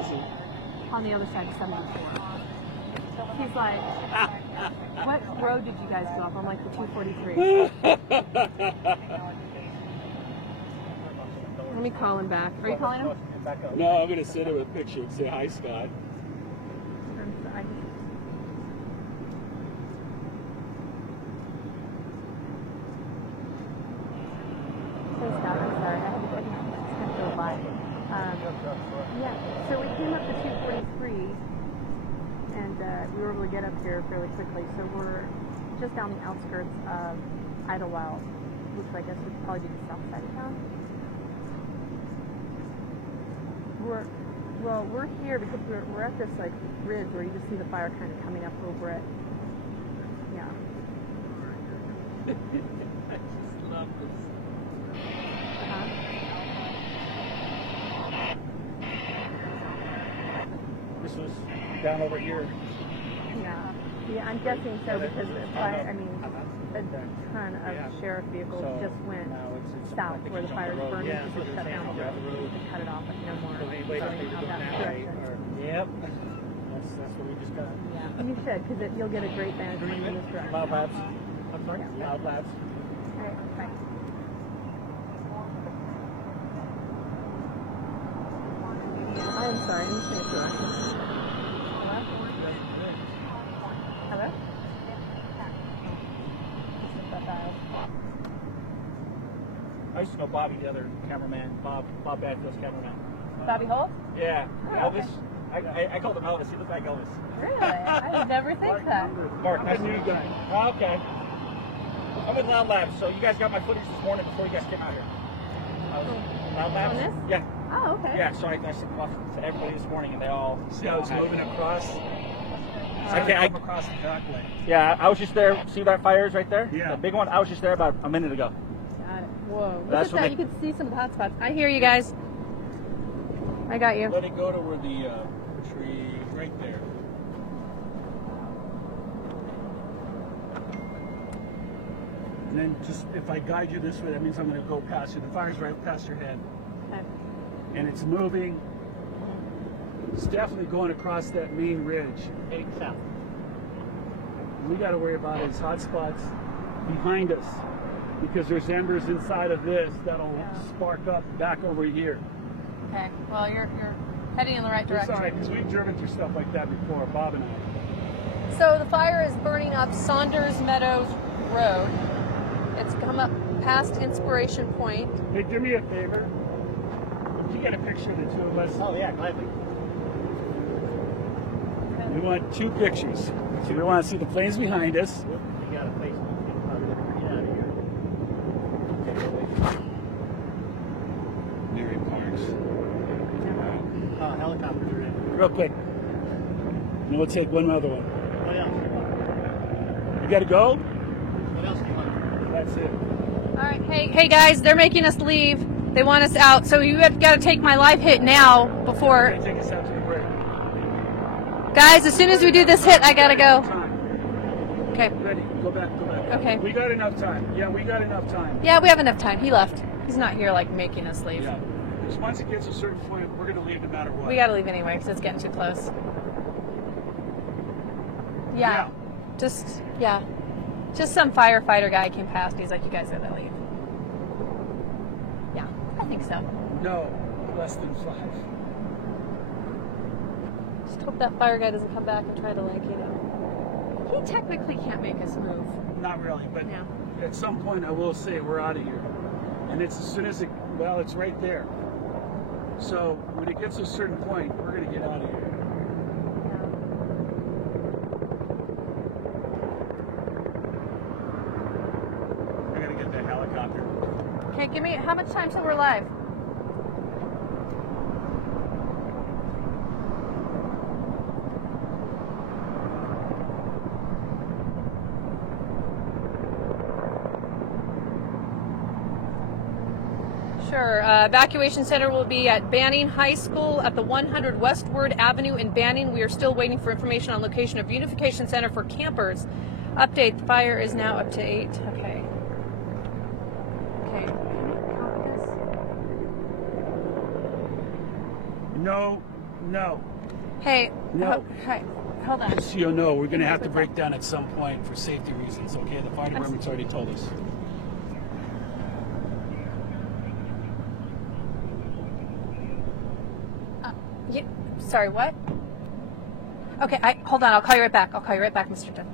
is he? On the other side of 74. He's like, what road did you guys go up? I'm like, the 243. Let me call him back. Are you calling him? No, I'm going to send him a picture and say, hi, Scott. Yeah, so we came up to 243, and we were able to get up here fairly quickly. So we're just down the outskirts of Idlewild, which I guess would probably be the south side of town. We're here because we're at this like ridge where you just see the fire kind of coming up over it. Yeah. I just love this. This was down over here. Yeah, I'm guessing so because the fire, a ton of sheriff vehicles just went south where the fire is burning. Yeah, so just shut down the road and cut it off, but no more burning out that direction. Yep. That's what we just got. Yeah, you should because you'll get a great vantage point in this direction. Loud Labs. I'm sorry? Yeah. Loud Labs. All right, bye. I'm sorry, I'm just going to direct. Hello? I used to know Bobby, the other cameraman, Bob Badfield's cameraman. Bobby Holt? Yeah, Oh, Elvis. Okay. I called him Elvis. He looked like Elvis. Really? I would never think that. Mark, nice to meet you guys. Oh, okay. I'm with Loud Labs, so you guys got my footage this morning before you guys came out here. Loud Labs? On this? Yeah. Oh, okay. Yeah, so I sent off to everybody this morning, and they all... See how it's moving across? I come across the trackway. Yeah, I was just there. See that fire is right there? Yeah. The big one? I was just there about a minute ago. Got it. Whoa. That's Look at that. You can see some hot spots. I hear you guys. I got you. Let it go to where the tree, right there. And then just, if I guide you this way, that means I'm going to go past you. The fire's right past your head. Okay. And it's moving. It's definitely going across that main ridge. Heading south. We got to worry about is hot spots behind us, because there's embers inside of this that'll spark up back over here. Okay. Well, you're heading in the right direction. It's all right, because we've driven through stuff like that before, Bob and I. So the fire is burning up Saunders Meadows Road. It's come up past Inspiration Point. Hey, do me a favor. Can you get a picture of the two of us? Oh, yeah, gladly. We want two pictures. So we want to see the flames behind us. You got a place. You're probably going to get out of here. Mary Parks. Helicopters are in. Real quick. And we'll take one other one. What else? You got to go? What else do you want? That's it. All right. Hey guys, they're making us leave. They want us out. So you have got to take my live hit now before. Take us out to the break. Guys, as soon as we do this hit, I got to go. Okay. Ready. Go back. Okay. We got enough time. Yeah, we got enough time. Yeah, we have enough time. He left. He's not here like making us leave. Yeah. Because once it gets a certain point, we're going to leave no matter what. We got to leave anyway because it's getting too close. Yeah. Just some firefighter guy came past. He's like, you guys got to leave. Yeah, I think so. No, less than 5. Just hope that fire guy doesn't come back and try to he technically can't make us move. Not really, but Yeah. at some point I will say we're out of here. And it's as soon as it's right there. So when it gets to a certain point, we're going to get out of here. I got to get that helicopter. Okay, give me, how much time till we're live? Sure. Evacuation center will be at Banning High School at the 100 Westward Avenue in Banning. We are still waiting for information on location of Unification Center for campers. Update, the fire is now up to 8. Okay. No, No. Hey. No. Hi. Hold on. So you'll know, we're going to have to break down at some point for safety reasons, okay? The fire department's already told us. Sorry, what? Okay, hold on. I'll call you right back. Mr. Dunn.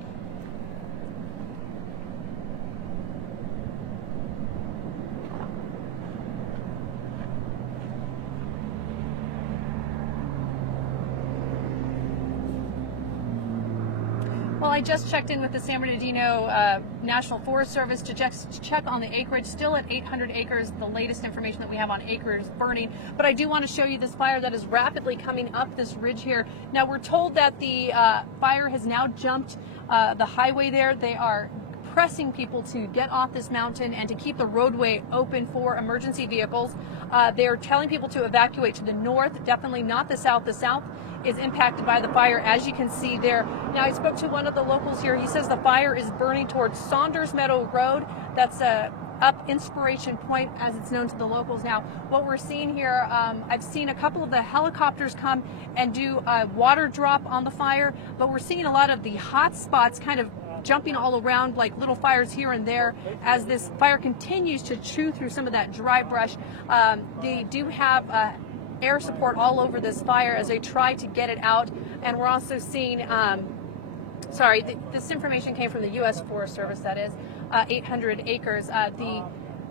Well, I just checked in with the San Bernardino National Forest Service to check on the acreage, still at 800 acres, the latest information that we have on acres burning. But I do want to show you this fire that is rapidly coming up this ridge here. Now, we're told that the fire has now jumped the highway there. They are pressing people to get off this mountain and to keep the roadway open for emergency vehicles. They're telling people to evacuate to the north, definitely not the south. The south is impacted by the fire, as you can see there. Now, I spoke to one of the locals here. He says the fire is burning towards Saunders Meadow Road. That's up Inspiration Point, as it's known to the locals. Now, what we're seeing here, I've seen a couple of the helicopters come and do a water drop on the fire, but we're seeing a lot of the hot spots kind of jumping all around like little fires here and there as this fire continues to chew through some of that dry brush. They do have air support all over this fire as they try to get it out. And we're also seeing, this information came from the U.S. Forest Service, that is, 800 acres. The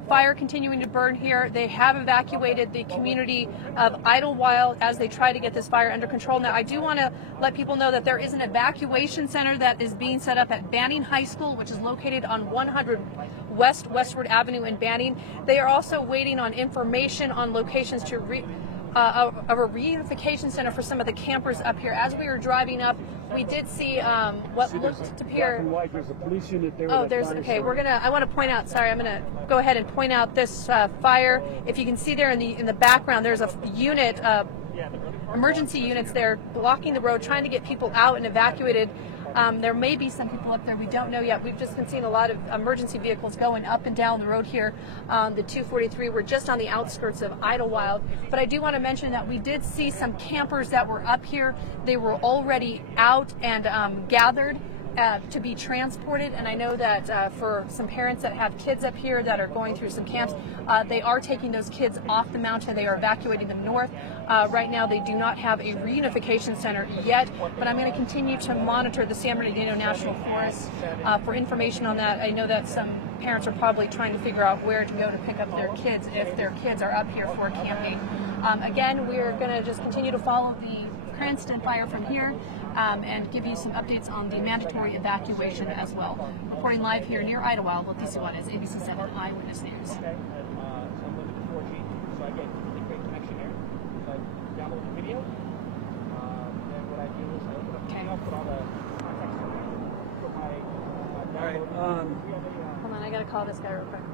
fire continuing to burn here. They have evacuated the community of Idlewild as they try to get this fire under control. Now, I do want to let people know that there is an evacuation center that is being set up at Banning High School, which is located on 100 Westward Avenue in Banning. They are also waiting on information on locations to of a reunification center for some of the campers up here. As we were driving up, we did see what looked to appear. There's a police unit there. Oh, there's okay. I want to point out. Sorry, I'm gonna go ahead and point out this fire. If you can see there in the background, there's a unit, emergency units there blocking the road, trying to get people out and evacuated. There may be some people up there. We don't know yet. We've just been seeing a lot of emergency vehicles going up and down the road here. The 243, we're just on the outskirts of Idlewild. But I do want to mention that we did see some campers that were up here. They were already out and gathered to be transported. And I know that for some parents that have kids up here that are going through some camps, they are taking those kids off the mountain. They are evacuating them north. Right now, they do not have a reunification center yet, but I'm going to continue to monitor the San Bernardino National Forest for information on that. I know that some parents are probably trying to figure out where to go to pick up their kids if their kids are up here for camping. Again, we're going to just continue to follow the Cranston fire from here and give you some updates on the mandatory evacuation as well. Reporting live here near Idlewild, Leticia Juarez, ABC 7 Eyewitness News. So I'm looking at 4G, so I get really great connection here. So I download the video. Then what I do is I open up the email, put all the context in there, put my download. All right. Hold on, I gotta call this guy real quick.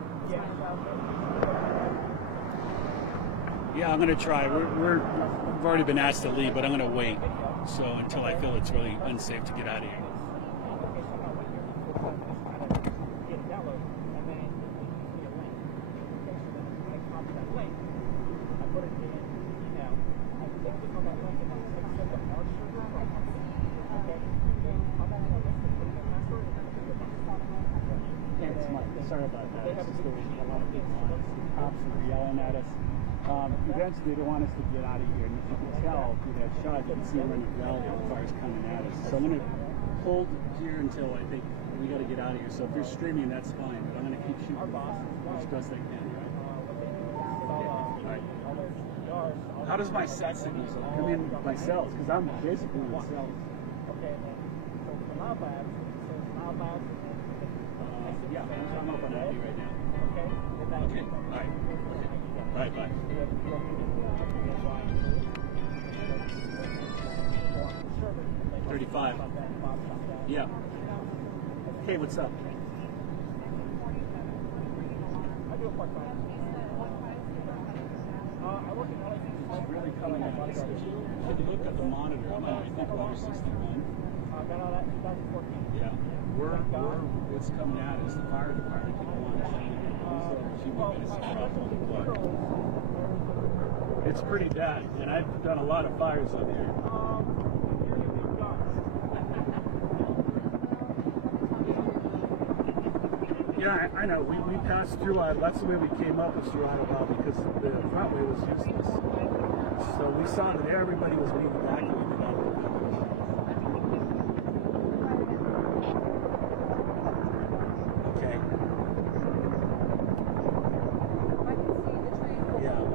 Yeah, I'm gonna try. We've already been asked to leave, but I'm gonna wait. So until I feel it's really unsafe to get out of here. Sorry about that. It's just a lot of people on us. The cops were yelling at us. Eventually, they want us to get out of here. And if you can tell through that shot, you can see them in the valley, the fire's coming at us. So I'm going to hold here until I think we got to get out of here. So if you're streaming, that's fine. But I'm going to keep shooting as best I can. Right? All right. How does my set signal come in myself? Because I'm basically myself. Okay. So for Loud Labs, yeah, I'm up on that right now. Okay. Okay. All right. All right, bye. 35. Yeah. Hey, what's up? I do a part-time. I work in LA. It's really coming at us. If you look at the monitor, I'm on, I think, over 61. Got all that in 2014. Yeah. What's coming at us, the fire department, people want to shoot. So she was going to see trouble with the blood. It's pretty bad, and I've done a lot of fires up here. Yeah, I know. We passed through. That's the way we came up was through Ottawa because the front way was useless. So we saw that everybody was being evacuated out of the village. Okay. Yeah, I'm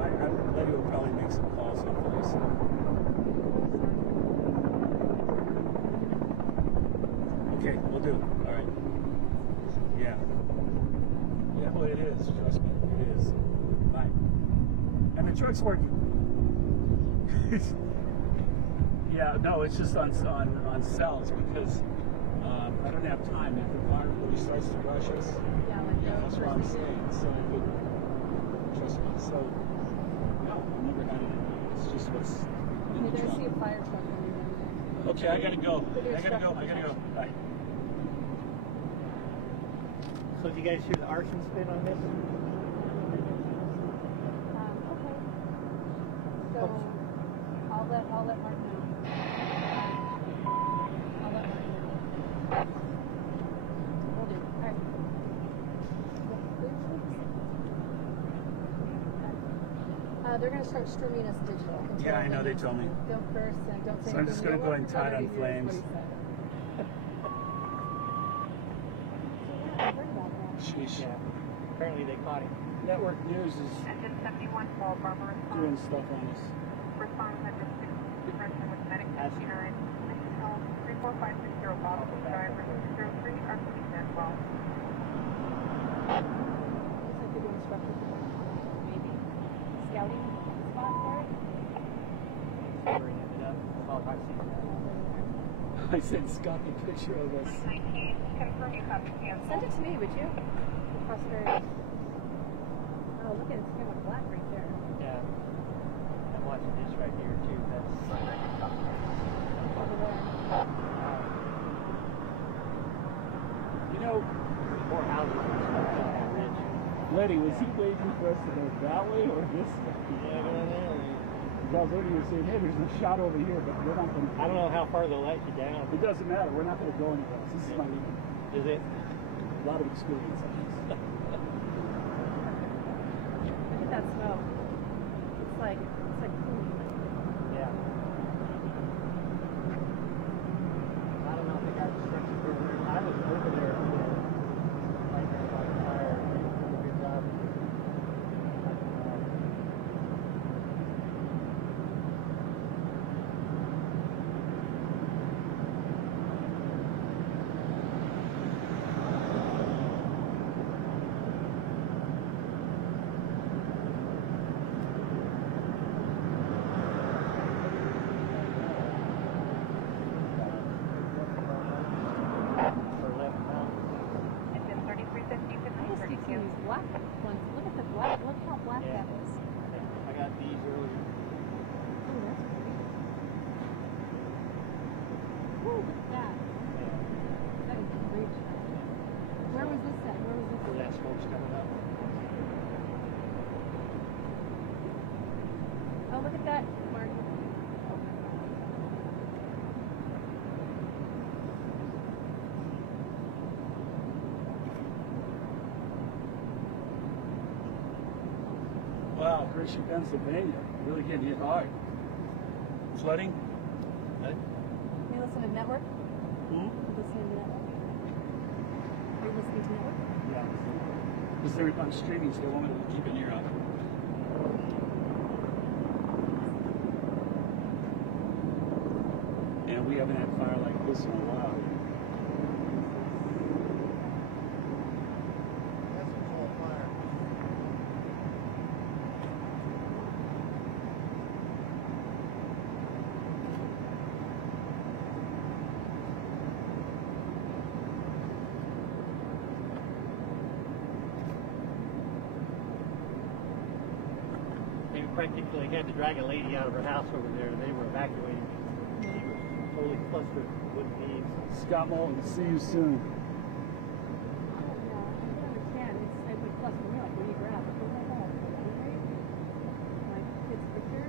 Letty will probably make some calls hopefully. So. Okay, we'll do. All right. Yeah. Yeah, well, it is. Trust me, it is. Bye. And the truck's working. Yeah, no, it's just on cells because I don't have time. If the fire really starts to rush us, that's what I'm saying. So I could trust me. So no, I've never had it. It's just what's in the truck. See a fire truck coming. Okay, I gotta go. I gotta go. Bye. So did you guys hear the arson spin on this? Okay. So I'll let Mark know. I'll let Mark know. Will do. All right. They're going to start streaming us digital. Yeah, I know. They told me. Don't curse and don't say. So I'm just gonna go and tie it on flames. Sheesh. Yeah. Apparently they caught him. Network News is Engine 71 Paul Barber doing stuff on us. response at this person with medic 59. Please hold 34560 Bob driver 03 RCD San Paul. Looks like they're doing structure work. Maybe. Scouting spot for it? Where he ended up. That's all I've seen. I sent Scott a picture of us. 19, confirm you copy cancel. Send it to me, would you? Prosperity. Oh, look at it. It's kind of black right there. Yeah. I'm watching this right here too. That's Over there. You know, more houses and stuff on that ridge. Letty, was he waiting for us to go that way or this way? Yeah, go there. Because Letty was saying, hey, there's a shot over here, but we're not going to. I don't know how far they'll let you down. It doesn't matter. We're not going to go anywhere. This is my limit. Is it? A lot of experience on this. Look at that smoke. It's like cool. Yeah. I don't know if the guys are structured over there. I was over there for like fire. They did a good job. For left now. Engine 3350 I just need to cancel. use black ones. Look at the black. Look how black Yeah. that is. I got these earlier. Oh, that's pretty. Woo, look at that. That is great. Where was this at? Where was this Where at? that smoke's coming up. Oh, look at that, Mark. Wow, Hershey, Pennsylvania. Really getting hit hard. Flooding? You listen to Network? Hmm? You listening to Network? Are you listening to Network? Yeah. Because they're on streaming, so they want me to keep an ear on. And we haven't had fire like this in a while. That's a cold fire. They practically had to drag a lady out of her house over there. They were evacuating. She was totally clustered with knees. Scott Moulton, see you soon. I don't know. I can understand. It's like plus for me, like when you grab it, like kids' pictures.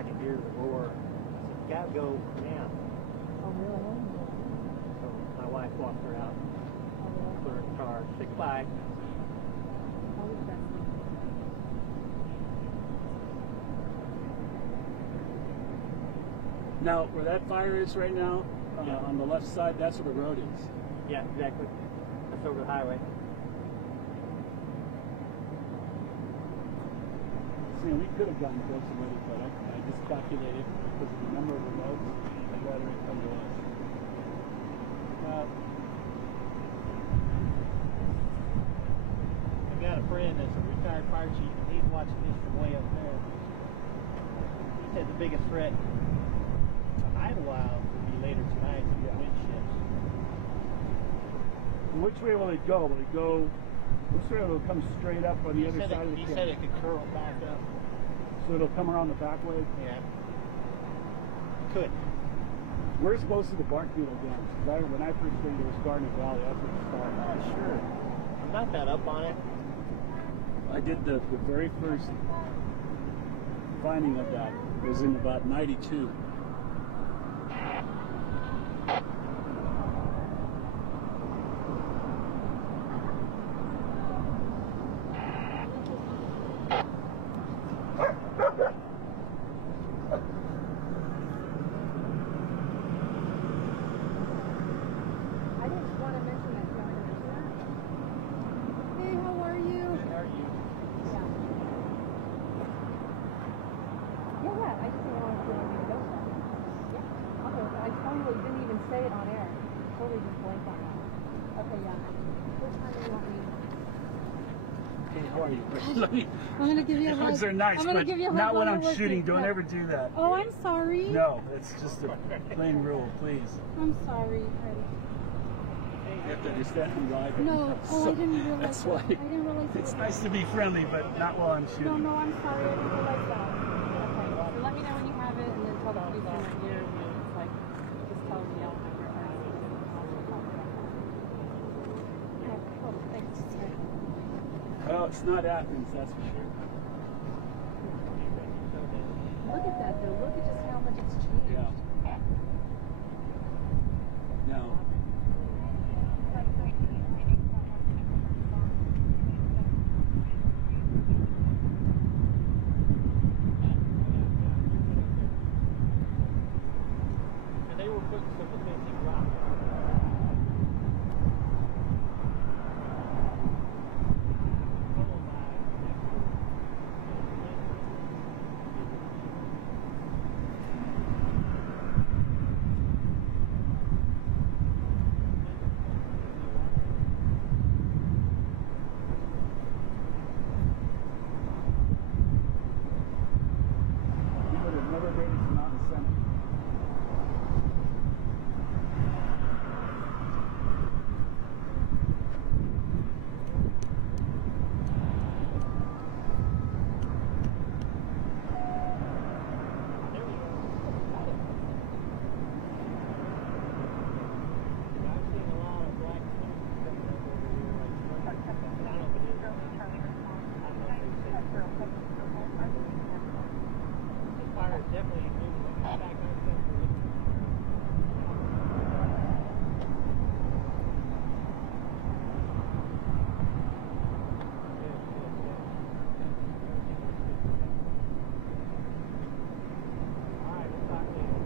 I could hear the roar. I said, you gotta go now. Oh, really? So my wife walked her out, put her in the car, said goodbye. Now, where that fire is right now, on the left side, that's where the road is. Yeah, exactly. That's over the highway. See, we could have gotten close already, but I just calculated because of the number of remotes, I'd rather it come to us. I've got a friend that's a retired fire chief, and he's watching this from way up there. He said the biggest threat to Idlewild will be later tonight with the wind shifts. Which way will it go? Will it go, which way will it come straight up on the other side of the He camp? said it could curl back up. So it'll come around the back way? Yeah. Could. Where's most of the bark beetle damage? Because when I first came to was Gardner Valley, that's where it started. Not sure. I'm not that up on it. I did the very first finding of that. It was in about 92. I just want to mention that, John. Hey, how are you? How are you? Yeah. Yeah, I just didn't want to feel like go there. Yeah. Okay, I totally didn't even say it on air. Totally just blanked on that. Okay, yeah. What time do you want me? Hey, how are you? Let me, I'm gonna give you a hug. hugs are nice, I'm gonna but give you a hug not when while I'm we're shooting. working. Don't Yeah. ever do that. Oh, I'm sorry. No, it's just a plain rule, please. I'm sorry. You have to understand I'm live. No, oh, I didn't realize That's that. why. I didn't realize It's that. nice to be friendly, but not while I'm shooting. No, no, I'm sorry. I didn't realize that. Okay, so let me know when you have it, and then tell the police in my ear. And it's like, just tell them yell in my ear. Okay, cool. Thanks. Oh, it's not Athens, that's for sure. Look at that, though. Look at just how much it's changed. Yeah. No. And they were putting some defensive rock. You would have never made it to Mountain Center. There we go. Got it. I've seen a lot of black smoke coming up over here. Like, I don't know if it is. The fire is definitely moving back on center. All right, we'll talk later.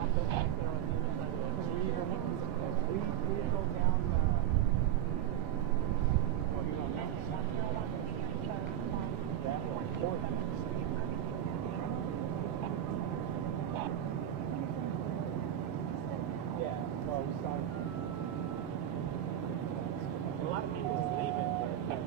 hot dog back there on the other side of the We go down. Oh, you know, mountainside. That one, fourth. Yeah, well, we started. A lot of people leave it there.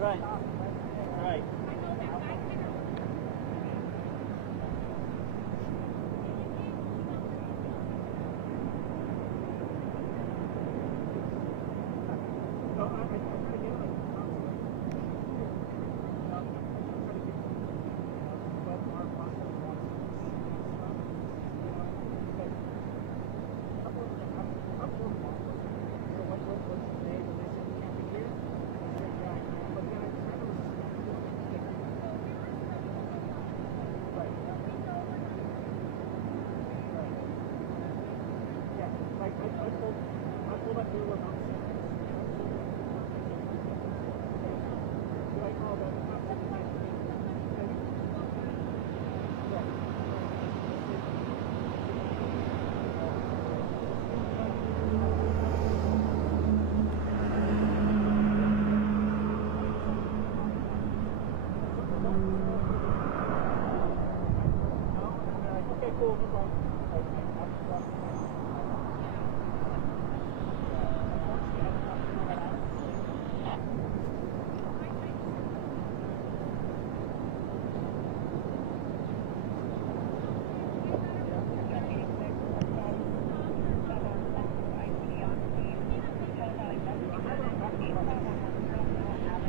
Right. Right.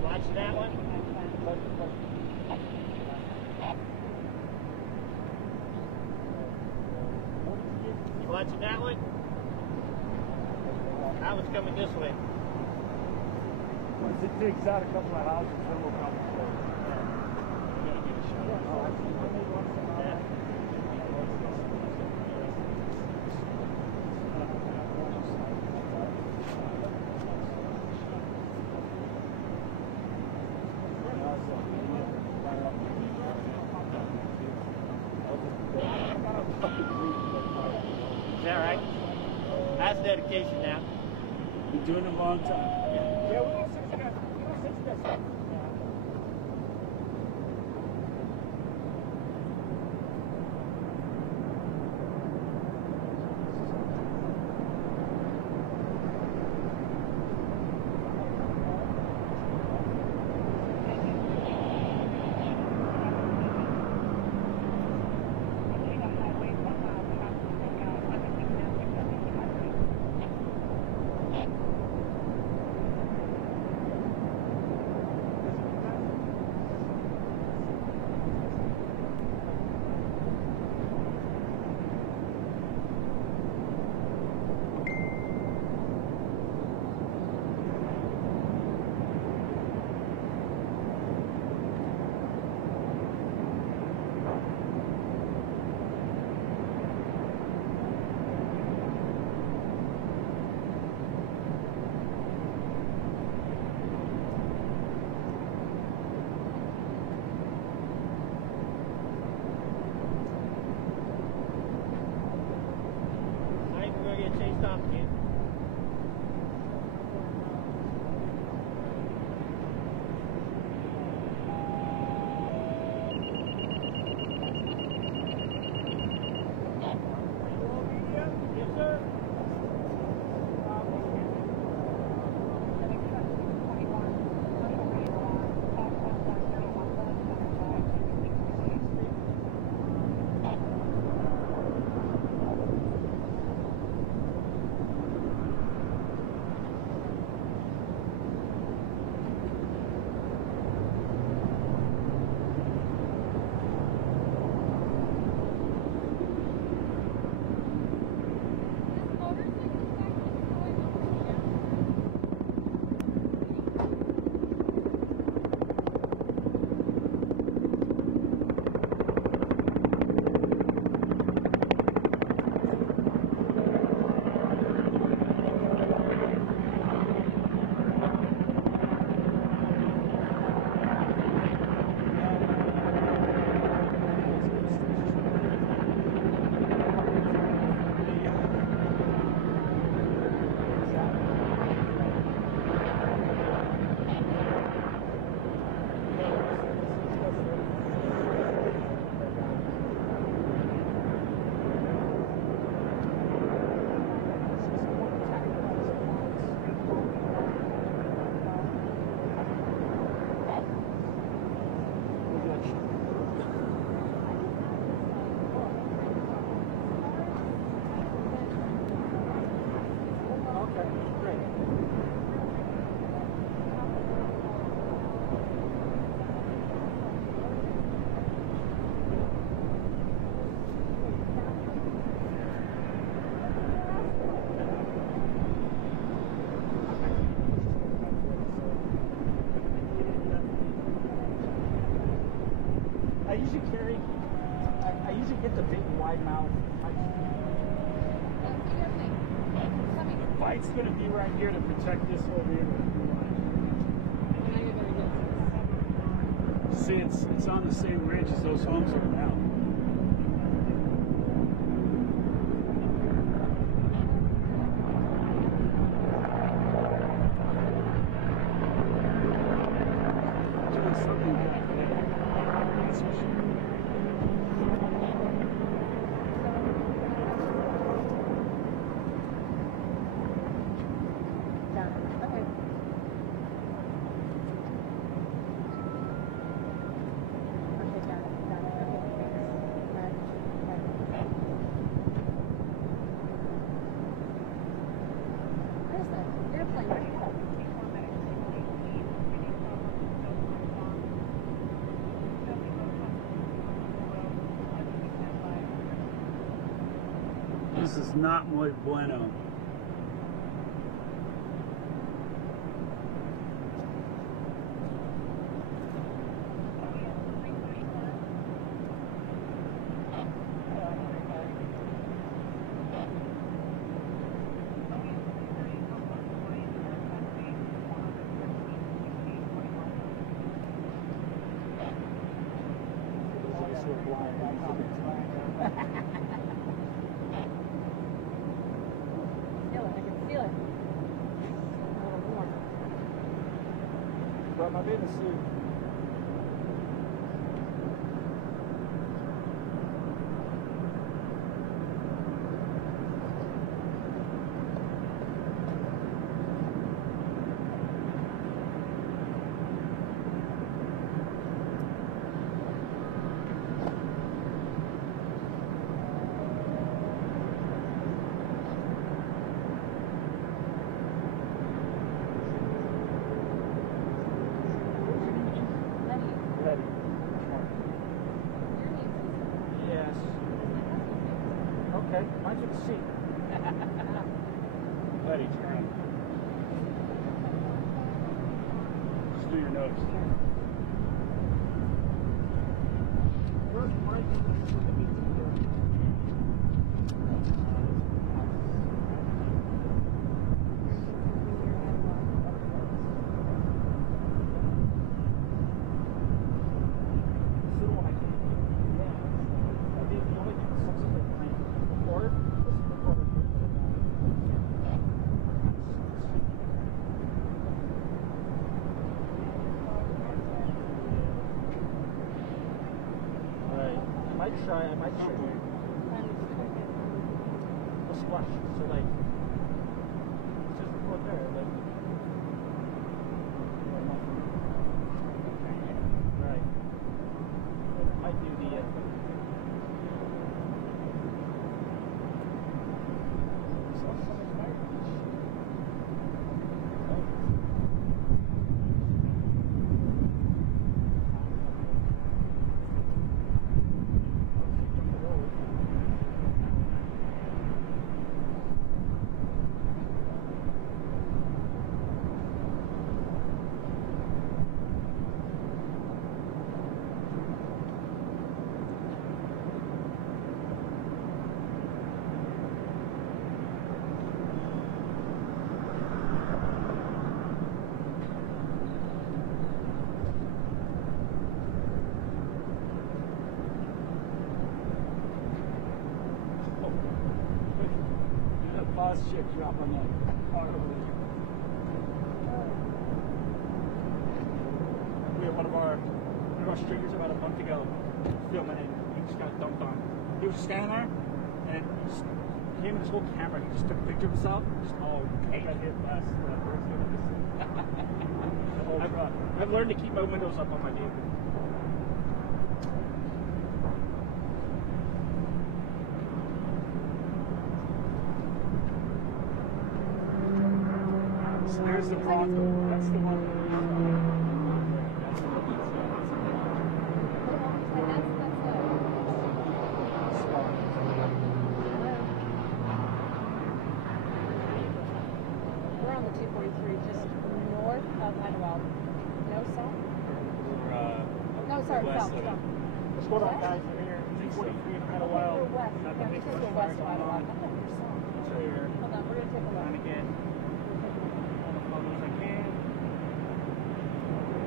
Watch that one. You watching that one? That one's coming this way. Once it takes out a couple of houses, then we'll probably close. You gotta get a shot. Yeah. Is that right? That's dedication now. Been doing it a long time. Yeah, we don't sense that. We don't sense that stuff. Chased off again. Yes, sir. I usually get the big wide mouth. The bite's going to be right here to protect this over here. See, it's on the same ridge as those homes are now. Doing something back there. That's for sure. is not muy bueno. Brought my bathing suit. Yes. Okay, mine's with the C. Buddy, turn. Just do your nose. Where's Mike? I might try a splash. So like, it's just record there. Like, right. I might do the. Pause shit drop on that car over there. We had one of our streamers about a month ago filming and he just got dumped on. He was standing there and just, him and his whole camera, he just took a picture of himself. Just all I got hit last Thursday with this thing. The whole truck. I've learned to keep my windows up on my vehicle. So there's the Bronco. That's the one. That's the one. We're on the 243, just north of Idlewild. No, south? No, sorry, west south. of it. South. What's going on, guys? We're here. 243 in Idlewild. We're west. Got the Yeah, big just brush go west of fire going Idlewild. on. I thought you were south. It's right here. Hold on, we're going to take a Trying look. to get all the photos I can.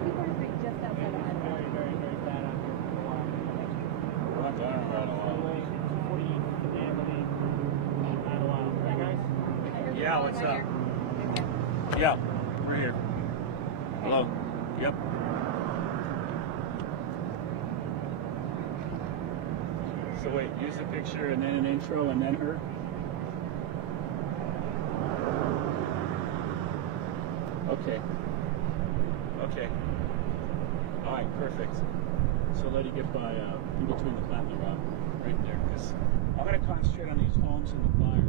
243 just outside of Idlewild. Very, very, very bad out here for a while. Right there, right on. 248 to the end of the Idlewild. Right, guys? Yeah, what's up? Yeah, we're here. Hello. Yep. So wait, use the picture and then an intro and then her? Okay. Okay. Alright, perfect. So let you get by in between the plant and the rock. Right there, because I'm going to concentrate on these homes and the fire.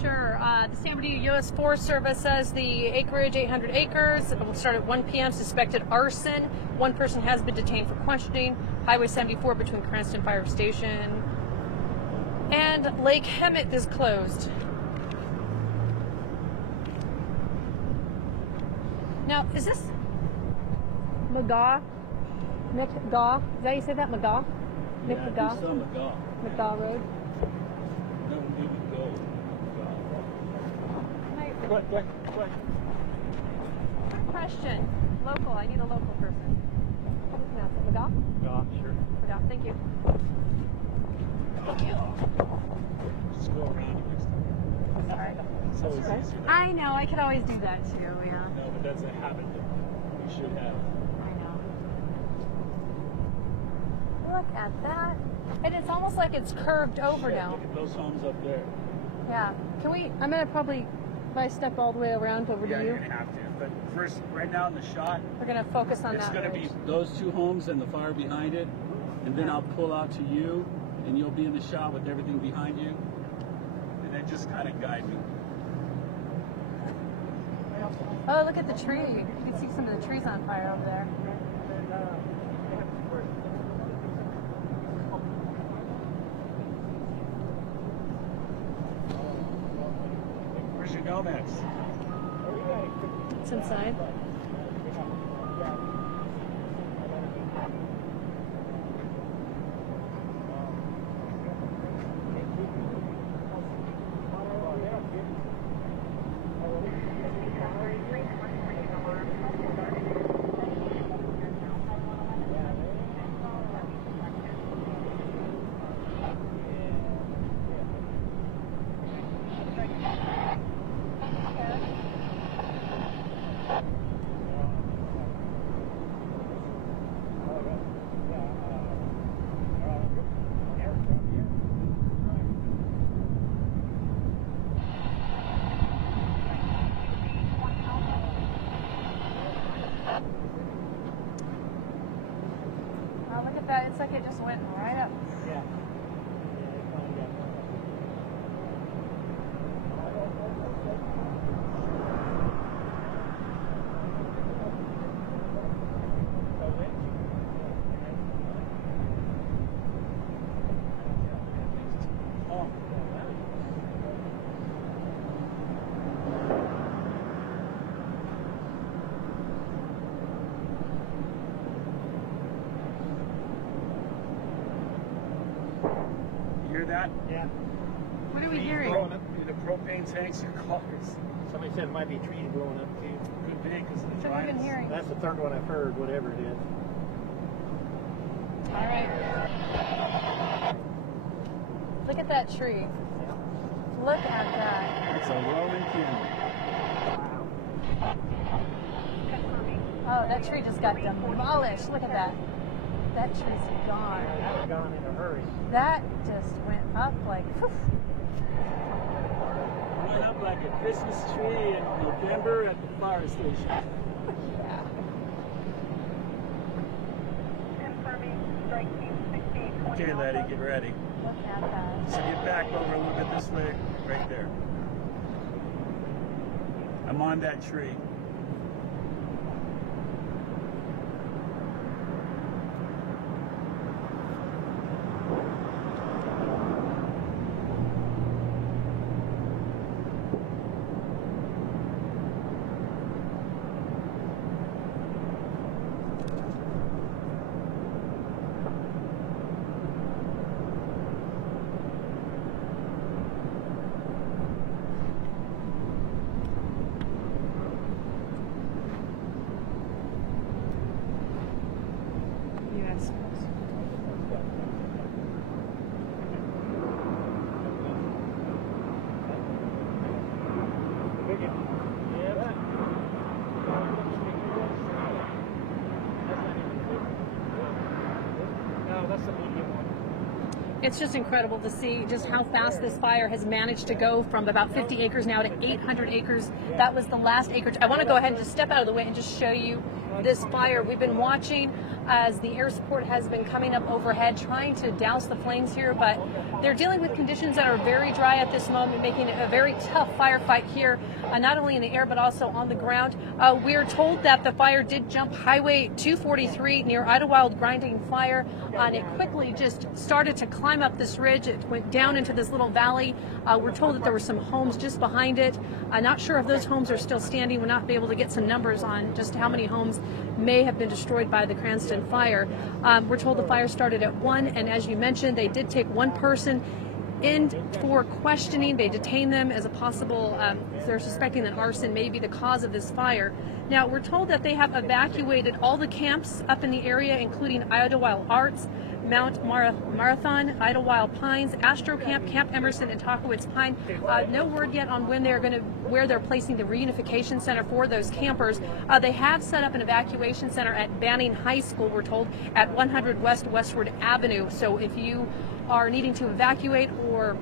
Sure. The San Bernardino U.S. Forest Service says the acreage, 800 acres. It will start at 1 p.m. Suspected arson. One person has been detained for questioning. Highway 74 between Cranston Fire Station and Lake Hemet is closed. Now, is this McGaw? McGaw? Is that how you say that? McGaw? Yeah, McGaw? McGaw. McGaw Road? That would be McGaw. Go ahead. Question. Local. I need a local person. How do you pronounce it? McGaw? McGaw, sure. McGaw. Thank you. Thank you. Just go around next time. Sorry. It's always easier. I know. I could always do that too. Yeah. No, but that's a habit that we should have. I know. Look at that. And it's almost like it's curved over now. Look at those homes up there. Yeah. Can we? I'm gonna probably, if I step all the way around over Yeah, to you're you, gonna have to. But first, right now in the shot, we're gonna focus on it's that. gonna be ridge. those two homes and the fire behind it, and then I'll pull out to you, and you'll be in the shot with everything behind you, and then just kind of guide me. Oh, look at the tree. You can see some of the trees on fire over there. Where's your Nomex? It's inside. Oh, look at that. It's like it just went right up. Yeah. You hear that? Yeah. What are we hearing? Blowing up the propane tanks, your cars. Somebody said it might be trees blowing up too. Could be because of the What have we been dryness. hearing? That's the third one I've heard, whatever it is. All right. Look at that tree. Look at that. It's a Roman candle. Oh, that tree just got demolished. Look at that. That tree's gone. I've gone in a hurry. That just went up like, whew. Went up like a Christmas tree in November at the fire station. Yeah. Confirming strike team 6820. Okay, Letty, get ready. Look at that. So get back over a little bit this way, right there. I'm on that tree. Yes. No, that's the medium one. It's just incredible to see just how fast this fire has managed to go from about 50 acres now to 800 acres. That was the last acreage. I want to go ahead and just step out of the way and just show you this fire. We've been watching as the air support has been coming up overhead trying to douse the flames here, but They're dealing with conditions that are very dry at this moment, making it a very tough firefight here, not only in the air but also on the ground. We're told that the fire did jump Highway 243 near Idlewild Grinding Fire, and it quickly just started to climb up this ridge. It went down into this little valley. We're told that there were some homes just behind it. I'm not sure if those homes are still standing. We're not able to get some numbers on just how many homes may have been destroyed by the Cranston fire. We're told the fire started at 1, and as you mentioned, they did take one person in for questioning. They detained them as a possible, they're suspecting that arson may be the cause of this fire. Now, we're told that they have evacuated all the camps up in the area, including Idlewild Arts, Mount Marathon, Idlewild Pines, Astro Camp, Camp Emerson, and Talkowitz Pine. No word yet on when where they're placing the reunification center for those campers. They have set up an evacuation center at Banning High School, we're told, at 100 West Westward Avenue. So if you are needing to evacuate or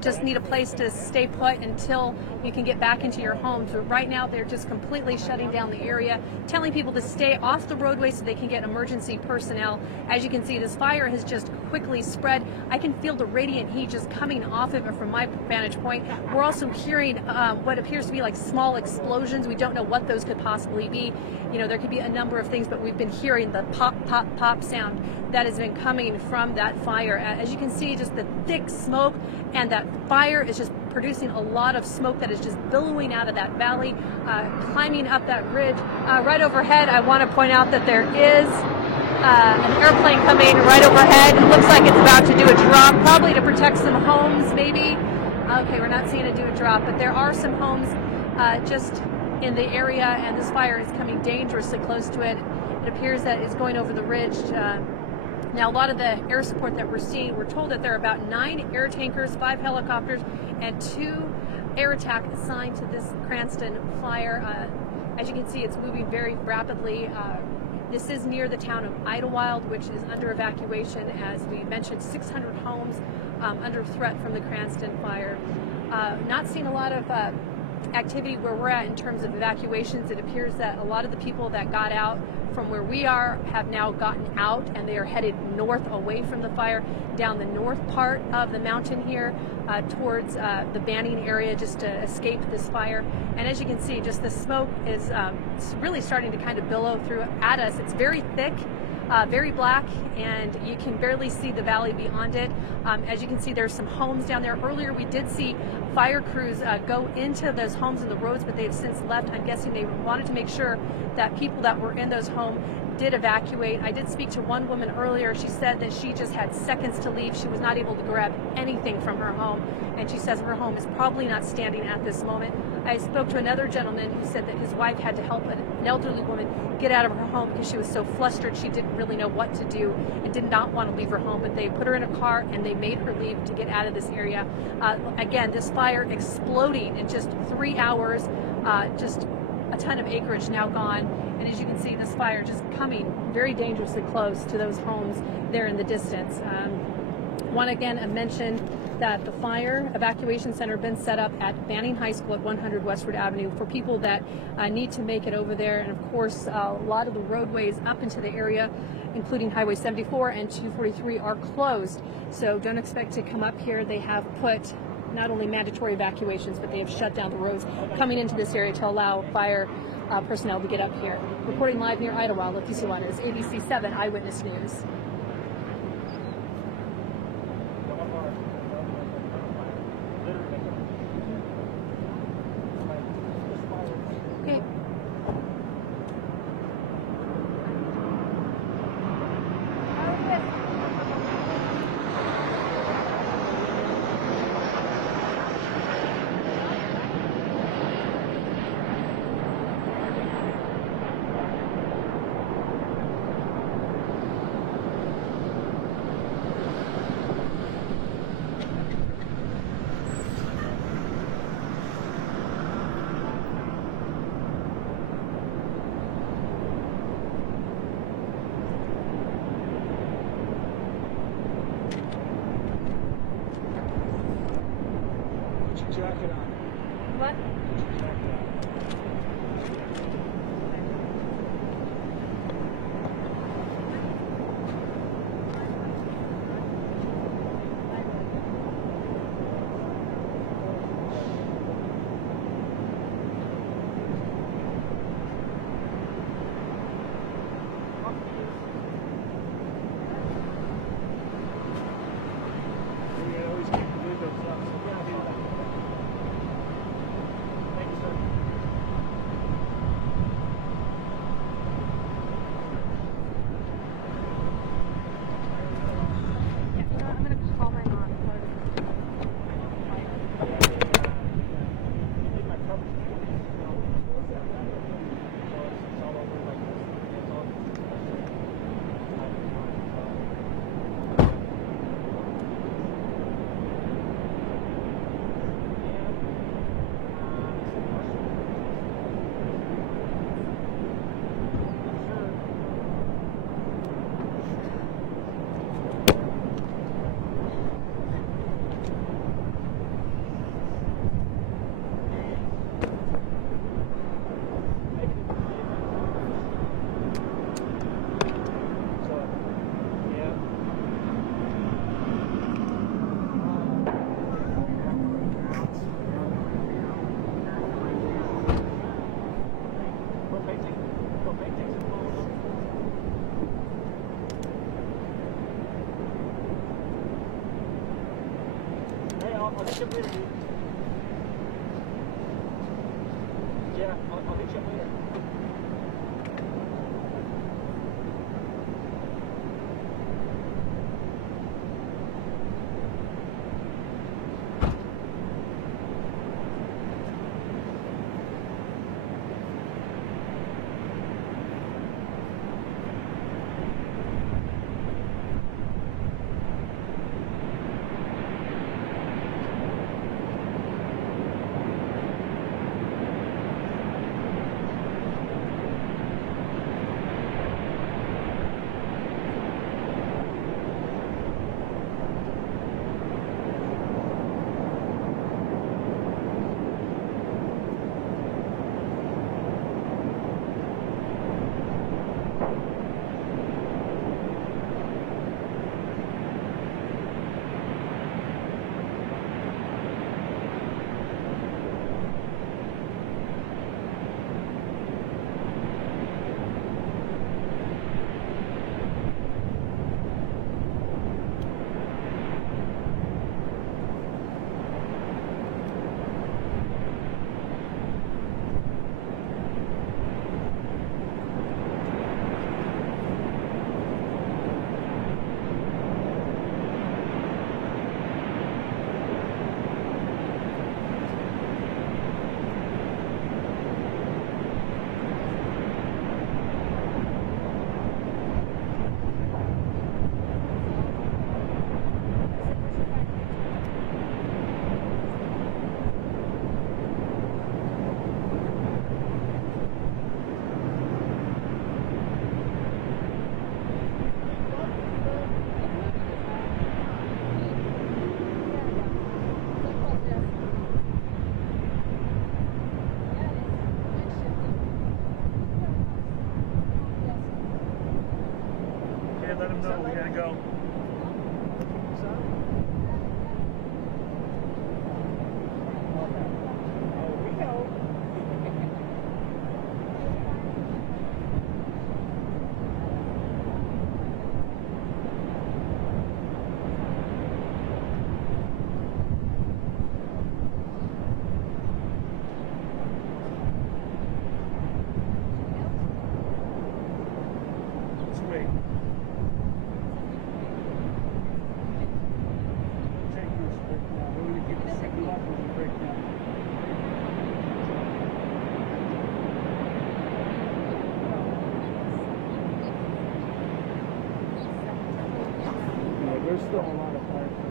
just need a place to stay put until you can get back into your homes. But right now, they're just completely shutting down the area, telling people to stay off the roadway so they can get emergency personnel. As you can see, this fire has just quickly spread. I can feel the radiant heat just coming off of it from my vantage point. We're also hearing what appears to be like small explosions. We don't know what those could possibly be. You know, there could be a number of things, but we've been hearing the pop, pop, pop sound that has been coming from that fire. As you can see, just the thick smoke, and that fire is just producing a lot of smoke that is just billowing out of that valley, climbing up that ridge. Right overhead, I want to point out that there is an airplane coming right overhead. It looks like it's about to do a drop, probably to protect some homes, maybe. Okay, we're not seeing it do a drop, but there are some homes just in the area, and this fire is coming dangerously close to it. It appears that it's going over the ridge. Now, a lot of the air support that we're seeing, we're told that there are about 9 air tankers, 5 helicopters, and 2 air attack assigned to this Cranston fire. As you can see, it's moving very rapidly. This is near the town of Idlewild, which is under evacuation. As we mentioned, 600 homes under threat from the Cranston fire. Not seeing a lot of activity where we're at in terms of evacuations. It appears that a lot of the people that got out from where we are have now gotten out, and they are headed north away from the fire, down the north part of the mountain here towards the Banning area, just to escape this fire. And as you can see, just the smoke is really starting to kind of billow through at us. It's very thick, very black, and you can barely see the valley beyond it. As you can see, there's some homes down there. Earlier we did see fire crews go into those homes and the roads, but they've since left. I'm guessing they wanted to make sure that people that were in those homes did evacuate. I did speak to one woman earlier. She said that she just had seconds to leave. She was not able to grab anything from her home, and she says her home is probably not standing at this moment. I spoke to another gentleman who said that his wife had to help an elderly woman get out of her home because she was so flustered she didn't really know what to do and did not want to leave her home, but they put her in a car and they made her leave to get out of this area. Again, this fire exploding in just 3 hours, just a ton of acreage now gone. And as you can see, this fire just coming very dangerously close to those homes there in the distance. Want again to mention that the fire evacuation center has been set up at Banning High School at 100 Westward Avenue for people that need to make it over there. And of course, a lot of the roadways up into the area, including Highway 74 and 243, are closed. So don't expect to come up here. They have put not only mandatory evacuations, but they have shut down the roads coming into this area to allow fire personnel to get up here. Reporting live near Idlewild, Leticia is ABC 7 Eyewitness News. Okay. Jacket on. What? catch up later, dude. Yeah, I'll hit you up later. Let them know we gotta go. Sweet. There's still a lot of fire.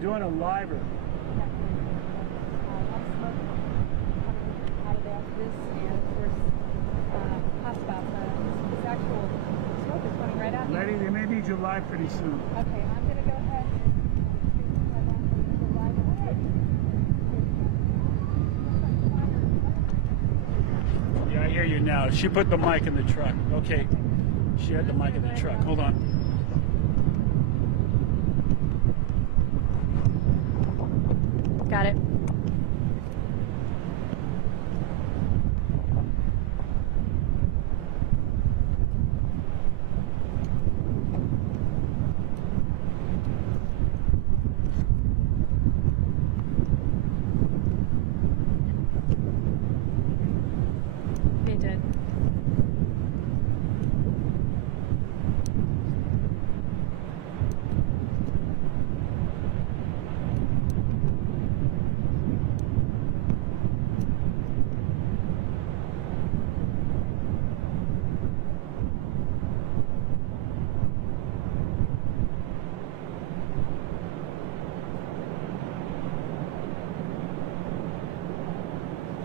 doing a liver. Out of this, and of course, talks about this actual smoke is coming right out here. Lady, they may need you live pretty soon. Okay, I'm going to go ahead and Yeah, I hear you now. She put the mic in the truck. Okay, she had the mic in the truck. Hold on. Got it. They did.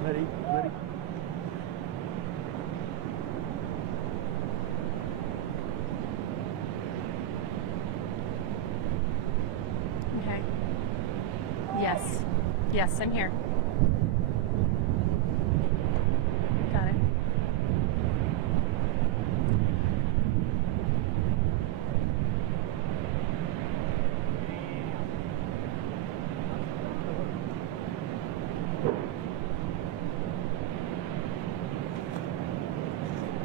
Ready? Okay. Yes. Yes, I'm here. Got it.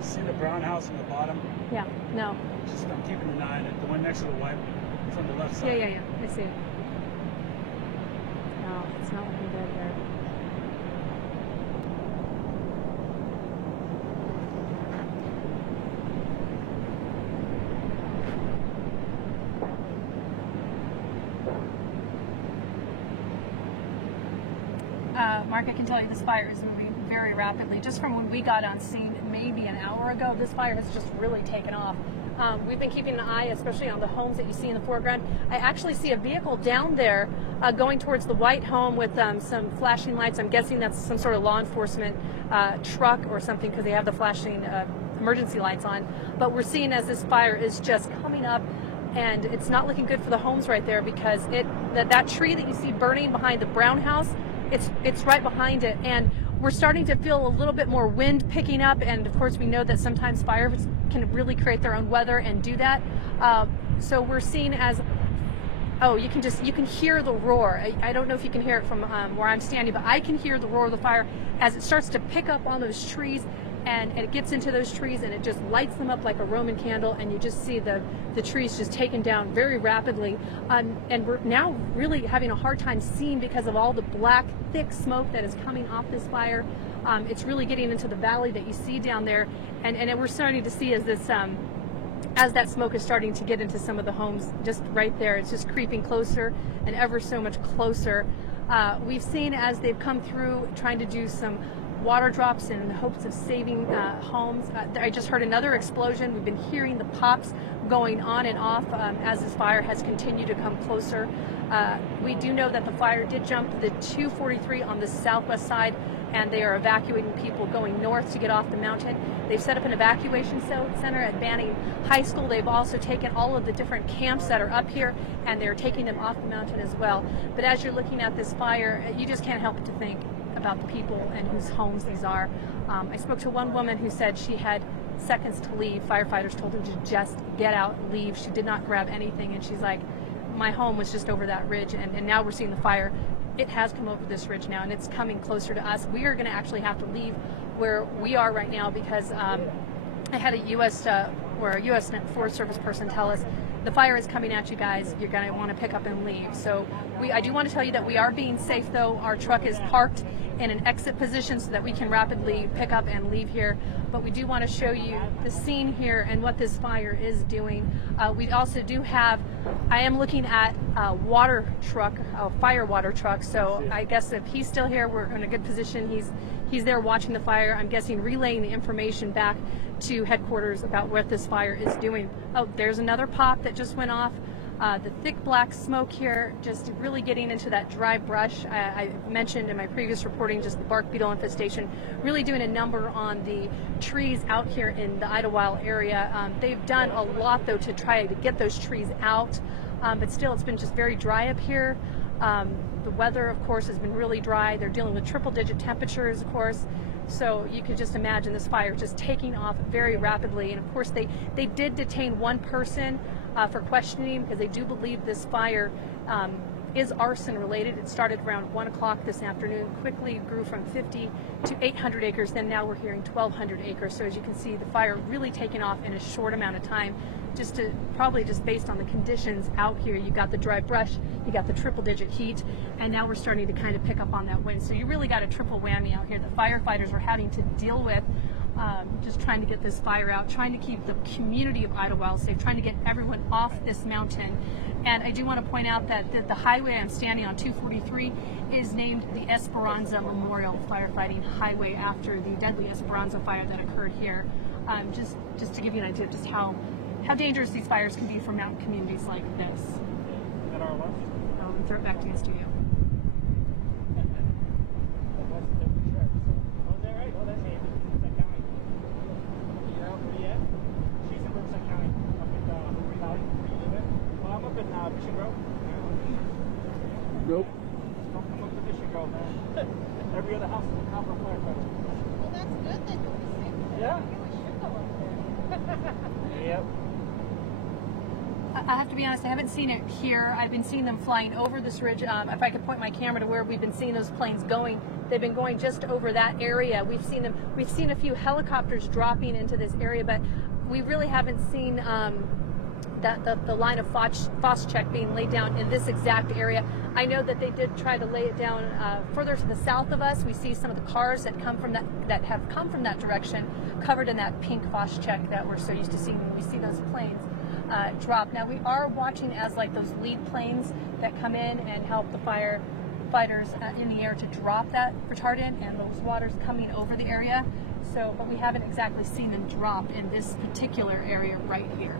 See the brown house in the bottom? Yeah. No. Just I'm keeping an eye on it. The one next to the white one from the left side. Yeah. I see it. No, it's not looking good here. Mark, I can tell you this fire is moving very rapidly. Just from when we got on scene maybe an hour ago, this fire has just really taken off. We've been keeping an eye, especially on the homes that you see in the foreground. I actually see a vehicle down there going towards the white home with some flashing lights. I'm guessing that's some sort of law enforcement truck or something because they have the flashing emergency lights on. But we're seeing as this fire is just coming up, and it's not looking good for the homes right there because that tree that you see burning behind the brown house, it's right behind it, and we're starting to feel a little bit more wind picking up, and of course we know that sometimes fires can really create their own weather and do that. So we're seeing as, oh, you can hear the roar. I don't know if you can hear it from where I'm standing, but I can hear the roar of the fire as it starts to pick up on those trees, and it gets into those trees and it just lights them up like a Roman candle, and you just see the trees just taken down very rapidly. And we're now really having a hard time seeing because of all the black, thick smoke that is coming off this fire. It's really getting into the valley that you see down there, and we're starting to see as this as that smoke is starting to get into some of the homes just right there. It's just creeping closer and ever so much closer. We've seen as they've come through trying to do some water drops in hopes of saving homes. I just heard another explosion. We've been hearing the pops going on and off as this fire has continued to come closer. We do know that the fire did jump the 243 on the southwest side, and they are evacuating people going north to get off the mountain. They've set up an evacuation center at Banning High School. They've also taken all of the different camps that are up here, and they're taking them off the mountain as well. But as you're looking at this fire, you just can't help but to think about the people and whose homes these are. I spoke to one woman who said she had seconds to leave. Firefighters told her to just get out, leave. She did not grab anything, and she's like, my home was just over that ridge, and now we're seeing the fire. It has come over this ridge now, and it's coming closer to us. We are going to actually have to leave where we are right now because I had a U.S. Forest Service person tell us the fire is coming at you guys. You're going to want to pick up and leave. So I do want to tell you that we are being safe, though. Our truck is parked in an exit position so that we can rapidly pick up and leave here. But we do want to show you the scene here and what this fire is doing. We also do have, I am looking at a water truck, a fire water truck. So I guess if he's still here, we're in a good position. He's there watching the fire. I'm guessing relaying the information back to headquarters about what this fire is doing. Oh, there's another pop that just went off. The thick black smoke here, just really getting into that dry brush. I mentioned in my previous reporting just the bark beetle infestation, really doing a number on the trees out here in the Idlewild area. They've done a lot though to try to get those trees out, but still it's been just very dry up here. The weather, of course, has been really dry. They're dealing with triple-digit temperatures, of course. So you can just imagine this fire just taking off very rapidly. And of course, they did detain one person for questioning because they do believe this fire is arson related. It started around 1 o'clock this afternoon, quickly grew from 50 to 800 acres. Then now we're hearing 1,200 acres. So as you can see, the fire really taking off in a short amount of time. Probably just based on the conditions out here. You got the dry brush, you got the triple-digit heat, and now we're starting to kind of pick up on that wind. So you really got a triple whammy out here. The firefighters are having to deal with just trying to get this fire out, trying to keep the community of Idlewild safe, trying to get everyone off this mountain. And I do want to point out that the highway I'm standing on, 243, is named the Esperanza Memorial Firefighting Highway after the deadly Esperanza fire that occurred here. Just to give you an idea of just how dangerous these fires can be for mountain communities like this. Is that our alarm system? I'll throw it back to you, studio. Oh, is that right? Oh, that's Haven, Riverside County. You're out, where you at? She's in Riverside County, up in Hoover Valley. Where you live at? Well, I'm up in Mission Grove. Nope. Don't come up to Mission Grove, man. Every other house is a copper firefighter. Well, that's good that you'll be safe. Yeah. Maybe we should go up there. Yep. I have to be honest, I haven't seen it here. I've been seeing them flying over this ridge. If I could point my camera to where we've been seeing those planes going, they've been going just over that area. We've seen a few helicopters dropping into this area, but we really haven't seen the line of Phosgene being laid down in this exact area. I know that they did try to lay it down further to the south of us. We see some of the cars that have come from that direction covered in that pink Phosgene that we're so used to seeing when we see those planes drop. Now we are watching as like those lead planes that come in and help the firefighters in the air to drop that retardant and those waters coming over the area. So, but we haven't exactly seen them drop in this particular area right here.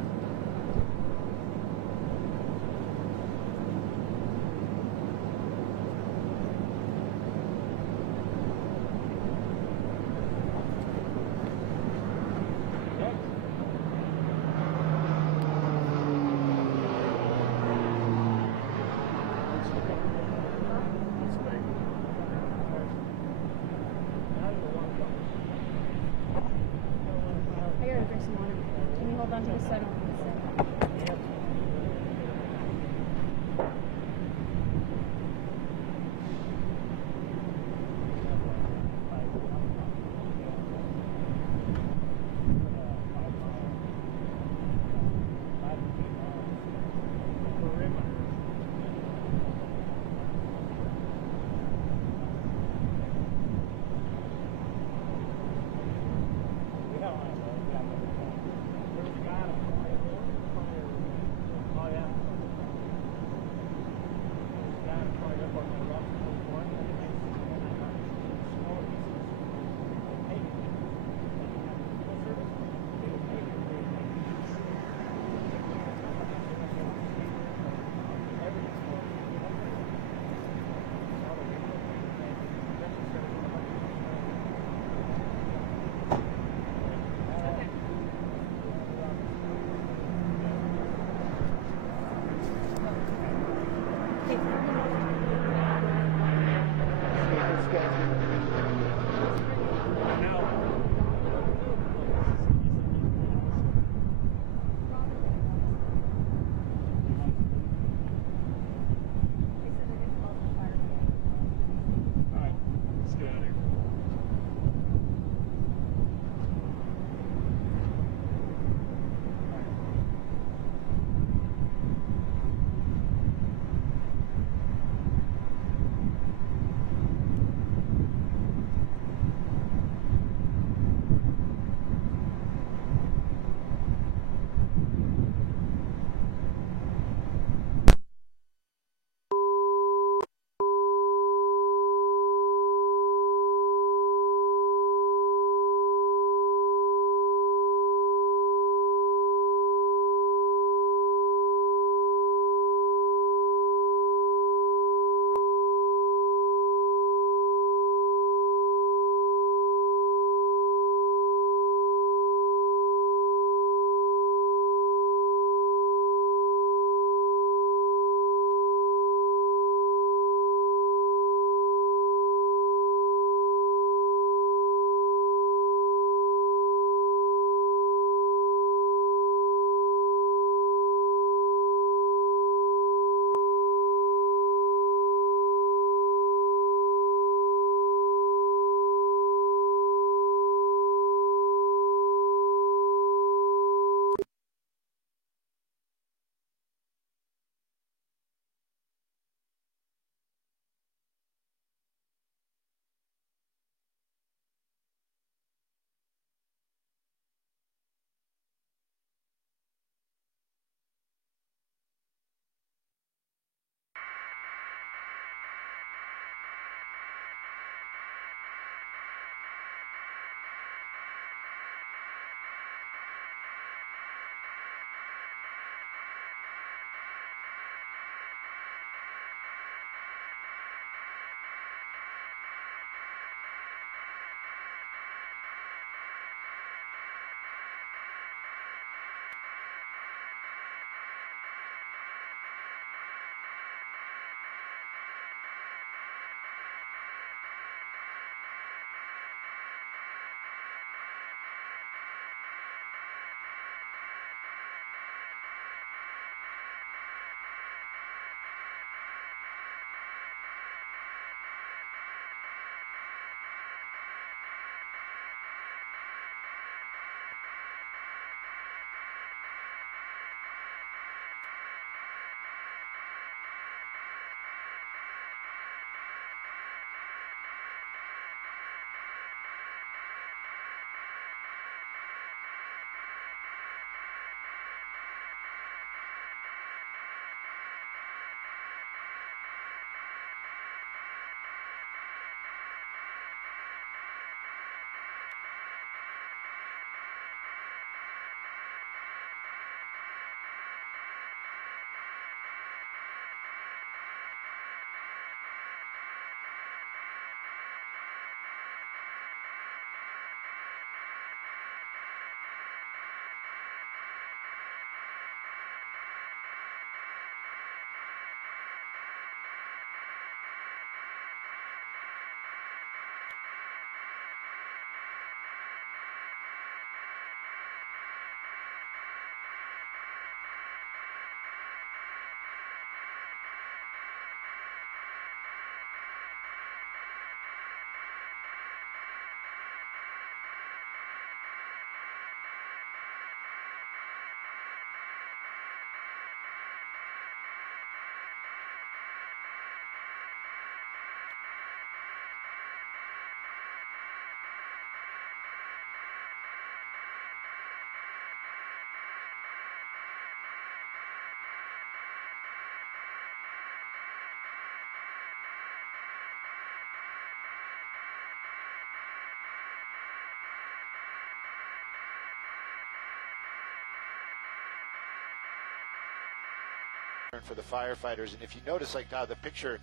for the firefighters. And if you notice, like now the picture,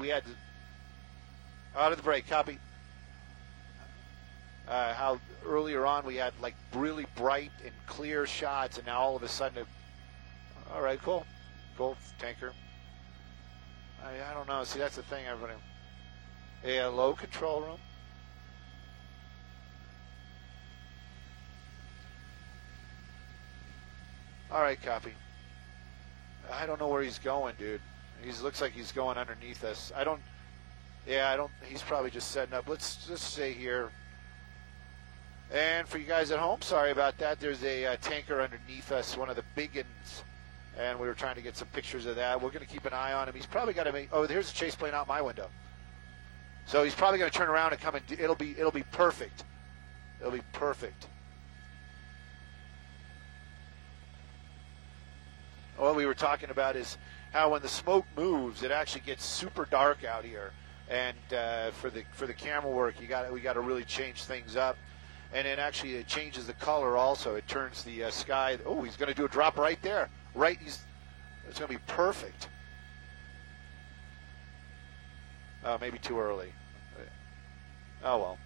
we had out of the break, copy. How earlier on we had like really bright and clear shots, and now all of a sudden, all right, cool, tanker. I don't know. See, that's the thing, everybody. A low control room. All right, copy. I don't know where he's going, dude. He looks like he's going underneath us. I don't. He's probably just setting up. Let's just stay here. And for you guys at home, sorry about that. There's a tanker underneath us, one of the big ones, and we were trying to get some pictures of that. We're going to keep an eye on him. He's probably got to make. Oh, here's a chase plane out my window. So he's probably going to turn around and come and it'll be perfect. It'll be perfect. What we were talking about is how when the smoke moves, it actually gets super dark out here, and for the camera work, we got to really change things up, and it changes the color also. It turns the sky. Oh, he's going to do a drop right there. Right, it's going to be perfect. Maybe too early. Oh well,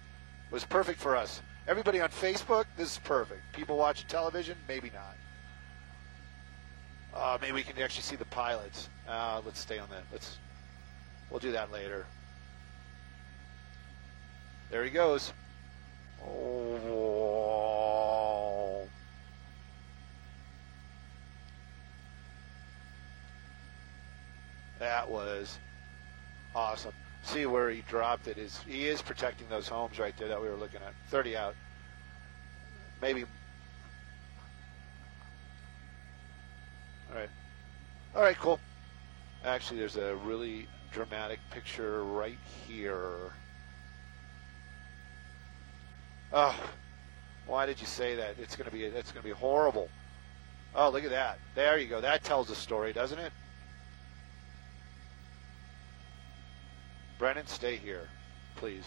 it was perfect for us. Everybody on Facebook, this is perfect. People watching television, maybe not. Maybe we can actually see the pilots. Let's stay on that. We'll do that later. There he goes. Oh. That was awesome. See where he dropped it. He is protecting those homes right there that we were looking at. 30 out. Maybe. All right, cool. Actually, there's a really dramatic picture right here. Oh, why did you say that? It's gonna be horrible. Oh, look at that. There you go. That tells a story, doesn't it? Brennan, stay here, please.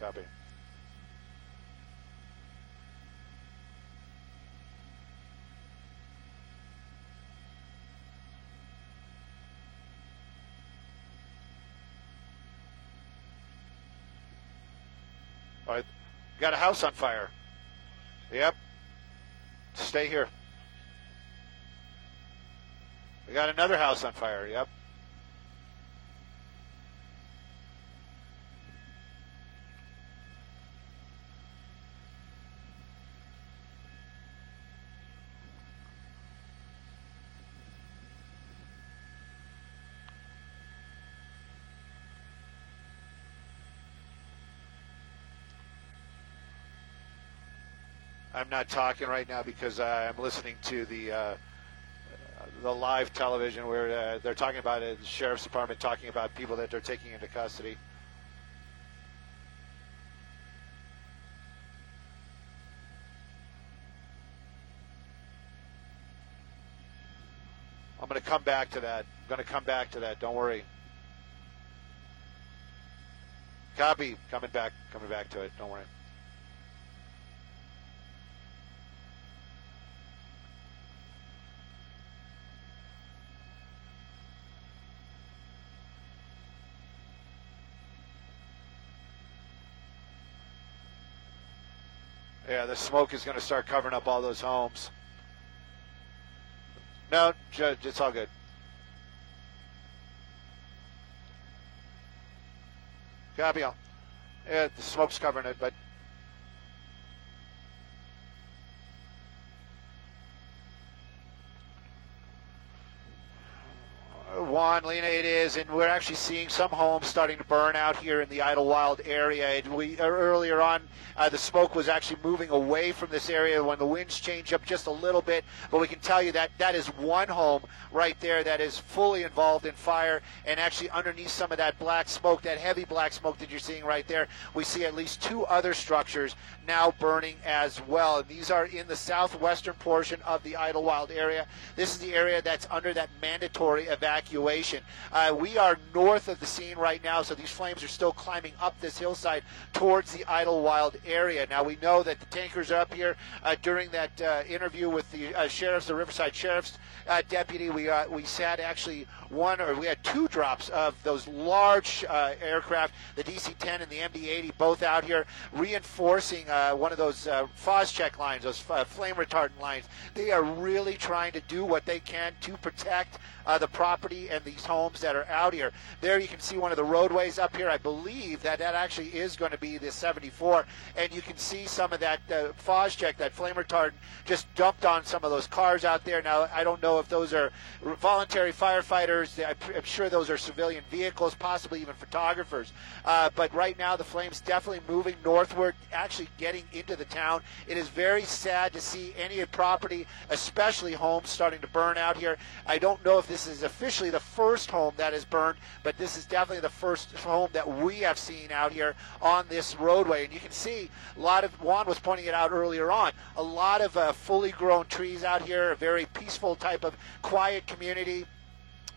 Copy. All right, got a house on fire. Yep. Stay here. We got another house on fire. Yep. I'm not talking right now because I'm listening to the live television where they're talking about it, the sheriff's department talking about people that they're taking into custody. I'm going to come back to that. Don't worry. Copy. Coming back to it. Don't worry. Yeah, the smoke is going to start covering up all those homes. No, Judge, it's all good. Copy all. Yeah, the smoke's covering it, but Juan, Lena, it is, and we're actually seeing some homes starting to burn out here in the Idlewild area. And we earlier on, the smoke was actually moving away from this area when the winds change up just a little bit. But we can tell you that that is one home right there that is fully involved in fire, and actually underneath some of that black smoke, that heavy black smoke that you're seeing right there, we see at least 2 other structures now burning as well. And these are in the southwestern portion of the Idlewild area. This is the area that's under that mandatory evacuation situation. We are north of the scene right now, so these flames are still climbing up this hillside towards the Idlewild area. Now, we know that the tankers are up here. During that interview with the sheriffs, the Riverside Sheriff's deputy, we had actually we had two drops of those large aircraft, the DC-10 and the MD-80, both out here reinforcing one of those Phos-Chek lines, those flame retardant lines. They are really trying to do what they can to protect the property and these homes that are out here. There you can see one of the roadways up here. I believe that actually is going to be the 74, and you can see some of that Phos-Chek, that flame retardant, just dumped on some of those cars out there. Now, I don't know if those are voluntary firefighters. I'm sure those are civilian vehicles, possibly even photographers. But right now, the flames definitely moving northward, actually getting into the town. It is very sad to see any property, especially homes, starting to burn out here. I don't know if this is officially the first home that is burned, but this is definitely the first home that we have seen out here on this roadway. And you can see a lot of, Juan was pointing it out earlier on, a lot of fully grown trees out here, a very peaceful type of quiet community,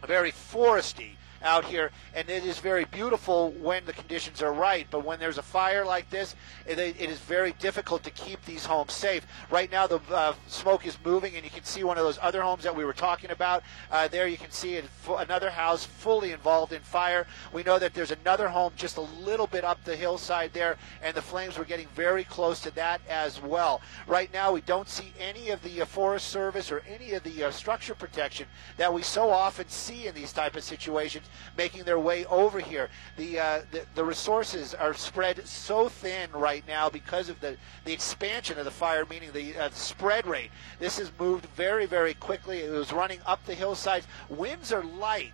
very foresty out here, and it is very beautiful when the conditions are right. But when there's a fire like this, it is very difficult to keep these homes safe. Right now, the smoke is moving, and you can see one of those other homes that we were talking about. There you can see it, another house fully involved in fire. We know that there's another home just a little bit up the hillside there, and the flames were getting very close to that as well. Right now, we don't see any of the Forest Service or any of the structure protection that we so often see in these type of situations making their way over here. The resources are spread so thin right now because of the expansion of the fire, meaning the spread rate. This has moved very, very quickly. It was running up the hillsides. Winds are light.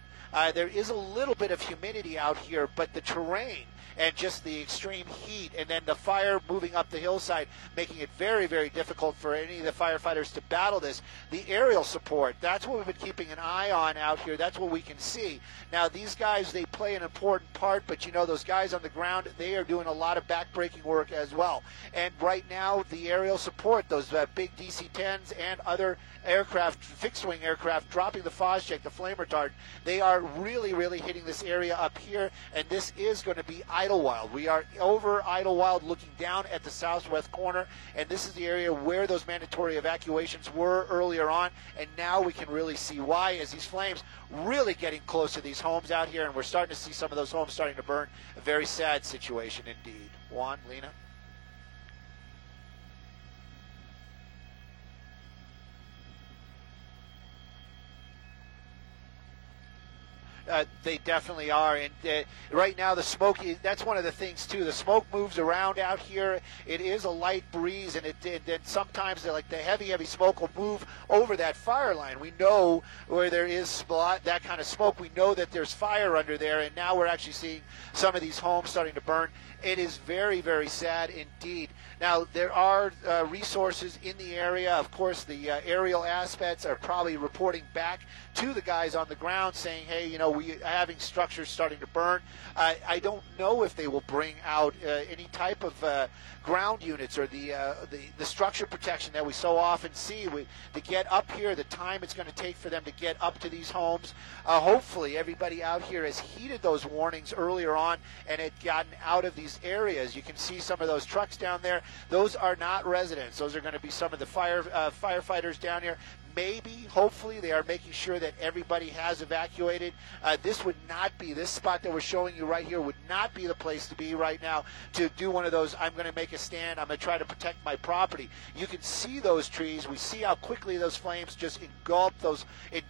There is a little bit of humidity out here, but the terrain and just the extreme heat, and then the fire moving up the hillside, making it very, very difficult for any of the firefighters to battle this. The aerial support, that's what we've been keeping an eye on out here. That's what we can see. Now, these guys, they play an important part, but you know, those guys on the ground, they are doing a lot of back-breaking work as well. And right now, the aerial support, those big DC-10s and other aircraft, fixed-wing aircraft, dropping the Phos-Chek, the flame retardant, they are really, really hitting this area up here, and this is going to be Idlewild. We are over Idlewild, looking down at the southwest corner, and this is the area where those mandatory evacuations were earlier on, and now we can really see why, as these flames really getting close to these homes out here, and we're starting to see some of those homes starting to burn. A very sad situation indeed. Juan, Lena? They definitely are, and right now the smoke, that's one of the things too. The smoke moves around out here. It is a light breeze, and then sometimes like the heavy smoke will move over that fire line. We know where there is that kind of smoke, we know that there's fire under there, and now we're actually seeing some of these homes starting to burn. It is very, very sad indeed. Now, there are resources in the area. Of course, the aerial aspects are probably reporting back to the guys on the ground saying, hey, you know, we having structures starting to burn. I don't know if they will bring out any type of ground units or the structure protection that we so often see. To get up here, the time it's going to take for them to get up to these homes. Hopefully, everybody out here has heeded those warnings earlier on and had gotten out of these areas. You can see some of those trucks down there. Those are not residents. Those are going to be some of the firefighters down here. Maybe, hopefully, they are making sure that everybody has evacuated. This would not be, this spot that we're showing you right here would not be the place to be right now to do one of those, I'm going to make a stand, I'm going to try to protect my property. You can see those trees. We see how quickly those flames just engulf those, it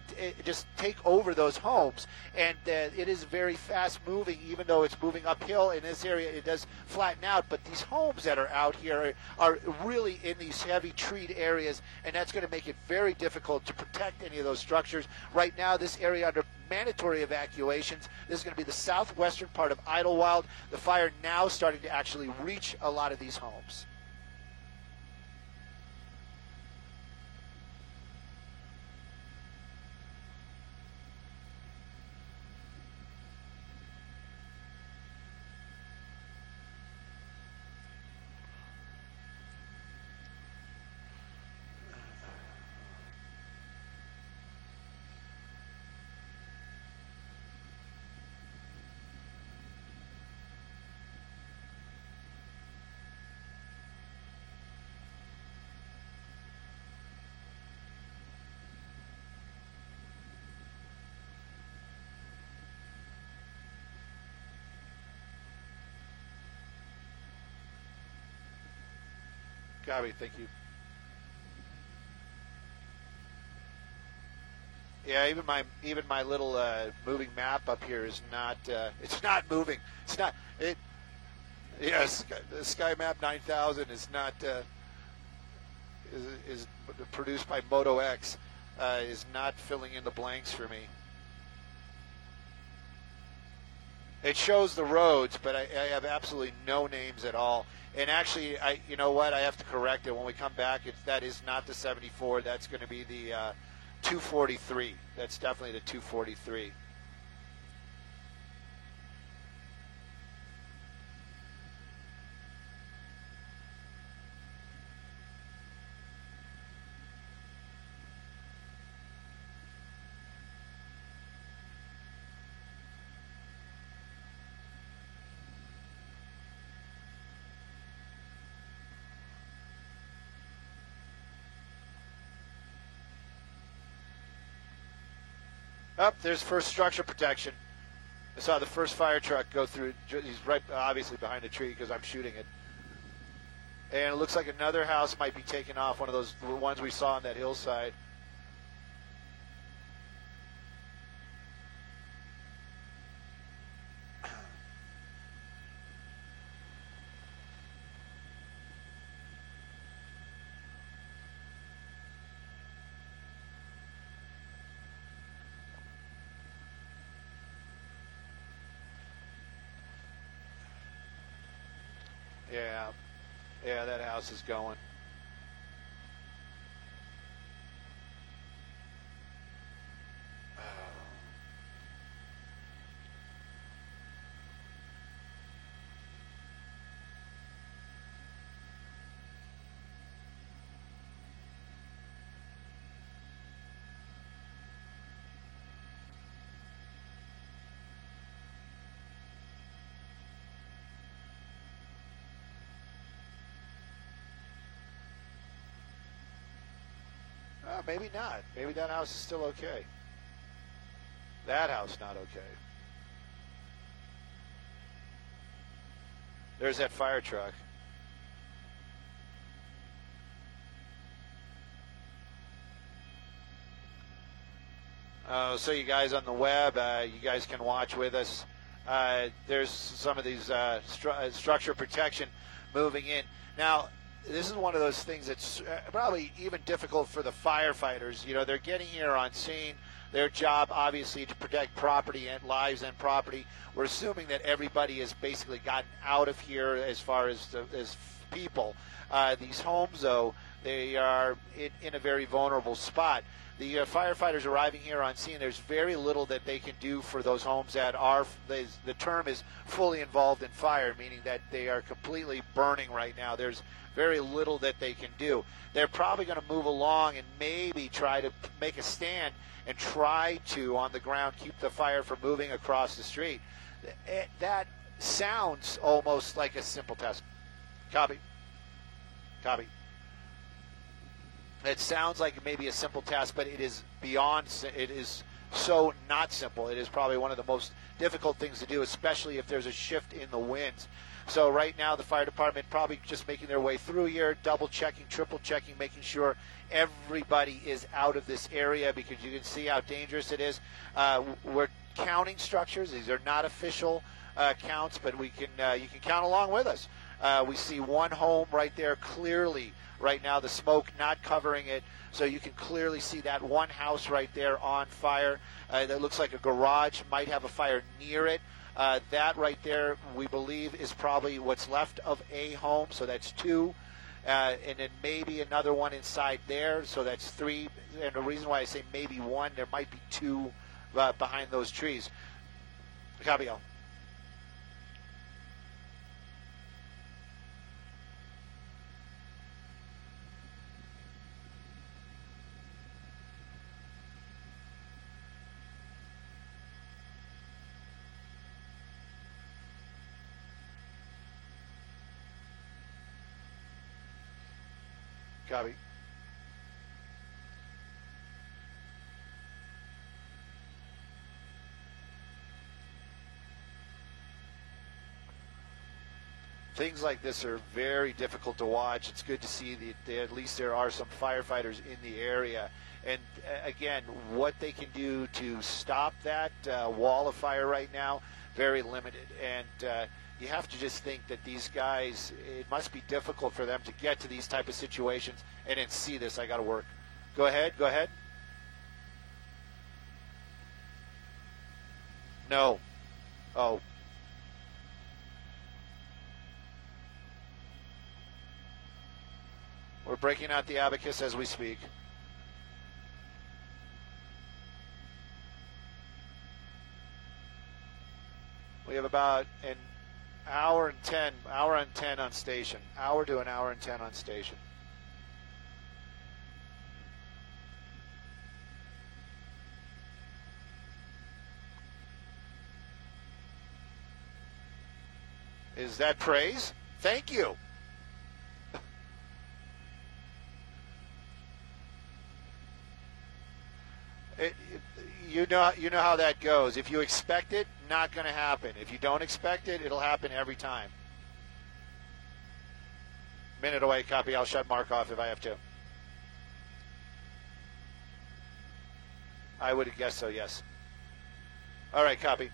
just take over those homes. And it is very fast moving, even though it's moving uphill in this area, it does flatten out. But these homes that are out here are really in these heavy treed areas, and that's going to make it very difficult to protect any of those structures. Right now, this area under mandatory evacuations, this is going to be the southwestern part of Idlewild. The fire now starting to actually reach a lot of these homes. Copy, thank you. Yeah, even my little moving map up here is not. It's not moving. It's not. It. Yes, the Sky Map 9000 is not. Is produced by Moto X. Is not filling in the blanks for me. It shows the roads, but I have absolutely no names at all. And actually, you know what? I have to correct it when we come back. That is not the 74. That's going to be the 243. That's definitely the 243. Up, there's first structure protection. I saw the first fire truck go through. He's right, obviously behind a tree because I'm shooting it. And it looks like another house might be taking off, one of those ones we saw on that hillside. Yeah, that house is going. Maybe not. Maybe that house is still okay. That house not okay. There's that fire truck. So you guys on the web, you guys can watch with us. There's some of these structure protection moving in. Now, this is one of those things that's probably even difficult for the firefighters. You know, they're getting here on scene. Their job, obviously, to protect property and lives and property. We're assuming that everybody has basically gotten out of here as far as people. These homes, though, they are in a very vulnerable spot. The firefighters arriving here on scene, there's very little that they can do for those homes that are, the term is fully involved in fire, meaning that they are completely burning right now. There's very little that they can do. They're probably going to move along and maybe try to make a stand and try to, on the ground, keep the fire from moving across the street. That sounds almost like a simple task. Copy. Copy. It sounds like maybe a simple task, but it is beyond, it is so not simple. It is probably one of the most difficult things to do, especially if there's a shift in the winds. So right now the fire department probably just making their way through here, double checking, triple checking, making sure everybody is out of this area because you can see how dangerous it is. We're counting structures. These are not official counts, but we can you can count along with us. We see one home right there clearly right now, the smoke not covering it, so you can clearly see that one house right there on fire. That looks like a garage, might have a fire near it. That right there, we believe, is probably what's left of a home, so that's two. And then maybe another one inside there, so that's three. And the reason why I say maybe one, there might be two behind those trees. Copy all. Copy. things like this are very difficult to watch. It's good to see that at least there are some firefighters in the area. And again, what they can do to stop that wall of fire right now, very limited. And you have to just think that these guys, it must be difficult for them to get to these type of situations and then see this. I got to work. Go ahead. Go ahead. No. Oh. We're breaking out the abacus as we speak. We have about an hour and 10 on station. Hour to an hour and 10 on station. Is that praise? Thank you. You know how that goes. If you expect it, not going to happen. If you don't expect it, it'll happen every time. Minute away, copy. I'll shut Mark off if I have to. I would guess so, yes. All right, copy.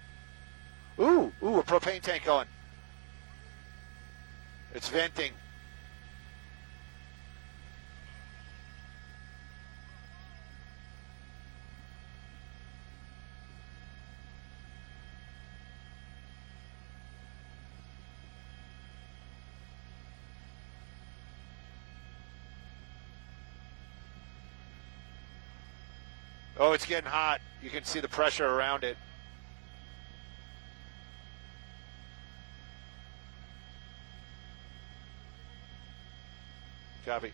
Ooh, a propane tank going. It's venting. Oh, it's getting hot. You can see the pressure around it. Copy.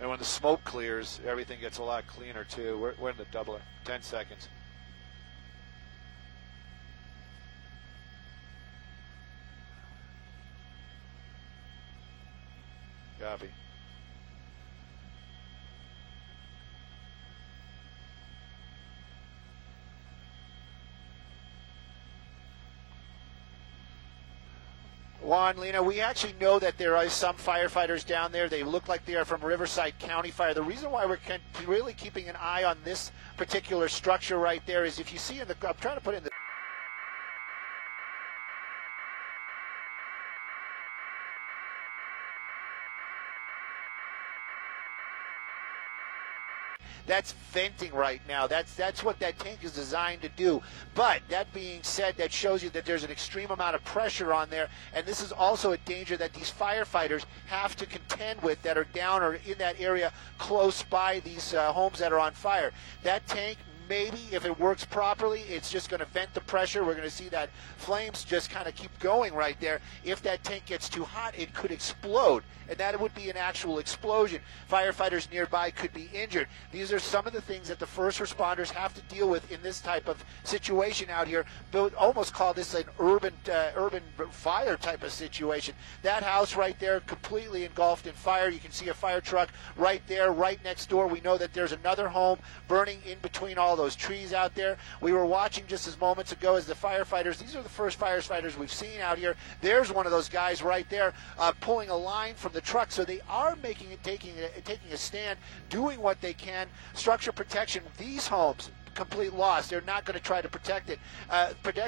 And when the smoke clears, everything gets a lot cleaner too. We're in the doubler. 10 seconds. Copy. Juan, Lena, we actually know that there are some firefighters down there. They look like they are from Riverside County Fire. The reason why we're really keeping an eye on this particular structure right there is if you see in the, I'm trying to put in the, that's venting right now. That's what that tank is designed to do. But that being said, that shows you that there's an extreme amount of pressure on there, and this is also a danger that these firefighters have to contend with that are down or in that area close by these homes that are on fire. That tank, maybe if it works properly, it's just going to vent the pressure. We're going to see that flames just kind of keep going right there. If that tank gets too hot, it could explode, and that would be an actual explosion. Firefighters nearby could be injured. These are some of the things that the first responders have to deal with in this type of situation out here. But almost call this an urban fire type of situation. That house right there completely engulfed in fire. You can see a fire truck right there, right next door. We know that there's another home burning in between all those trees out there. We were watching just as moments ago as the firefighters, these are the first firefighters we've seen out here. There's one of those guys right there pulling a line from the truck. So they are taking a stand, doing what they can. Structure protection, these homes, complete loss. They're not going to try to protect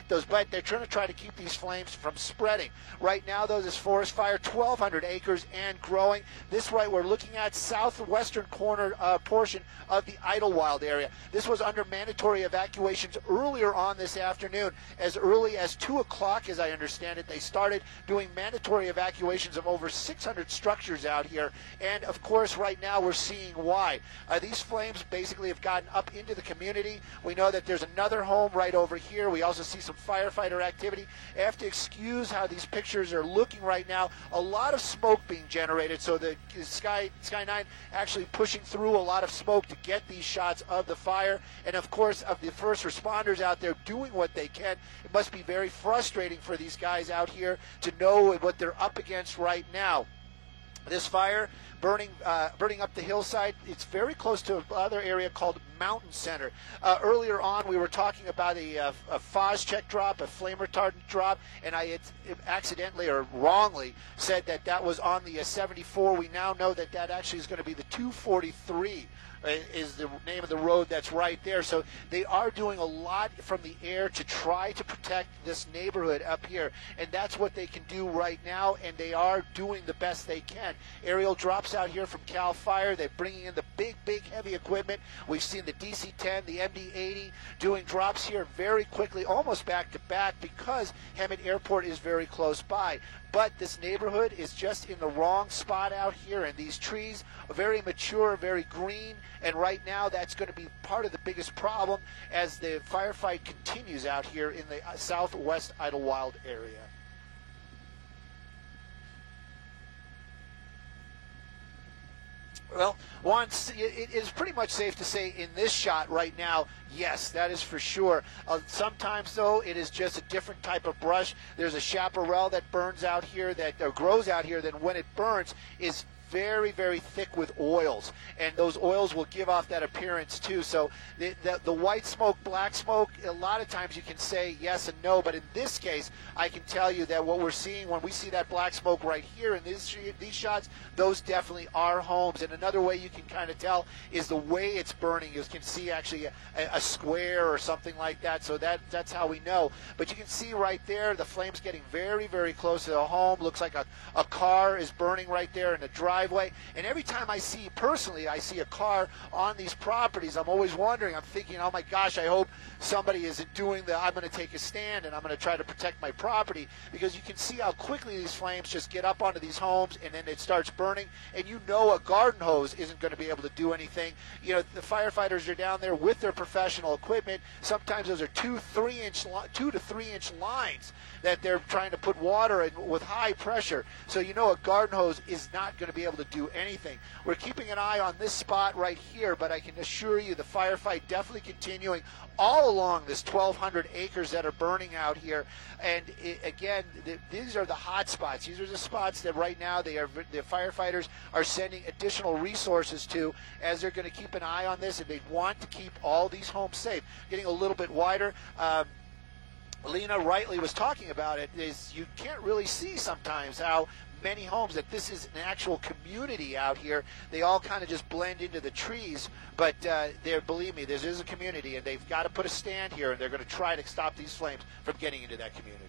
those, but they're trying to try to keep these flames from spreading. Right now, though, this forest fire, 1,200 acres and growing. This right we're looking at southwestern corner portion of the Idlewild area. This was under mandatory evacuations earlier on this afternoon. As early as 2 o'clock, as I understand it, they started doing mandatory evacuations of over 600 structures out here. And, of course, right now we're seeing why. These flames basically have gotten up into the community. We know that there's another home right over here. We also see some firefighter activity. I have to excuse how these pictures are looking right now. A lot of smoke being generated, so the Sky 9 actually pushing through a lot of smoke to get these shots of the fire, and of course of the first responders out there doing what they can. It must be very frustrating for these guys out here to know what they're up against right now. This fire, burning up the hillside. It's very close to another area called Mountain Center. Earlier on, we were talking about a Phosgene drop, a flame retardant drop, and I had accidentally or wrongly said that that was on the 74. We now know that that actually is going to be the 243. Is the name of the road that's right there. So they are doing a lot from the air to try to protect this neighborhood up here, and that's what they can do right now, and they are doing the best they can. Aerial drops out here from CAL FIRE. They're bringing in the big heavy equipment. We've seen the DC-10, the MD-80 doing drops here very quickly, almost back to back, because Hemet Airport is very close by. But this neighborhood is just in the wrong spot out here, and these trees are very mature, very green, and right now that's going to be part of the biggest problem as the firefight continues out here in the southwest Idlewild area. Well, it is pretty much safe to say in this shot right now, yes, that is for sure. Sometimes, though, it is just a different type of brush. There's a chaparral that burns out here, that grows out here, that when it burns is very thick with oils, and those oils will give off that appearance too. So the white smoke, black smoke, a lot of times you can say yes and no, but in this case I can tell you that what we're seeing when we see that black smoke right here in these shots, those definitely are homes. And another way you can kind of tell is the way it's burning. You can see actually a square or something like that, so that's how we know. But you can see right there the flames getting very close to the home. Looks like a car is burning right there in the driveway. And every time I see a car on these properties, I'm always wondering, I'm thinking, oh my gosh, I hope somebody isn't doing I'm going to take a stand and I'm going to try to protect my property, because you can see how quickly these flames just get up onto these homes and then it starts burning, and you know a garden hose isn't going to be able to do anything. You know, the firefighters are down there with their professional equipment. Sometimes those are 2 to 3 inch lines that they're trying to put water in with high pressure. So you know a garden hose is not going to be able to do anything. We're keeping an eye on this spot right here, but I can assure you the firefight definitely continuing all along this 1,200 acres that are burning out here. And again, these are the hot spots. These are the spots that right now the firefighters are sending additional resources to, as they're going to keep an eye on this, and they want to keep all these homes safe. Getting a little bit wider. Lena rightly was talking about it, is you can't really see sometimes how many homes, that this is an actual community out here. They all kind of just blend into the trees, but believe me, this is a community, and they've got to put a stand here, and they're going to try to stop these flames from getting into that community.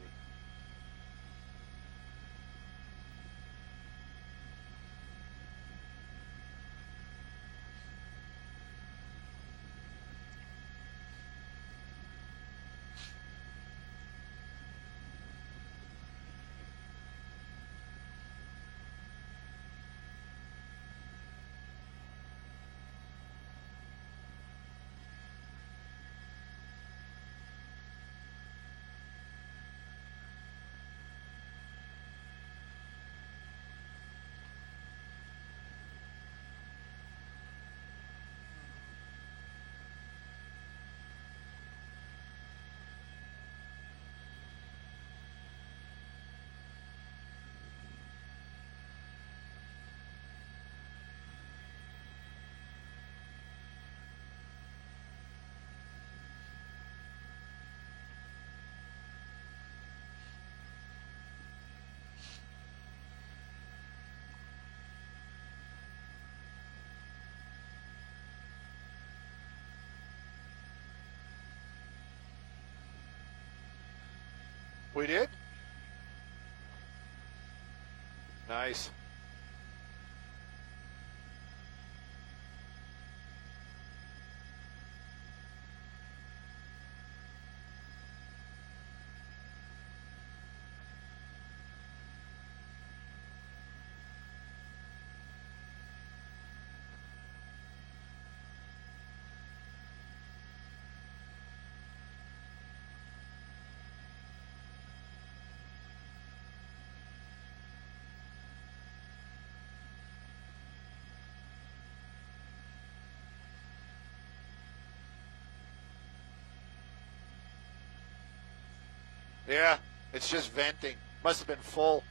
We did? Nice. Yeah, it's just venting. Must have been full.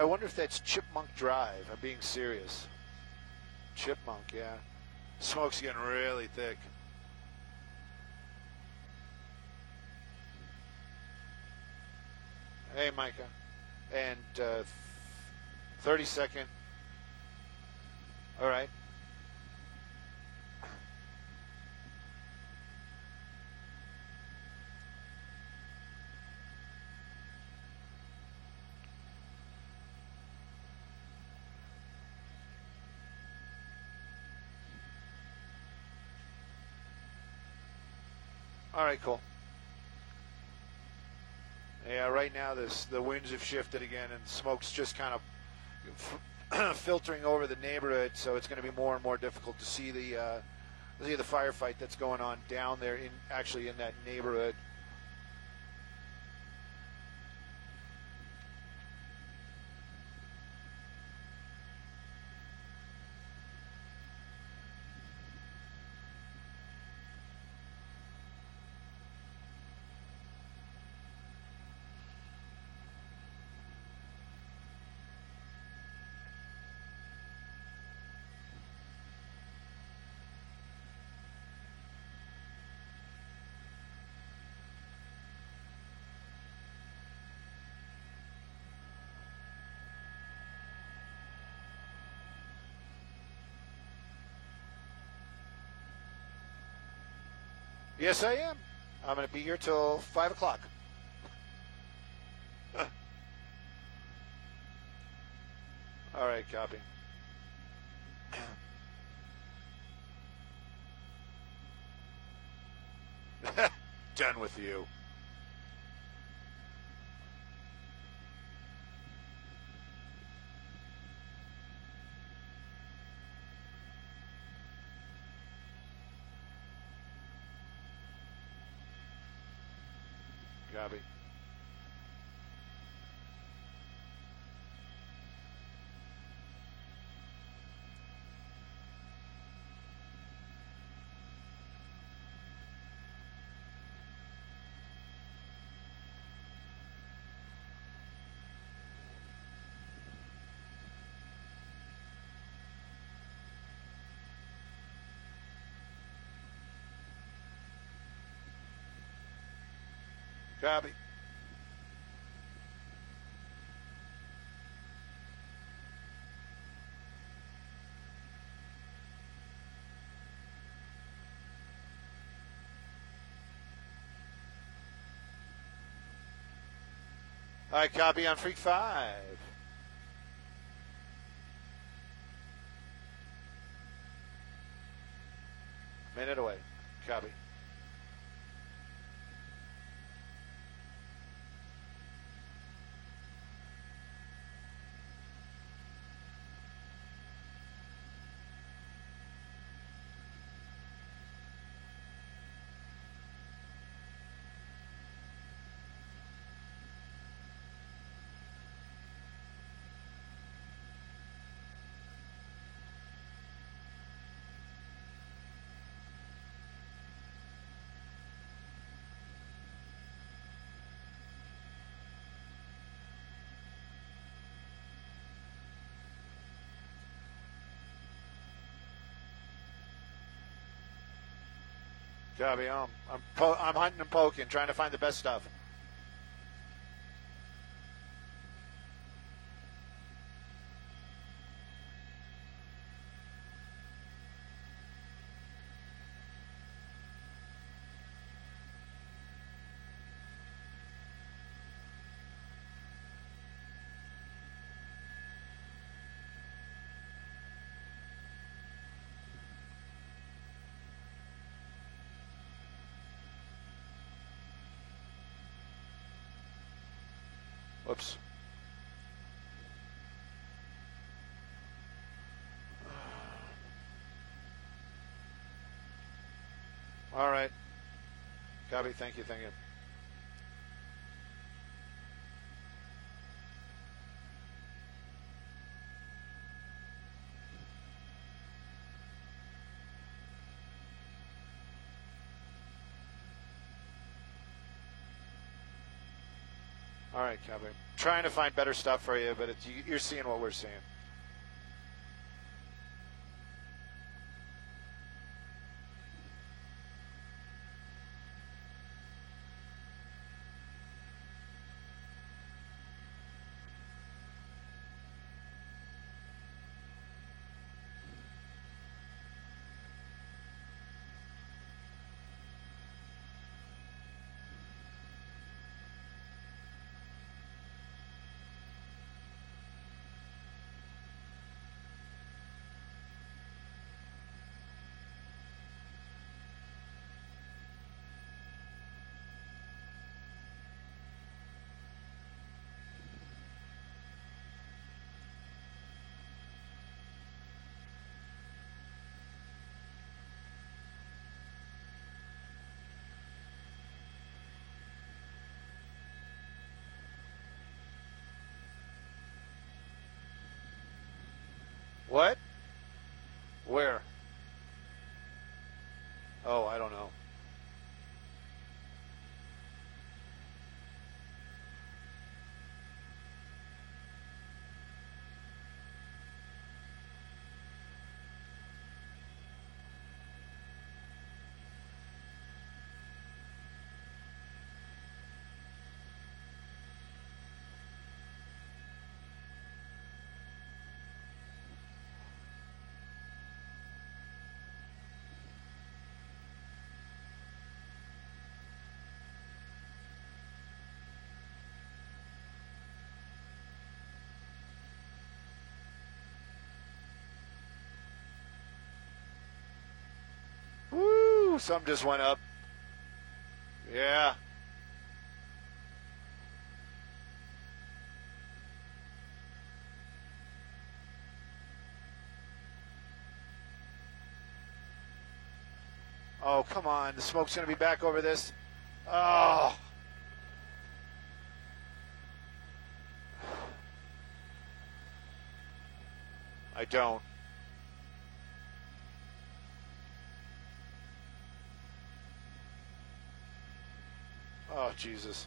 I wonder if that's Chipmunk Drive. I'm being serious. Chipmunk, yeah. Smoke's getting really thick. Hey, Micah. And 30-second. All right. All right, cool. Yeah, right now the winds have shifted again, and smoke's just kind of filtering over the neighborhood, so it's going to be more and more difficult to see the firefight that's going on down there actually in that neighborhood. Yes, I am. I'm going to be here till 5 o'clock. All right, copy. Done with you. Copy. Copy. All right, copy on Freak 5. Minute away. Copy. Copy. I'm hunting and poking, trying to find the best stuff. Whoops. All right. Copy. Thank you. Thank you. All right, Kevin. Trying to find better stuff for you, but you're seeing what we're seeing. What? Where? Oh, I don't know. Woo! Some just went up. Yeah. Oh, come on. The smoke's going to be back over this. Oh. I don't. Oh, Jesus.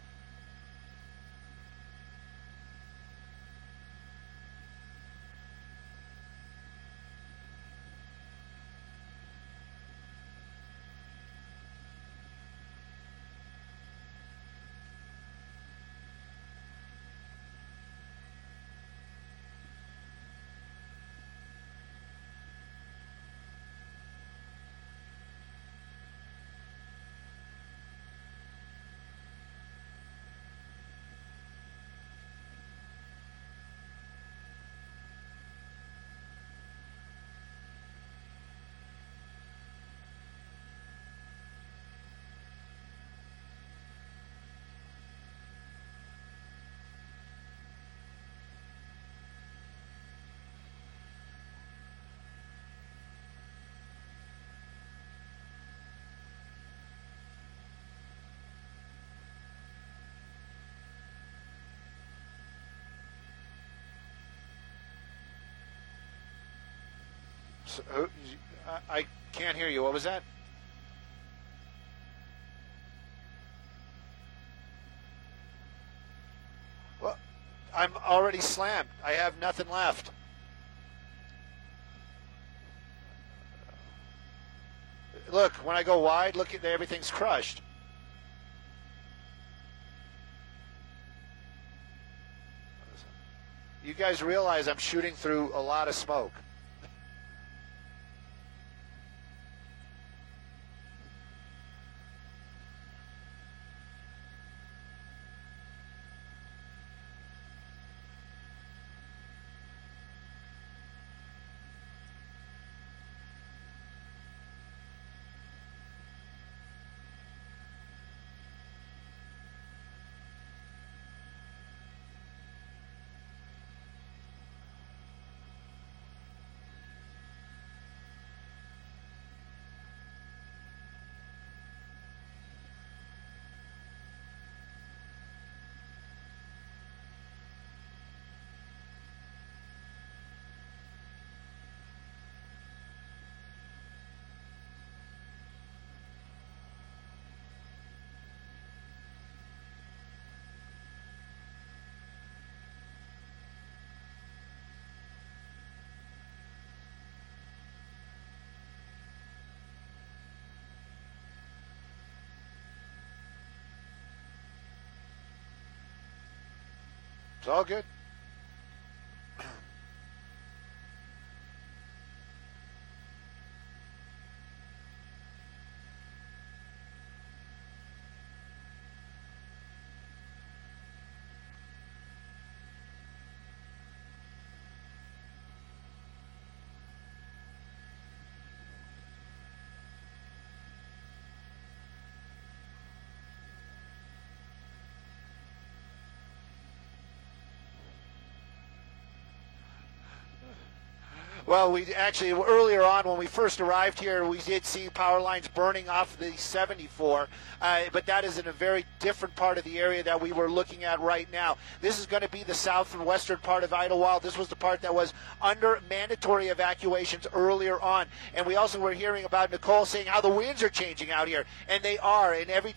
So, I can't hear you. What was that? Well, I'm already slammed. I have nothing left. Look, when I go wide, look at everything's crushed. You guys realize I'm shooting through a lot of smoke. It's all good. Well, we actually, earlier on when we first arrived here, we did see power lines burning off the 74, but that is in a very different part of the area that we were looking at right now. This is going to be the south and western part of Idlewild. This was the part that was under mandatory evacuations earlier on. And we also were hearing about Nicole saying how the winds are changing out here, and they are. And every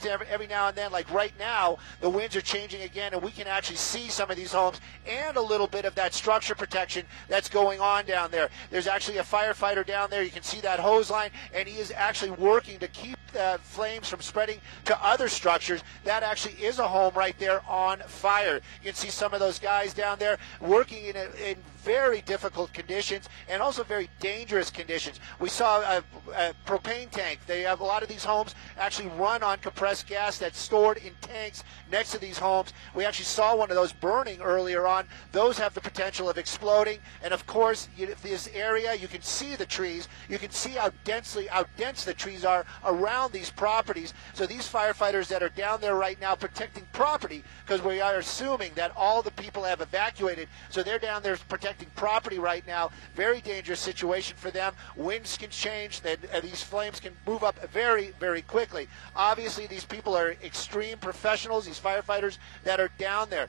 now and then, like right now, the winds are changing again, and we can actually see some of these homes and a little bit of that structure protection that's going on down there. There's actually a firefighter down there. You can see that hose line, and he is actually working to keep the flames from spreading to other structures. That actually is a home right there on fire. You can see some of those guys down there working in very difficult conditions and also very dangerous conditions. We saw a propane tank. They have a lot of these homes actually run on compressed gas that's stored in tanks next to these homes. We actually saw one of those burning earlier on. Those have the potential of exploding. And of course, this area, you can see the trees. You can see how dense the trees are around these properties. So these firefighters that are down there right now protecting property, because we are assuming that all the people have evacuated, so they're down there protecting property right now. Very dangerous situation for them. Winds can change. These flames can move up very, very quickly. Obviously, these people are extreme professionals, these firefighters that are down there.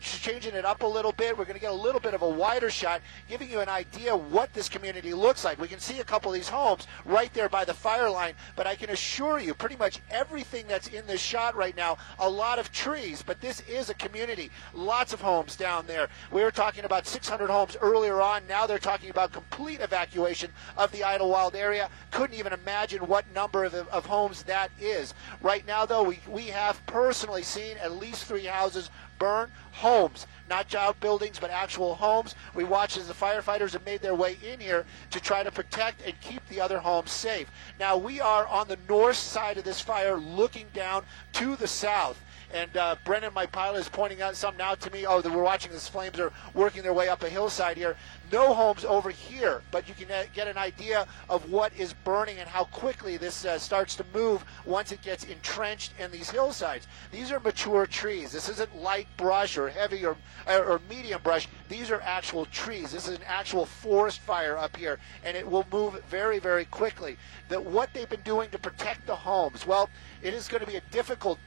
Changing it up a little bit, we're going to get a little bit of a wider shot, giving you an idea what this community looks like. We can see a couple of these homes right there by the fire line, but I can assure you pretty much everything that's in this shot right now, a lot of trees, but this is a community. Lots of homes down there. We were talking about 600 homes earlier on. Now they're talking about complete evacuation of the Idlewild area. Couldn't even imagine what number of homes that is. Right now, though, we have personally seen at least 3 houses burn. Homes, not outbuildings, but actual homes. We watched as the firefighters have made their way in here to try to protect and keep the other homes safe. Now, we are on the north side of this fire looking down to the south. And Brennan, my pilot, is pointing out something out to me. Oh, we're watching these flames are working their way up a hillside here. No homes over here, but you can get an idea of what is burning and how quickly this starts to move once it gets entrenched in these hillsides. These are mature trees. This isn't light brush or heavy or medium brush. These are actual trees. This is an actual forest fire up here, and it will move very, very quickly. What they've been doing to protect the homes, well, it is going to be a difficult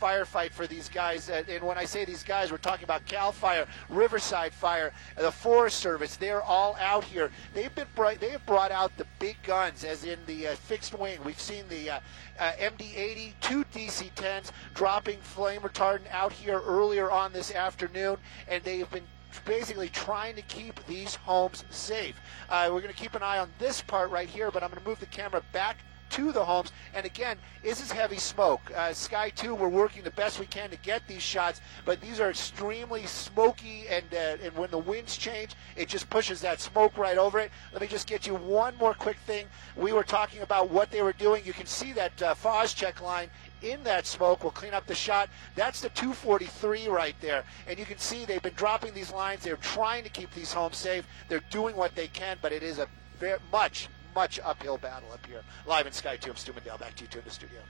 firefight for these guys. And when I say these guys, we're talking about CAL FIRE, Riverside Fire, the Forest Service. They're all out here. They have brought out the big guns, as in the fixed wing. We've seen the MD-80, 2 DC-10s dropping flame retardant out here earlier on this afternoon, and they have been basically trying to keep these homes safe. We're going to keep an eye on this part right here, but I'm going to move the camera back to the homes. And again, this is heavy smoke. Sky 2, we're working the best we can to get these shots, but these are extremely smoky, and when the winds change, it just pushes that smoke right over it. Let me just get you one more quick thing. We were talking about what they were doing. You can see that Phos-Chek line in that smoke. We'll clean up the shot. That's the 243 right there. And you can see they've been dropping these lines. They're trying to keep these homes safe. They're doing what they can, but it is a very much uphill battle up here. Live in Sky 2, I'm Stu Mandel. Back to you two in the studio.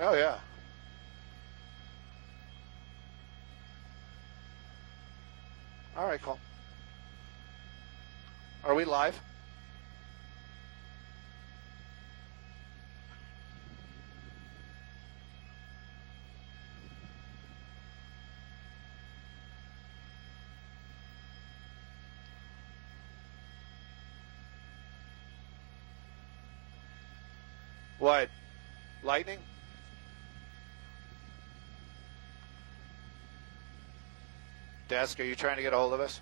Oh, yeah. All right, cool. Are we live? What? Lightning? Desk, are you trying to get a hold of us?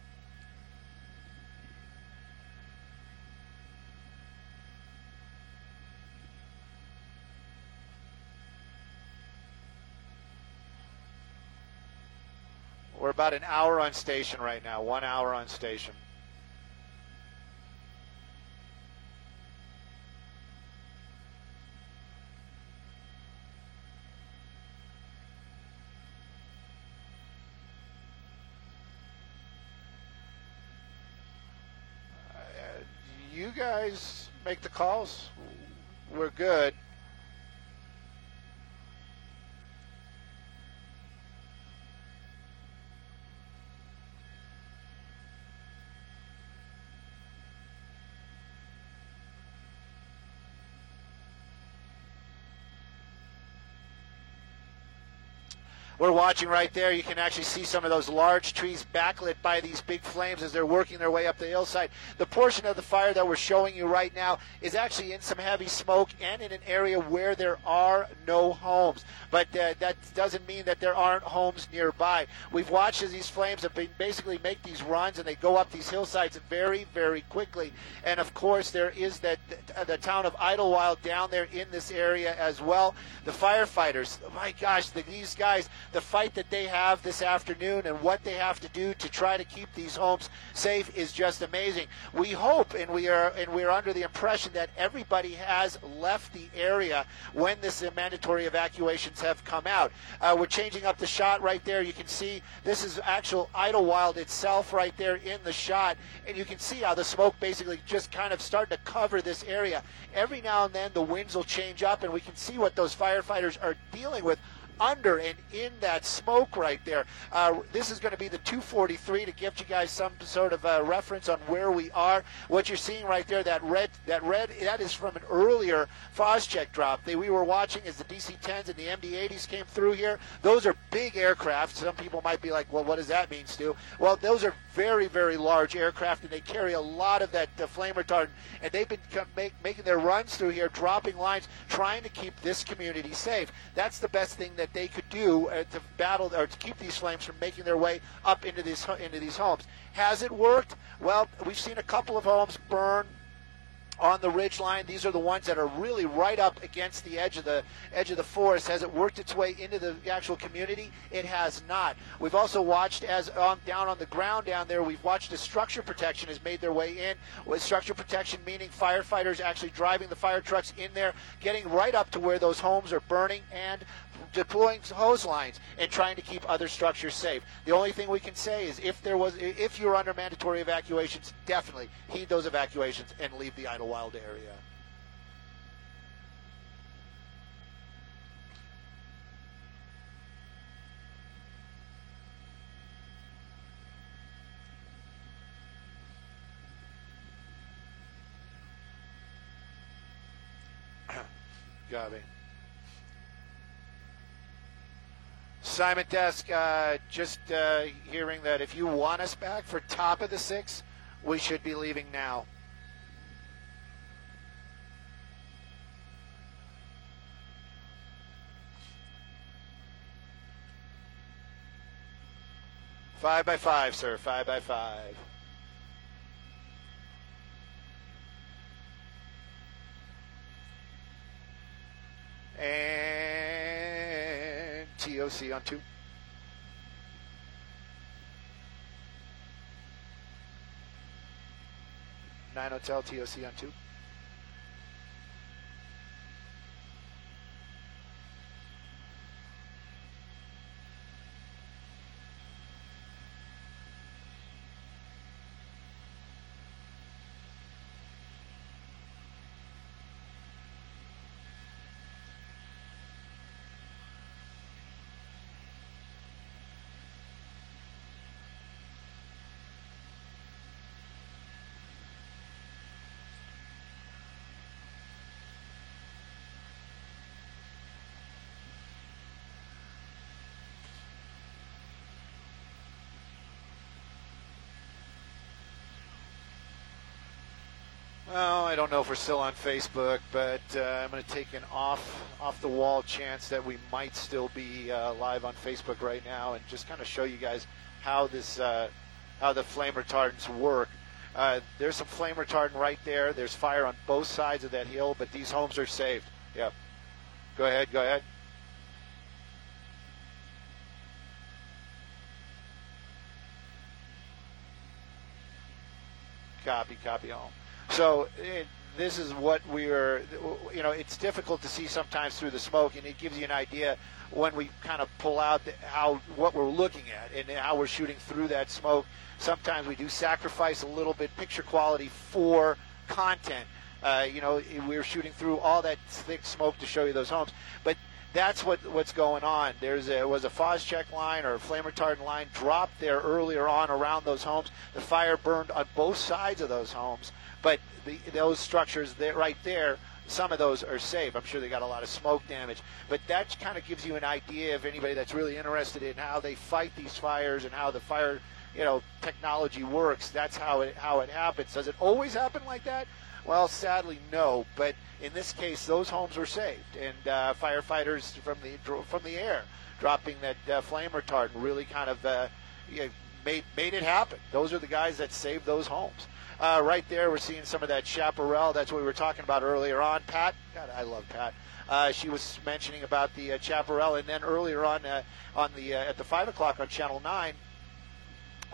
We're about an hour on station right now, 1 hour on station. You guys make the calls. We're good. We're watching right there. You can actually see some of those large trees backlit by these big flames as they're working their way up the hillside. The portion of the fire that we're showing you right now is actually in some heavy smoke and in an area where there are no homes. But that doesn't mean that there aren't homes nearby. We've watched as these flames have been basically make these runs, and they go up these hillsides very, very quickly. And of course, there is the town of Idlewild down there in this area as well. The firefighters, my gosh, these guys, the fight that they have this afternoon and what they have to do to try to keep these homes safe is just amazing. We hope, and we are under the impression that everybody has left the area when this mandatory evacuations have come out. We're changing up the shot right there. You can see this is actual Idlewild itself right there in the shot, and you can see how the smoke basically just kind of starting to cover this area. Every now and then the winds will change up, and we can see what those firefighters are dealing with under and in that smoke right there. This is going to be the 243 to give you guys some sort of reference on where we are. What you're seeing right there, that red, that is from an earlier Phosgech drop. We were watching as the DC-10s and the MD-80s came through here. Those are big aircraft. Some people might be like, well, what does that mean, Stu? Well, those are very, very large aircraft, and they carry a lot of that flame retardant, and they've been making their runs through here, dropping lines, trying to keep this community safe. That's the best thing that they could do to battle or to keep these flames from making their way up into these homes. Has it worked? Well, we've seen a couple of homes burn on the ridge line. These are the ones that are really right up against the edge of the forest. Has it worked its way into the actual community? It has not. We've also watched down on the ground down there, we've watched as structure protection has made their way in. With structure protection meaning firefighters actually driving the fire trucks in there, getting right up to where those homes are burning and deploying hose lines and trying to keep other structures safe. The only thing we can say is if you're under mandatory evacuations, definitely heed those evacuations and leave the Idlewild area. Gabi. Simon Desk, just hearing that if you want us back for top of the 6, we should be leaving now. Five by 5, sir. 5 by 5. And TOC on 2. Nine Hotel TOC on 2. I don't know if we're still on Facebook, but I'm going to take an off-the-wall chance that we might still be live on Facebook right now, and just kind of show you guys how this how the flame retardants work. There's some flame retardant right there. There's fire on both sides of that hill, but these homes are saved. Yep. Go ahead. Go ahead. Copy home. So this is what we're, you know, it's difficult to see sometimes through the smoke, and it gives you an idea when we kind of pull out what we're looking at and how we're shooting through that smoke. Sometimes we do sacrifice a little bit picture quality for content. You know, we're shooting through all that thick smoke to show you those homes, but that's what's going on. Was a Phos-Chek line or a flame retardant line dropped there earlier on around those homes. The fire burned on both sides of those homes, but those structures right there, some of those are safe. I'm sure they got a lot of smoke damage, but that kind of gives you an idea of anybody that's really interested in how they fight these fires and how the fire, you know, technology works. That's how it happens. Does it always happen like that? Well, sadly, no. But in this case, those homes were saved, and firefighters from the air dropping that flame retardant really kind of made it happen. Those are the guys that saved those homes. Right there, we're seeing some of that chaparral. That's what we were talking about earlier on. Pat, God, I love Pat. She was mentioning about the chaparral, and then earlier on at the 5 o'clock on Channel 9.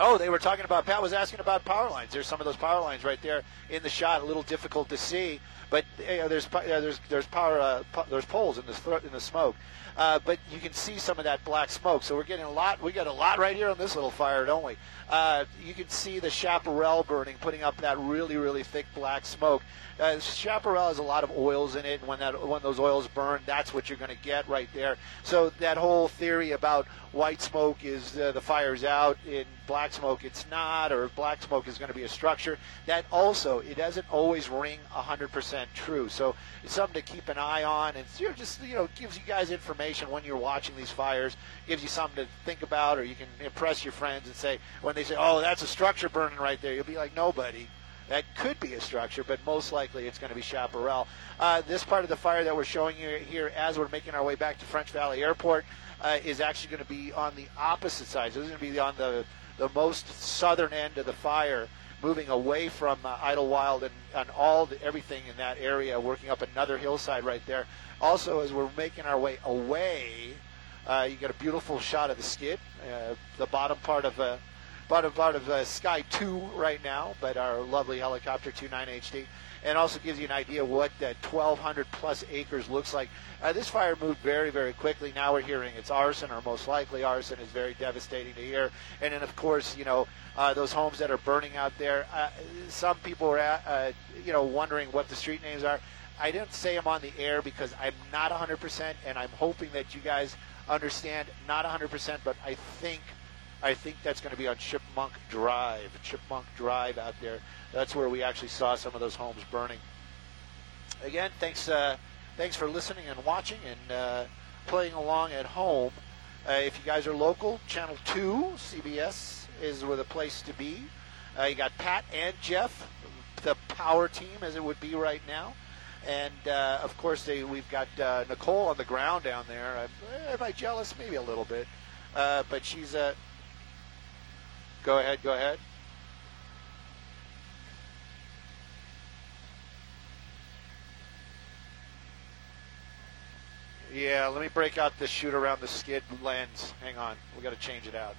Oh, they were talking about, Pat was asking about power lines. There's some of those power lines right there in the shot, a little difficult to see, but there's poles in the smoke. But you can see some of that black smoke. So we're getting we got a lot right here on this little fire, don't we? You can see the chaparral burning, putting up that really, really thick black smoke. Chaparral has a lot of oils in it, and when those oils burn, that's what you're going to get right there. So that whole theory about white smoke is the fire's out, in black smoke it's not, or black smoke is going to be a structure, that also, it doesn't always ring 100% true. So it's something to keep an eye on, and just, you know, gives you guys information when you're watching these fires, gives you something to think about, or you can impress your friends and say, when they say, oh, that's a structure burning right there, you'll be like, no, buddy. That could be a structure, but most likely it's going to be chaparral. This part of the fire that we're showing you here as we're making our way back to French Valley Airport is actually going to be on the opposite side. So this is going to be on the most southern end of the fire, moving away from Idlewild and everything in that area, working up another hillside right there. Also, as we're making our way away, you get a beautiful shot of the skid, the bottom part of Sky 2 right now, but our lovely helicopter 29 HD, and also gives you an idea what that 1,200 plus acres looks like. This fire moved very, very quickly. Now we're hearing it's arson, or most likely arson. Is very devastating to hear. And then, of course, you know, those homes that are burning out there. Some people are, you know, wondering what the street names are. I didn't say them on the air because I'm not 100%, and I'm hoping that you guys understand. Not 100%, but I think that's going to be on Chipmunk Drive out there. That's where we actually saw some of those homes burning. Again, thanks for listening and watching and playing along at home. If you guys are local, Channel 2, CBS, is where the place to be. You got Pat and Jeff, the power team, as it would be right now. And, of course, we've got Nicole on the ground down there. Am I jealous? Maybe a little bit. But she's... Go ahead. Yeah, let me break out the shoot around the skid lens. Hang on. We got to change it out.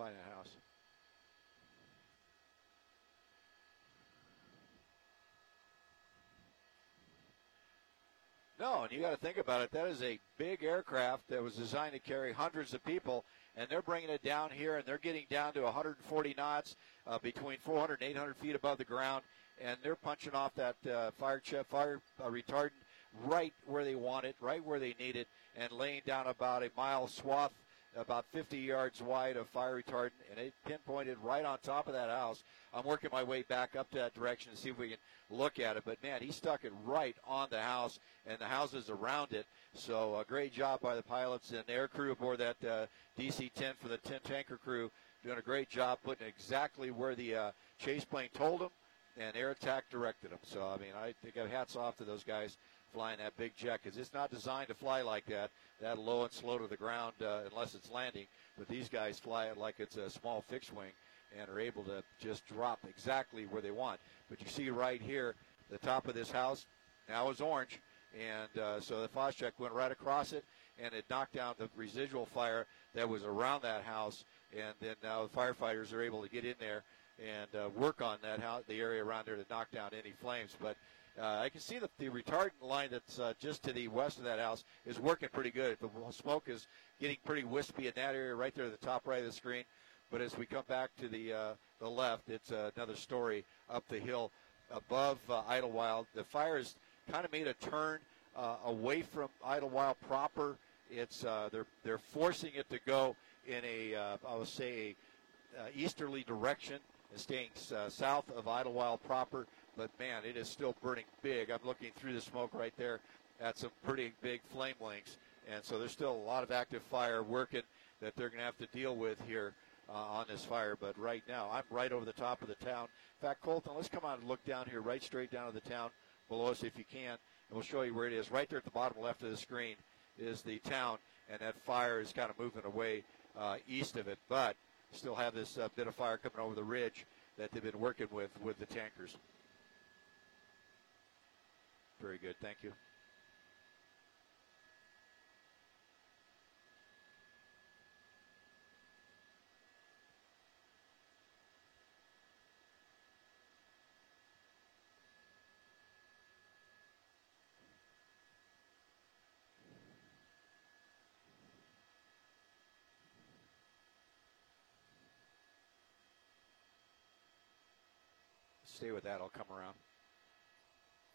find that house. No, and you got to think about it. That is a big aircraft that was designed to carry hundreds of people, and they're bringing it down here, and they're getting down to 140 knots, between 400 and 800 feet above the ground, and they're punching off that fire retardant right where they want it, right where they need it, and laying down about a mile swath, about 50 yards wide of fire retardant, and it pinpointed right on top of that house. I'm working my way back up to that direction to see if we can look at it, but man, he stuck it right on the house and the houses around it. So a great job by the pilots and air crew aboard that DC-10 for the 10 tanker crew, doing a great job putting it exactly where the chase plane told them and air attack directed them. So I mean, I think hats off to those guys flying that big jet, because it's not designed to fly like that low and slow to the ground unless it's landing. But these guys fly it like it's a small fixed wing and are able to just drop exactly where they want. But you see right here, the top of this house now is orange, and so the Phosgene went right across it, and it knocked down the residual fire that was around that house. And then now the firefighters are able to get in there and work on that house, the area around there, to knock down any flames. But I can see that the retardant line that's just to the west of that house is working pretty good. The smoke is getting pretty wispy in that area right there at the top right of the screen. But as we come back to the left, it's another story up the hill above Idlewild. The fire has kind of made a turn away from Idlewild proper. It's they're forcing it to go in a I would say easterly direction and staying south of Idlewild proper. But man, it is still burning big. I'm looking through the smoke right there at some pretty big flame links, and so there's still a lot of active fire working that they're going to have to deal with here on this fire. But right now, I'm right over the top of the town. In fact, Colton, let's come out and look down here, right straight down to the town below us if you can, and we'll show you where it is. Right there at the bottom left of the screen is the town, and that fire is kind of moving away east of it. But still have this bit of fire coming over the ridge that they've been working with the tankers. Very good, thank you. Stay with that, I'll come around.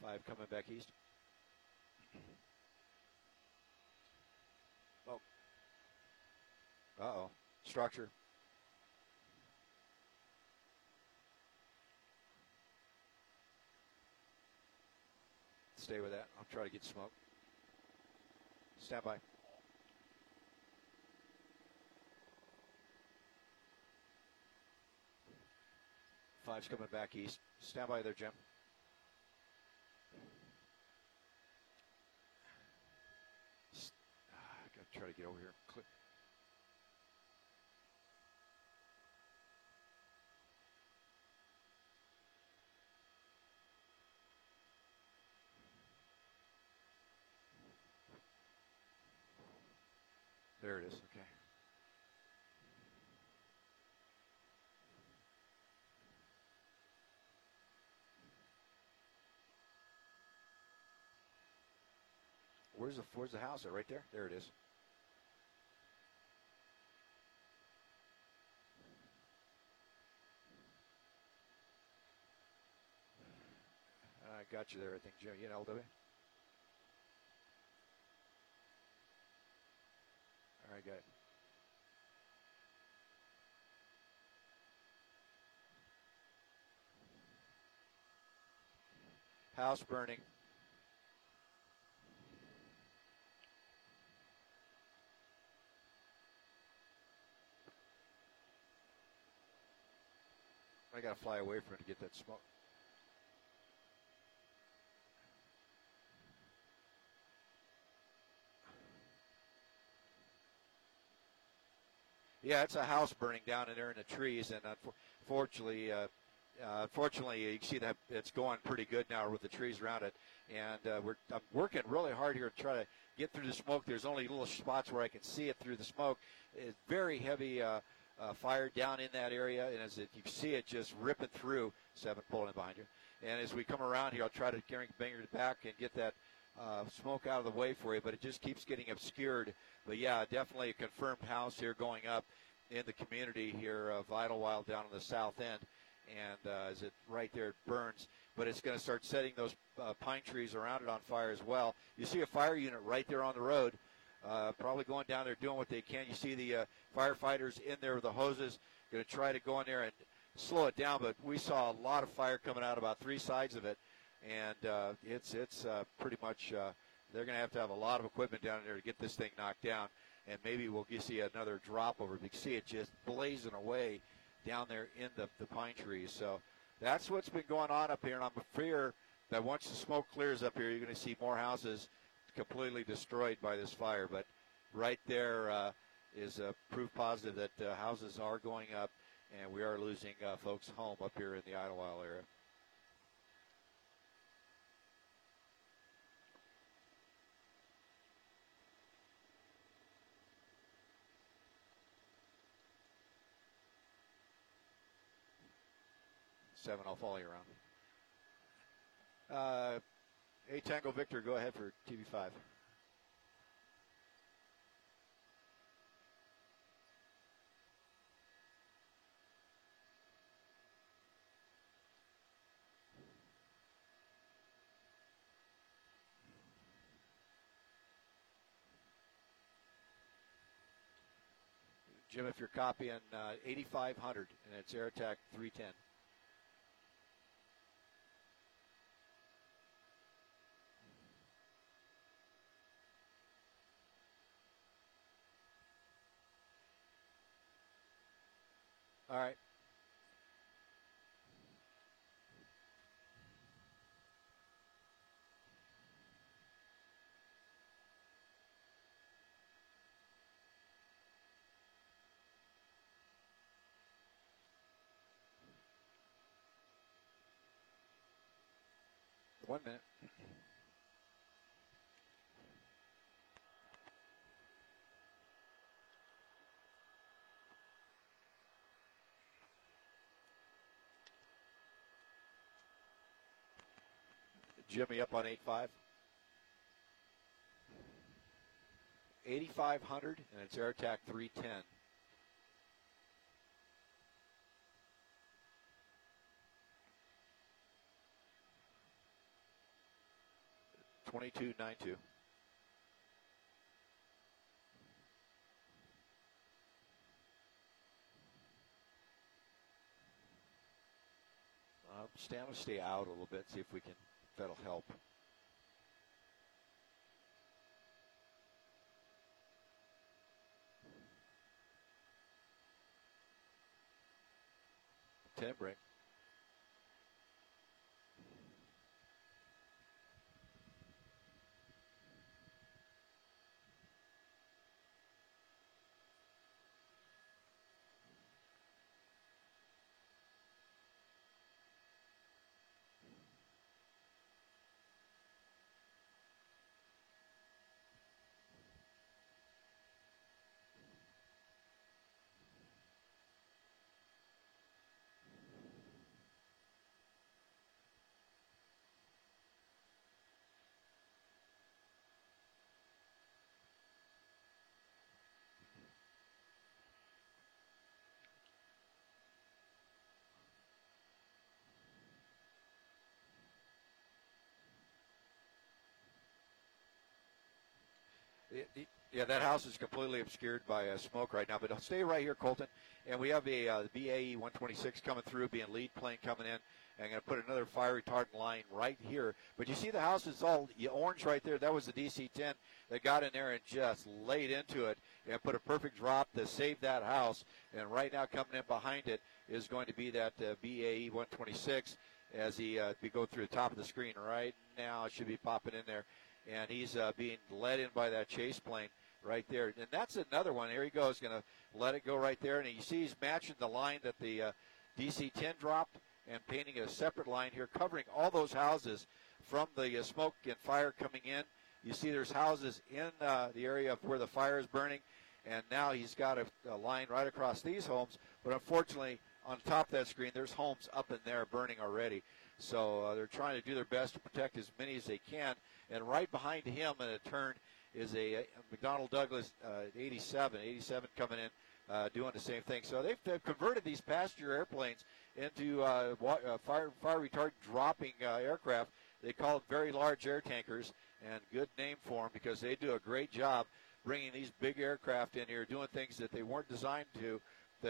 5 coming back east. Oh. Uh-oh. Structure. Stay with that. I'll try to get smoke. Stand by. Five's coming back east. Stand by there, Jim. I gotta try to get over here. Click. There it is. Okay. Where's the house at? Right there? There it is. I got you there, I think, Jim. You know, LW? All right, got it. House burning. I got to fly away from it to get that smoke. Yeah, it's a house burning down in there in the trees, and unfortunately, you can see that it's going pretty good now with the trees around it. And I'm working really hard here to try to get through the smoke. There's only little spots where I can see it through the smoke. It's very heavy fire down in that area, and as you see it just ripping through. 7 pulling in behind you. And as we come around here, I'll try to bring it back and get that smoke out of the way for you, but it just keeps getting obscured. But yeah, definitely a confirmed house here going up in the community here of Idlewild down on the south end. And as it right there, it burns. But it's going to start setting those pine trees around it on fire as well. You see a fire unit right there on the road, probably going down there doing what they can. You see the firefighters in there with the hoses, going to try to go in there and slow it down. But we saw a lot of fire coming out about 3 sides of it. And it's pretty much they're going to have a lot of equipment down there to get this thing knocked down. And maybe we'll see another drop over. You can see it just blazing away down there in the pine trees. So that's what's been going on up here. And I'm afraid that once the smoke clears up here, you're going to see more houses completely destroyed by this fire. But right there is proof positive that houses are going up, and we are losing folks' home up here in the Idlewild area. Seven, I'll follow you around. A Tango Victor, go ahead for TV5. Jim, if you're copying 8500, and it's Air Attack 310. All right. One minute. Jimmy up on 8.5. 8,500, and it's Air Attack 310. $22.92. I'm going to stay out a little bit, see if we can. That'll help. Ten break. Yeah, that house is completely obscured by smoke right now. But stay right here, Colton. And we have a BAE 126 coming through, being lead plane coming in. And I'm going to put another fire retardant line right here. But you see the house is all orange right there. That was the DC-10 that got in there and just laid into it and put a perfect drop to save that house. And right now coming in behind it is going to be that BAE 126 as we go through the top of the screen right now. It should be popping in there. And he's being led in by that chase plane right there. And that's another one. Here he goes, going to let it go right there. And you see he's matching the line that the DC-10 dropped and painting a separate line here, covering all those houses from the smoke and fire coming in. You see there's houses in the area of where the fire is burning. and now he's got a line right across these homes. But unfortunately, on top of that screen, there's homes up in there burning already. So they're trying to do their best to protect as many as they can. And right behind him in a turn is a McDonnell Douglas 87 coming in, doing the same thing. So they've converted these passenger airplanes into fire retardant dropping aircraft. They call them very large air tankers, and good name for them because they do a great job bringing these big aircraft in here, doing things that they weren't designed to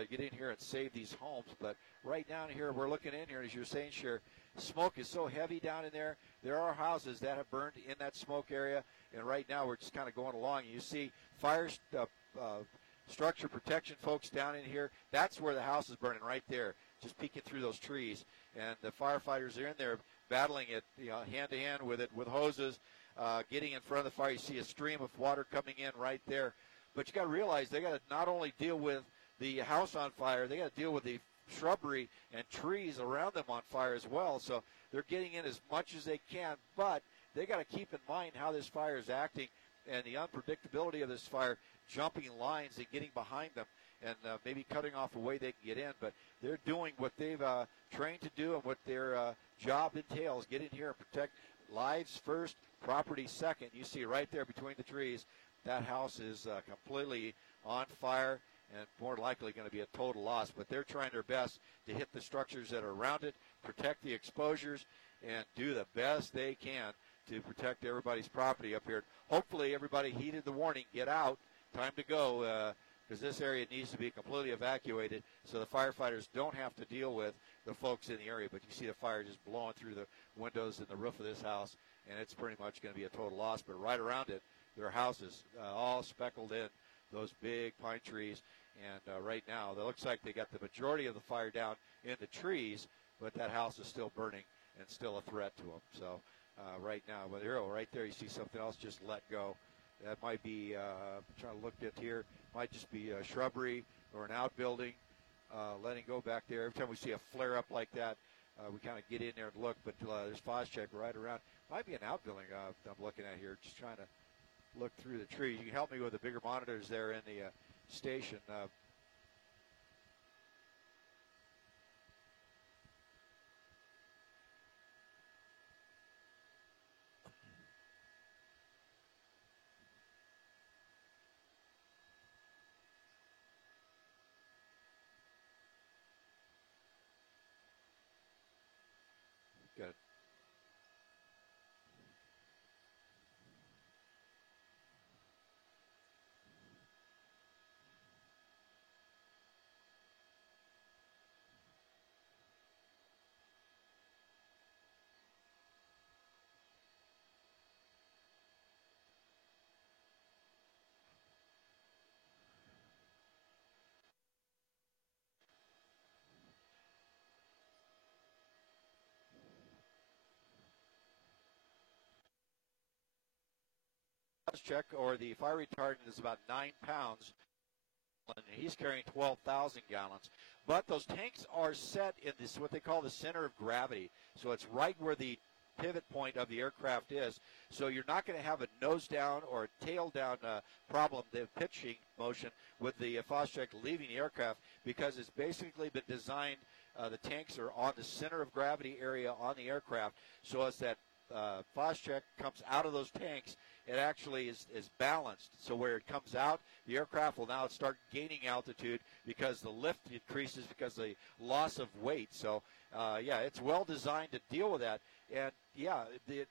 get in here and save these homes. But right down here, we're looking in here, as you're saying, Cher, smoke is so heavy down in there. There are houses that have burned in that smoke area, and right now we're just kind of going along. You see fire structure protection folks down in here. That's where the house is burning, right there, just peeking through those trees. And the firefighters are in there battling it, hand to hand with it, with hoses, getting in front of the fire. You see a stream of water coming in right there. But you got to realize they got to not only deal with the house on fire, they got to deal with the shrubbery and trees around them on fire as well. So they're getting in as much as they can, but they got to keep in mind how this fire is acting and the unpredictability of this fire, jumping lines and getting behind them and maybe cutting off a way they can get in. But they're doing what they've trained to do and what their job entails. Get in here and protect lives first, property second. You see right there between the trees, that house is completely on fire and more likely going to be a total loss. But they're trying their best to hit the structures that are around it, protect the exposures, and do the best they can to protect everybody's property up here. Hopefully everybody heeded the warning, get out, time to go, because this area needs to be completely evacuated so the firefighters don't have to deal with the folks in the area. But you see the fire just blowing through the windows and the roof of this house, and it's pretty much going to be a total loss. But right around it, there are houses all speckled in, those big pine trees. And right now, it looks like they got the majority of the fire down in the trees, but that house is still burning and still a threat to them. So right now, but there, right there, you see something else just let go. That might be, trying to look at here, might just be a shrubbery or an outbuilding letting go back there. Every time we see a flare up like that, we kind of get in there and look, but there's Phos-Chek right around. Might be an outbuilding I'm looking at here, just trying to look through the trees. You can help me with the bigger monitors there in the station. Good. Check or the fire retardant is about 9 pounds, and he's carrying 12,000 gallons. But those tanks are set in this what they call the center of gravity, so it's right where the pivot point of the aircraft is. So you're not going to have a nose down or a tail down problem, the pitching motion with the Phos-Chek leaving the aircraft, because it's basically been designed. The tanks are on the center of gravity area on the aircraft, so as that Phos-Chek comes out of those tanks, it actually is balanced. So where it comes out, the aircraft will now start gaining altitude because the lift increases because of the loss of weight. So, yeah, it's well designed to deal with that. And, yeah,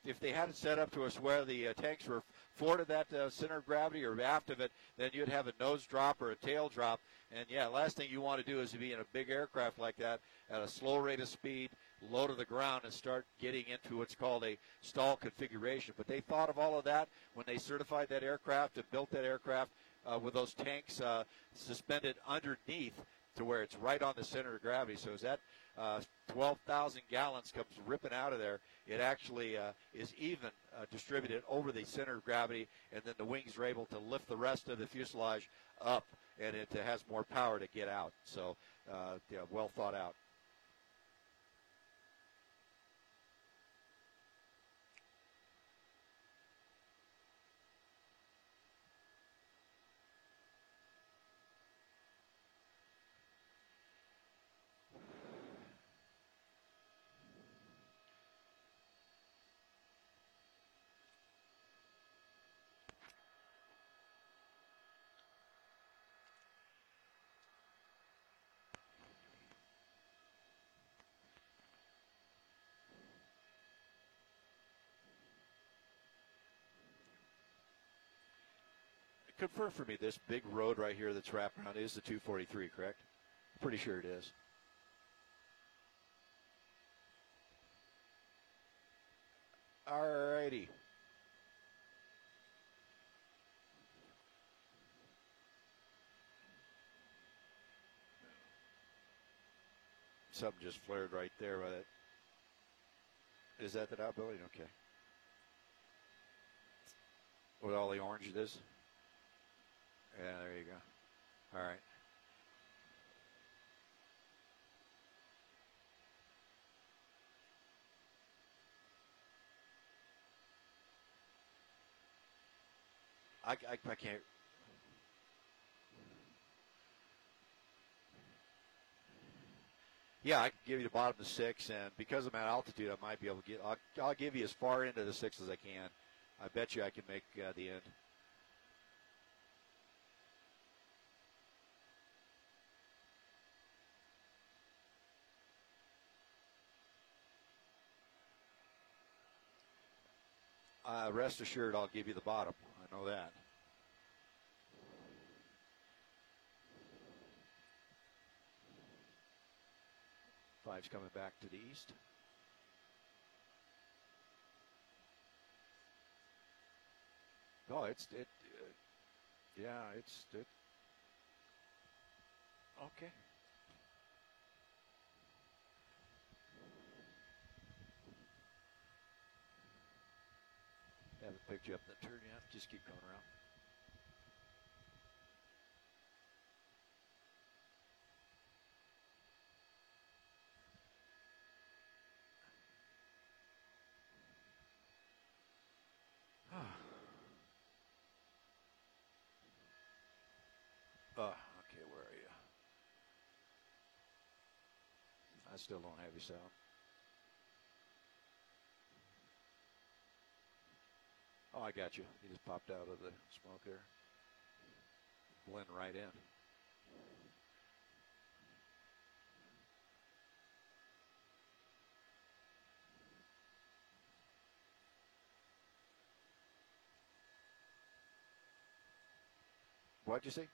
if they had it set up to us where the tanks were forward of that center of gravity or aft of it, then you'd have a nose drop or a tail drop. And, yeah, last thing you want to do is to be in a big aircraft like that at a slow rate of speed, low to the ground, and start getting into what's called a stall configuration. But they thought of all of that when they certified that aircraft and built that aircraft with those tanks suspended underneath to where it's right on the center of gravity. So as that 12,000 gallons comes ripping out of there, it actually is even distributed over the center of gravity, and then the wings are able to lift the rest of the fuselage up, and it has more power to get out. So, yeah, well thought out. confirm for me, this big road right here that's wrapped around is the 243, correct? Pretty sure it is. All righty. Something just flared right there by that. Is that the outbuilding? Okay. With all the orange it is? Yeah, there you go. All right. I can't. Yeah, I can give you the bottom of the 6, and because I'm at altitude, I might be able to get. I'll give you as far into the 6 as I can. I bet you I can make the end. Rest assured, I'll give you the bottom. I know that. Five's coming back to the east. Oh, yeah, it's okay. Haven't picked you up in the turn yet. Just keep going around. Okay, where are you? I still don't have you sound. Oh, I got you. You just popped out of the smoke there. Blend right in. What'd you say?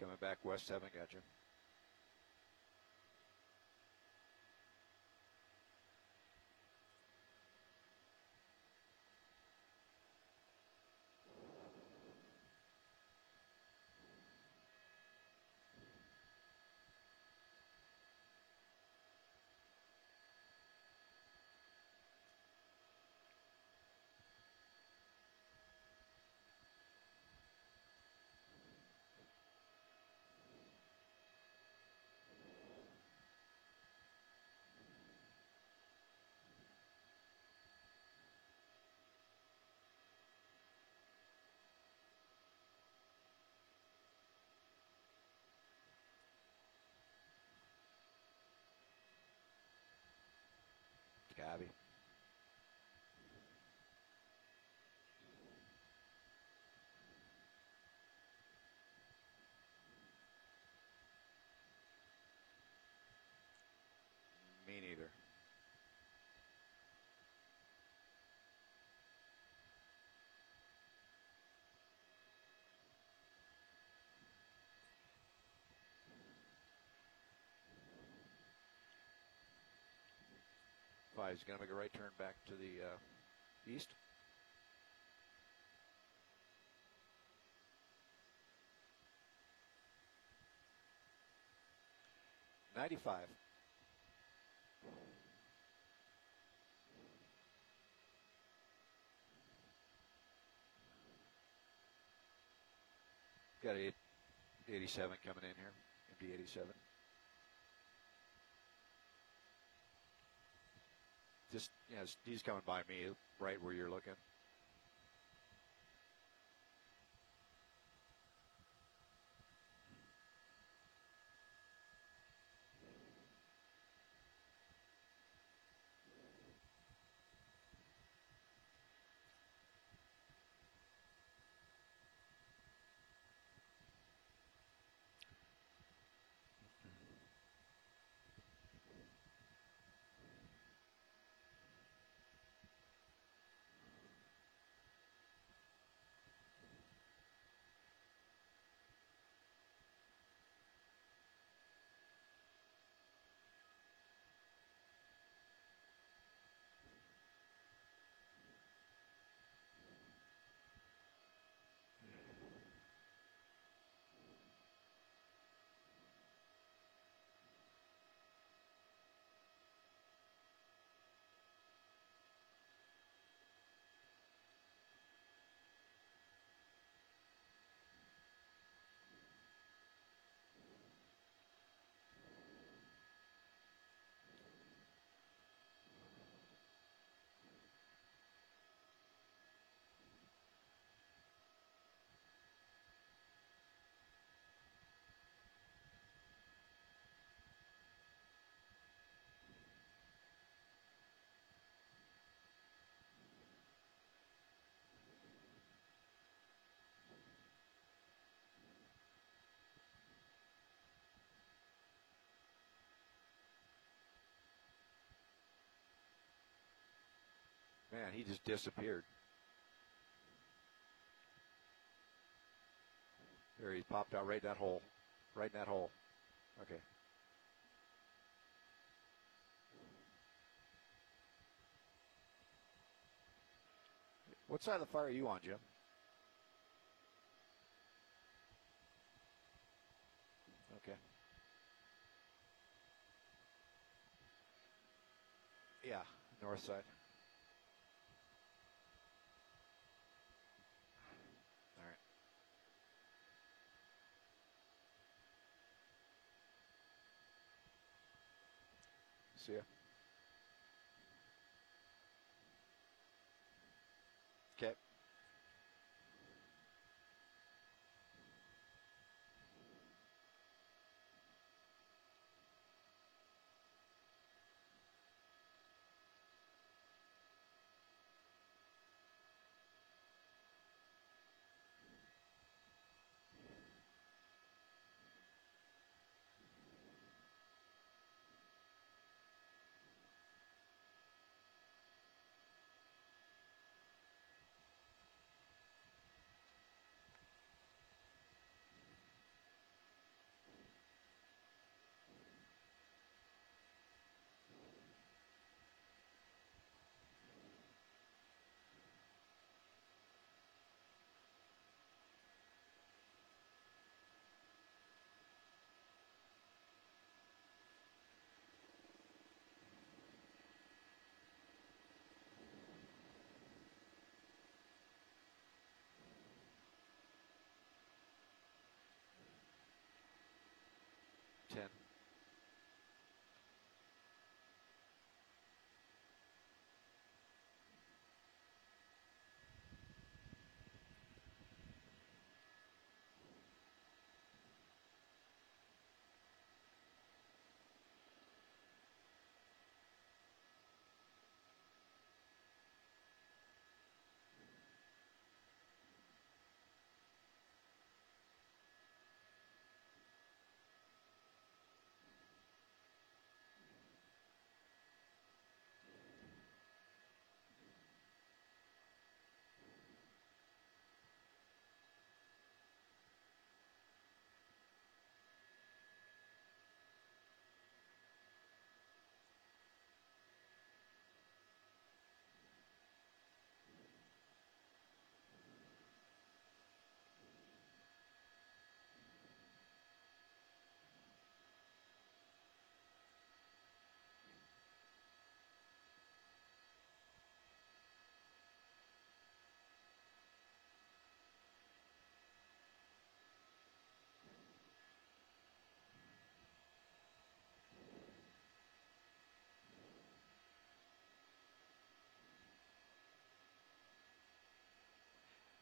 Coming back west 7, got you. Gabby. Me neither. Five's going to make a right turn back to the east. 95. Got a 87 coming in here, MD-87. Just, yeah, he's coming by me right where you're looking. Man, he just disappeared. There, he popped out right in that hole. Right in that hole. Okay. What side of the fire are you on, Jim? Okay. Yeah, north side. All right. See ya. Okay.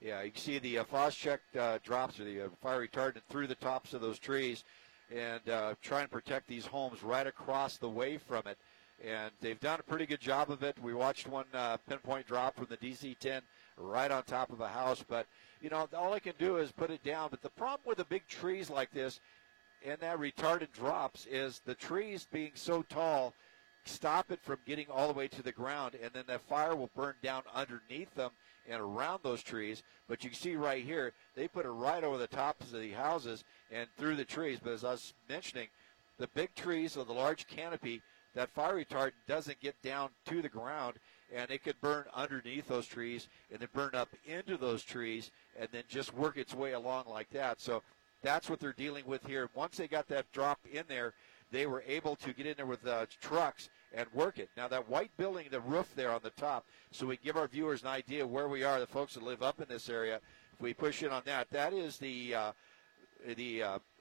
Yeah, you can see the Foscheck drops or the fire retardant through the tops of those trees and try and protect these homes right across the way from it. And they've done a pretty good job of it. We watched one pinpoint drop from the DC-10 right on top of a house. But, you know, all I can do is put it down. But the problem with the big trees like this and that retardant drops is the trees being so tall stop it from getting all the way to the ground, and then that fire will burn down underneath them and around those trees. But you can see right here, they put it right over the tops of the houses and through the trees. But as I was mentioning, the big trees with the large canopy, that fire retardant doesn't get down to the ground, and it could burn underneath those trees and then burn up into those trees and then just work its way along like that. So that's what they're dealing with here. Once they got that drop in there, they were able to get in there with trucks and work it. Now, that white building, the roof there on the top, so we give our viewers an idea where we are, the folks that live up in this area, if we push in on that, that is the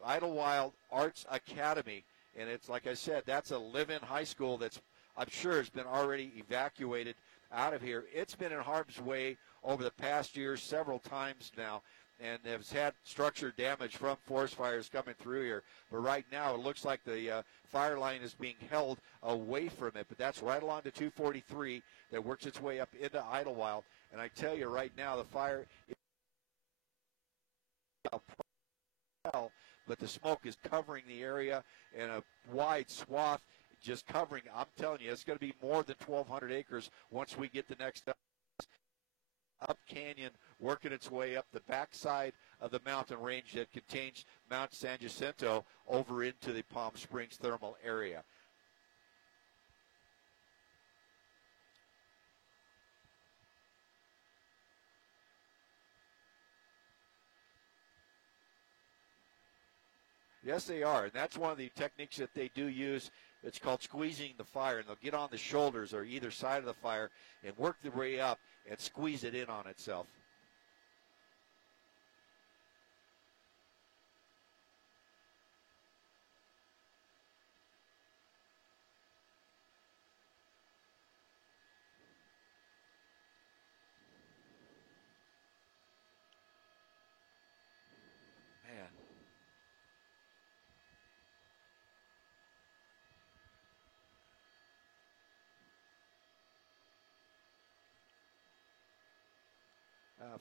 Idlewild Arts Academy. And it's, like I said, that's a live-in high school that's, I'm sure, has been already evacuated out of here. It's been in harm's way over the past year several times now, and has had structure damage from forest fires coming through here. But right now, it looks like the fire line is being held away from it. But that's right along to 243 that works its way up into Idlewild. And I tell you right now, the fire is but the smoke is covering the area in a wide swath, just covering. I'm telling you, it's going to be more than 1,200 acres once we get the next up canyon, working its way up the backside of the mountain range that contains Mount San Jacinto over into the Palm Springs thermal area. Yes, they are, and that's one of the techniques that they do use. It's called squeezing the fire, and they'll get on the shoulders or either side of the fire and work their way up and squeeze it in on itself. Man.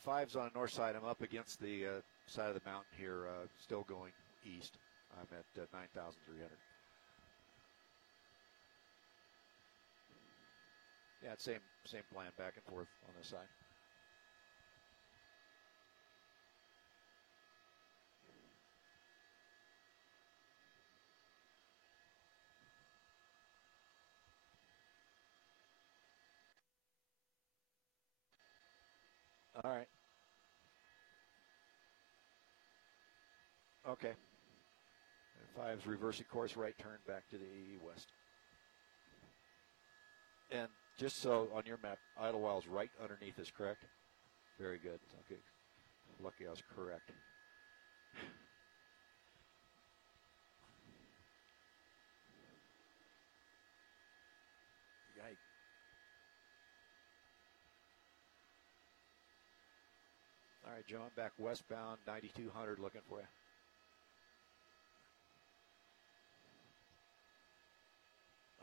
Five's on the north side. I'm up against the side of the mountain here, still going east. I'm at 9,300. Yeah, same plan, back and forth on this side. All right. Okay. And Five's reversing course, right turn back to the AE West. And just so on your map, Idlewild's right underneath is correct? Very good. Okay. Lucky I was correct. Yikes. All right, Joe, I'm back westbound, 9,200, looking for you.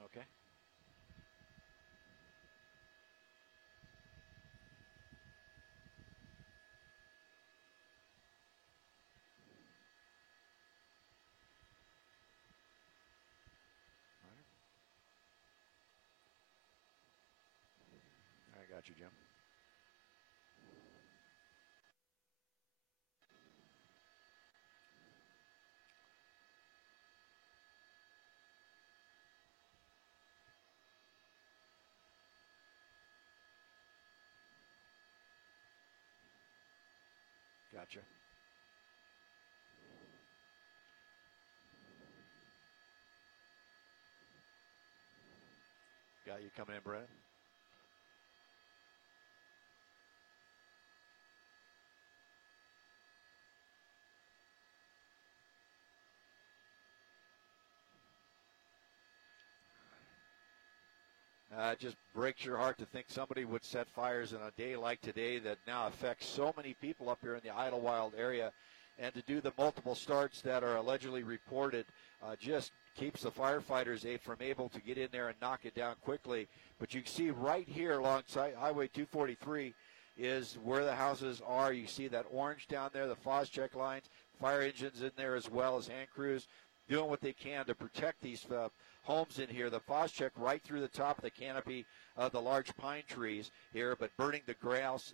Okay. I got you, Jim. Gotcha. Got you coming in, Brent. It just breaks your heart to think somebody would set fires in a day like today that now affects so many people up here in the Idlewild area. And to do the multiple starts that are allegedly reported just keeps the firefighters from able to get in there and knock it down quickly. But you can see right here alongside Highway 243 is where the houses are. You see that orange down there, the Phos-Chek lines, fire engines in there as well as hand crews doing what they can to protect these homes in here. The Phos-Chek right through the top of the canopy of the large pine trees here, but burning the grass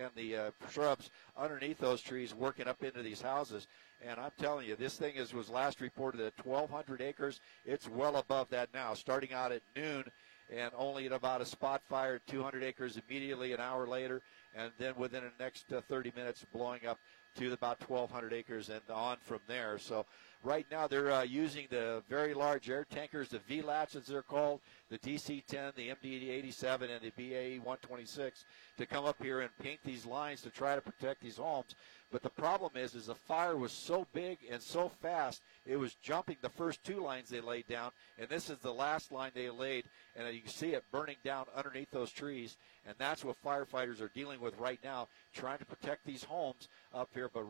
and the shrubs underneath those trees, working up into these houses. And I'm telling you, this thing was last reported at 1,200 acres. It's well above that now, starting out at noon and only at about a spot fire, 200 acres immediately an hour later, and then within the next 30 minutes blowing up to about 1,200 acres and on from there. So right now they're using the very large air tankers, the VLATs as they're called, the DC-10, the MD-87, and the BAE-126 to come up here and paint these lines to try to protect these homes. But the problem is the fire was so big and so fast, it was jumping the first two lines they laid down, and this is the last line they laid, and you can see it burning down underneath those trees, and that's what firefighters are dealing with right now, trying to protect these homes up here, but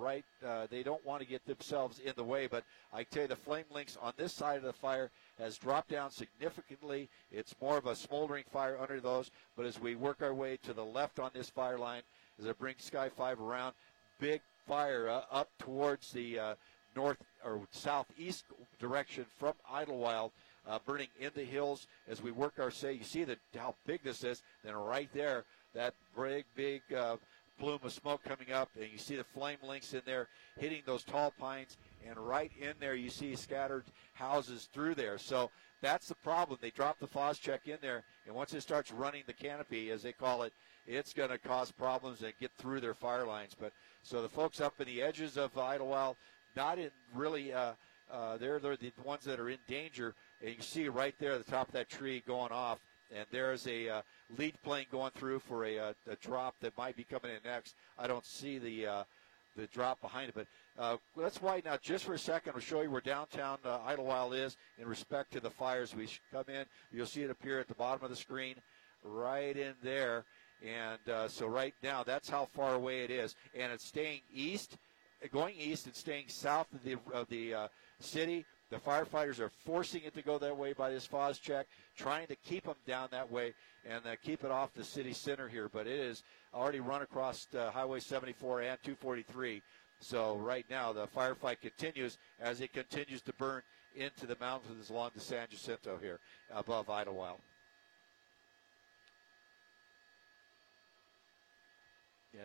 they don't want to get themselves in the way. But I tell you, the flame lengths on this side of the fire has dropped down significantly. It's more of a smoldering fire under those, but as we work our way to the left on this fire line, as I bring Sky 5 around, big fire up towards the north or southeast direction from Idlewild, burning in the hills. As we work our way, you see how big this is. Then right there, that big plume of smoke coming up, and you see the flame links in there hitting those tall pines, and right in there you see scattered houses through there. So that's the problem. They drop the Phos-Chek in there, and once it starts running the canopy, as they call it, it's going to cause problems and get through their fire lines. But so the folks up in the edges of Idlewild, not in really, they're the ones that are in danger. And you can see right there at the top of that tree going off, and there's a lead plane going through for a drop that might be coming in next. I don't see the drop behind it, but let's widen out just for a second. I'll show you where downtown Idlewild is in respect to the fires. We come in, you'll see it appear at the bottom of the screen, right in there. And so right now, that's how far away it is. And it's staying east, going east and staying south of the city. The firefighters are forcing it to go that way by this Phos-Chek, trying to keep them down that way and keep it off the city center here. But it is already run across Highway 74 and 243. So right now, the firefight continues as it continues to burn into the mountains along the San Jacinto here above Idlewild. Yeah.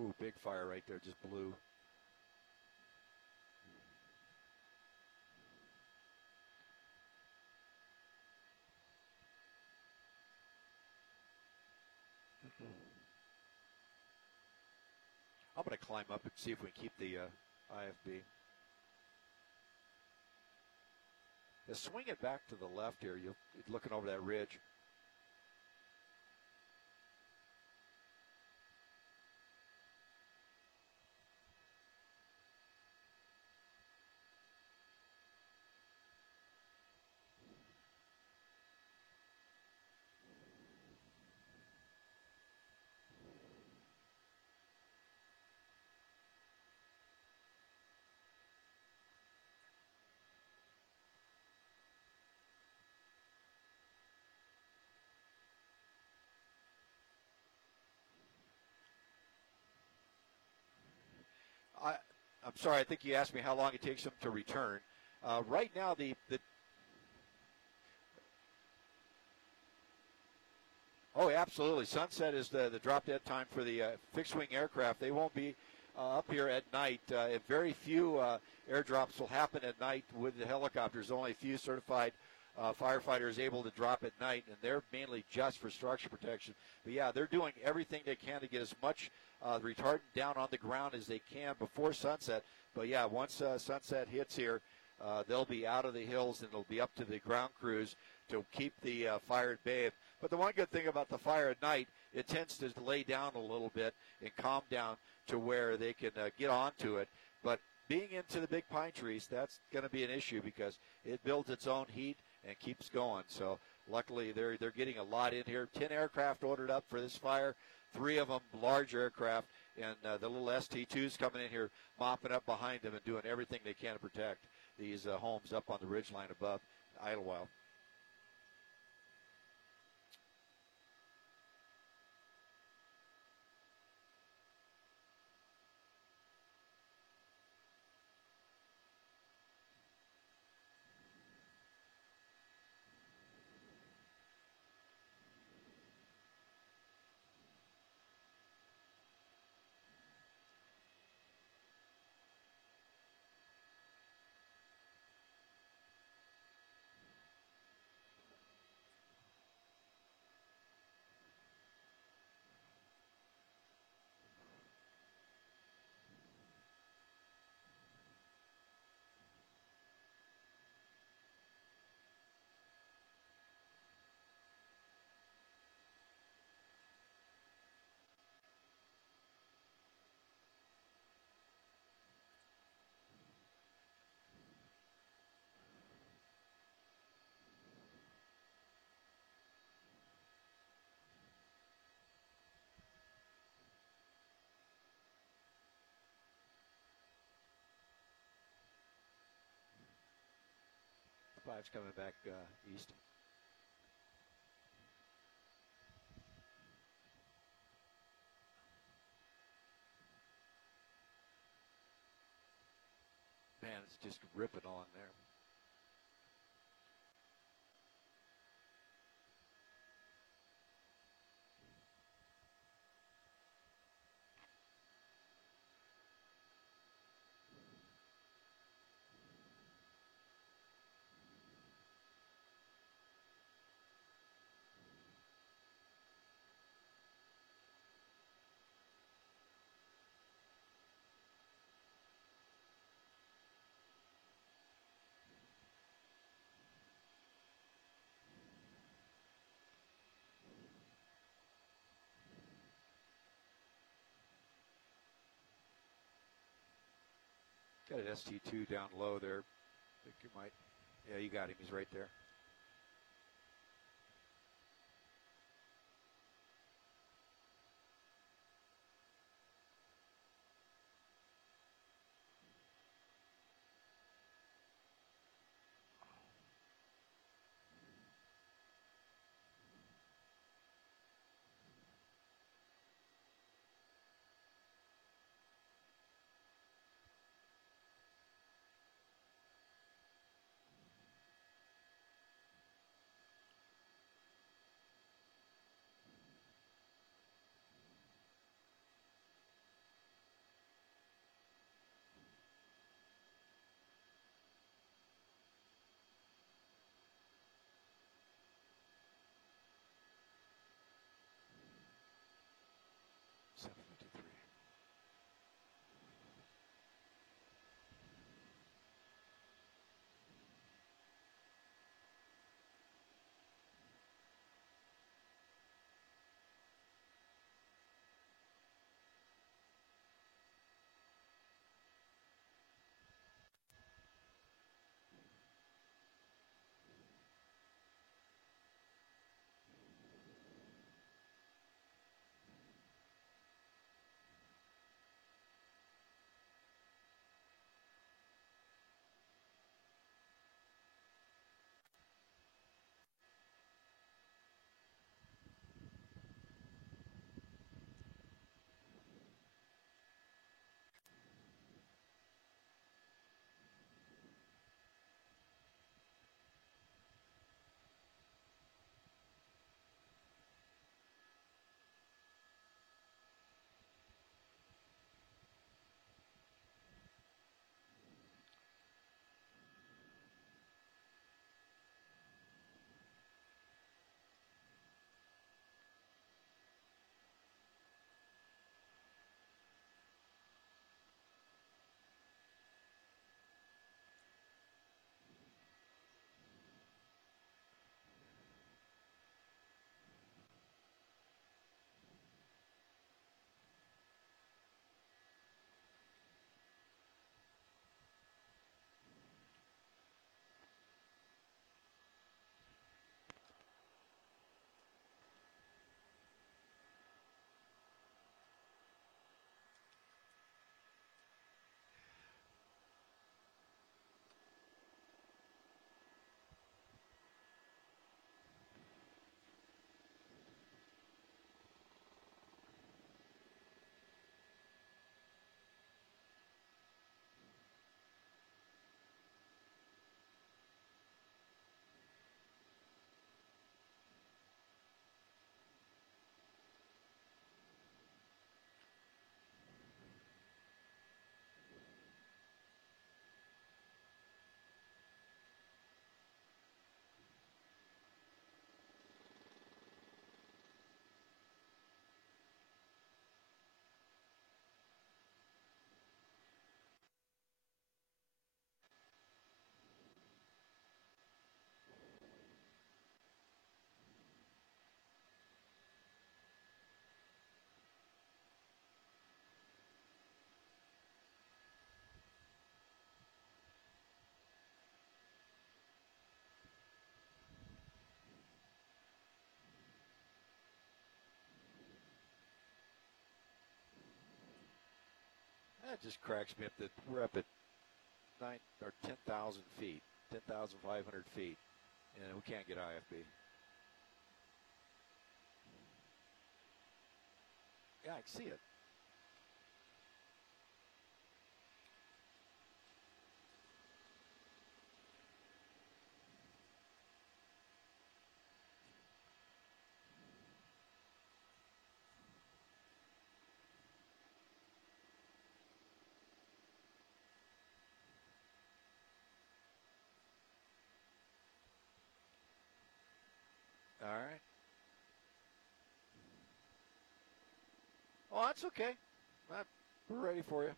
Ooh, big fire right there, just blew. I'm going to climb up and see if we can keep the IFB. Now swing it back to the left here. You're looking over that ridge. I'm sorry, I think you asked me how long it takes them to return. Right now, oh, absolutely. Sunset is the drop-dead time for the fixed-wing aircraft. They won't be up here at night. Very few airdrops will happen at night with the helicopters. Only a few certified firefighters able to drop at night, and they're mainly just for structure protection. But, yeah, they're doing everything they can to get as much retardant down on the ground as they can before sunset. But, yeah, once sunset hits here, they'll be out of the hills, and it'll be up to the ground crews to keep the fire at bay. But the one good thing about the fire at night, it tends to lay down a little bit and calm down to where they can get onto it. But being into the big pine trees, that's going to be an issue because it builds its own heat and keeps going. So luckily, they're getting a lot in here. 10 aircraft ordered up for this fire, 3 of them large aircraft, and the little ST-2s coming in here, mopping up behind them and doing everything they can to protect these homes up on the ridgeline above Idlewild. Five's coming back east. Man, it's just ripping on there. Got an ST-2 down low there. I think you might. Yeah, you got him. He's right there. That just cracks me up that we're up at 10,000 feet, 10,500 feet, and we can't get IFB. Yeah, I can see it. All right. Oh, that's okay. We're ready for you.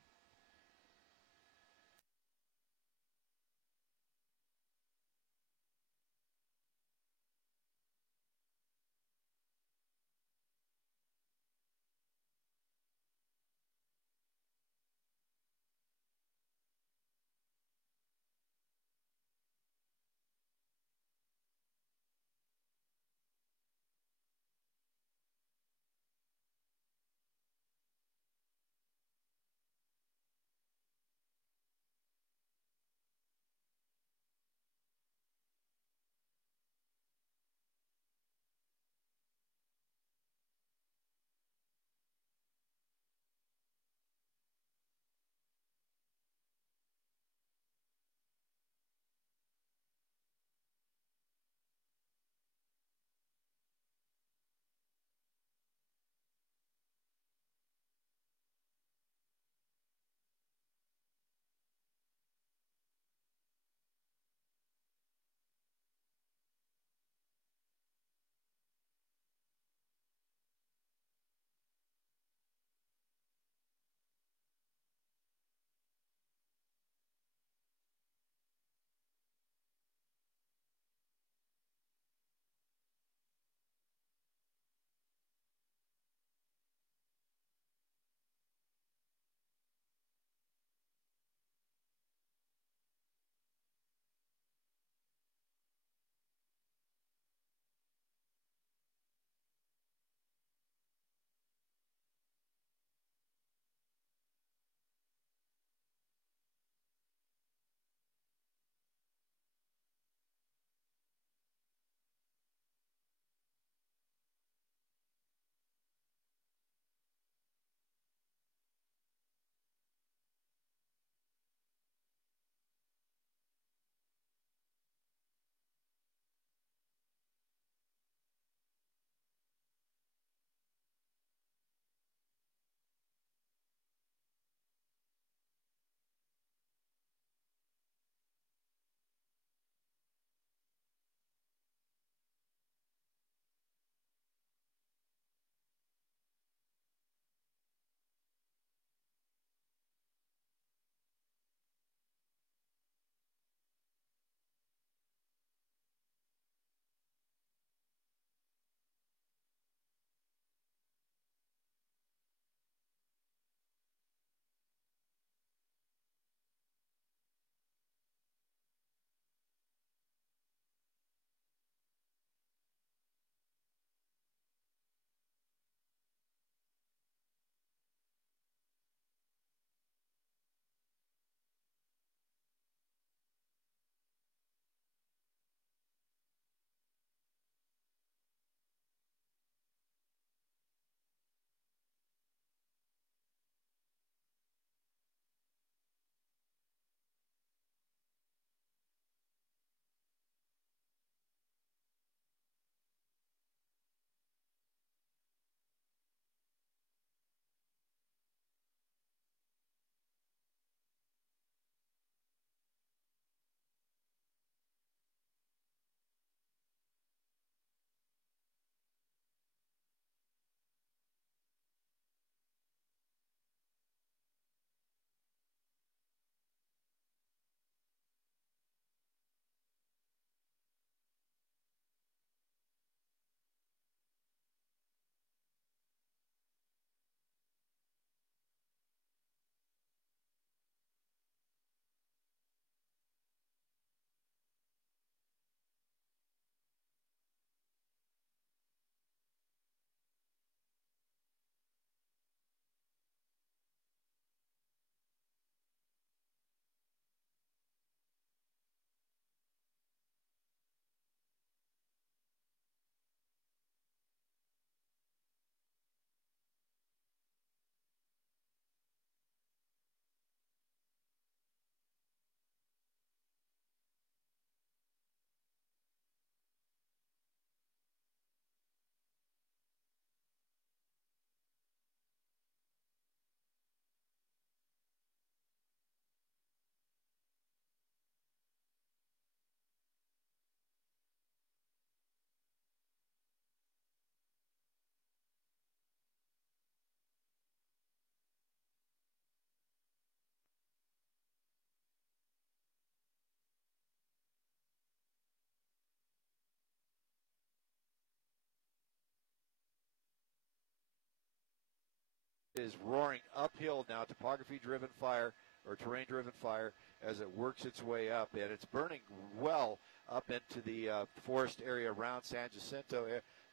is roaring uphill now, topography-driven fire or terrain-driven fire as it works its way up, and it's burning well up into the forest area around San Jacinto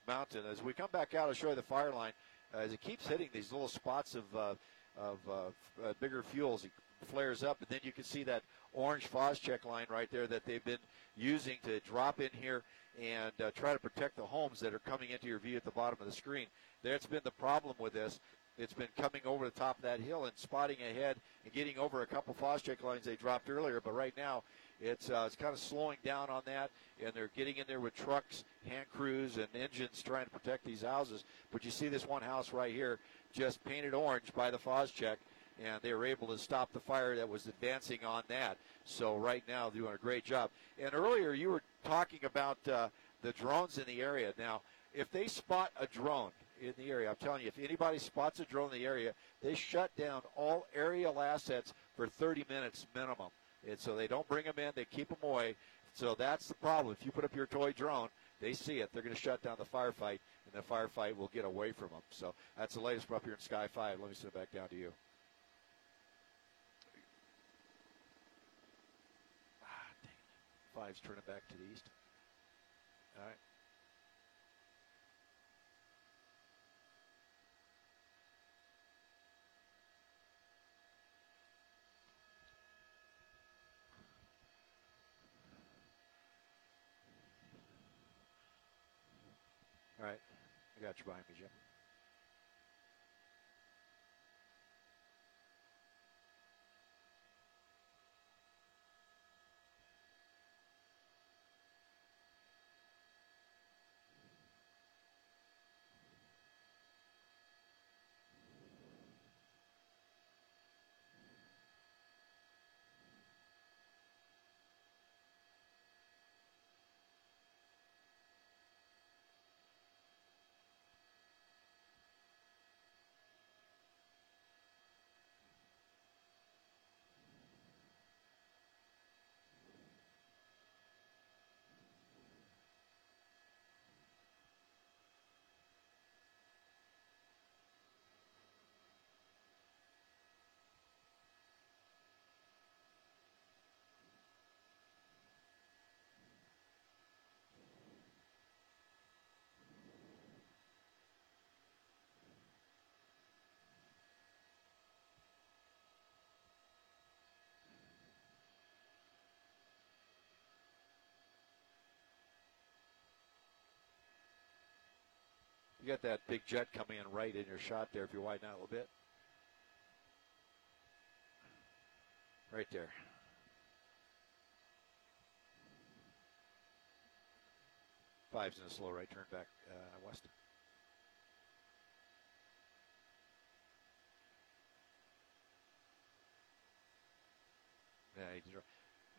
Mountain. As we come back out, I'll show you the fire line. As it keeps hitting these little spots of bigger fuels, it flares up, and then you can see that orange Phos-Chek line right there that they've been using to drop in here and try to protect the homes that are coming into your view at the bottom of the screen. That's been the problem with this. It's been coming over the top of that hill and spotting ahead and getting over a couple Phos-Chek lines they dropped earlier, but right now it's kind of slowing down on that, and they're getting in there with trucks, hand crews, and engines trying to protect these houses. But you see this one house right here just painted orange by the Phos-Chek, and they were able to stop the fire that was advancing on that. So right now, doing a great job. And earlier you were talking about the drones in the area. Now, if they spot a drone in the area, I'm telling you, if anybody spots a drone in the area, they shut down all aerial assets for 30 minutes minimum. And so they don't bring them in, they keep them away. So that's the problem. If you put up your toy drone, they see it, they're going to shut down the firefight, and the firefight will get away from them. So that's the latest. We're up here in Sky 5. Let me send it back down to you. Dang it. 5's turning back to the east. All right. All right, I got you behind me, Jim. You got that big jet coming in right in your shot there if you widen out a little bit. Right there. Five's in a slow right turn back west. Yeah,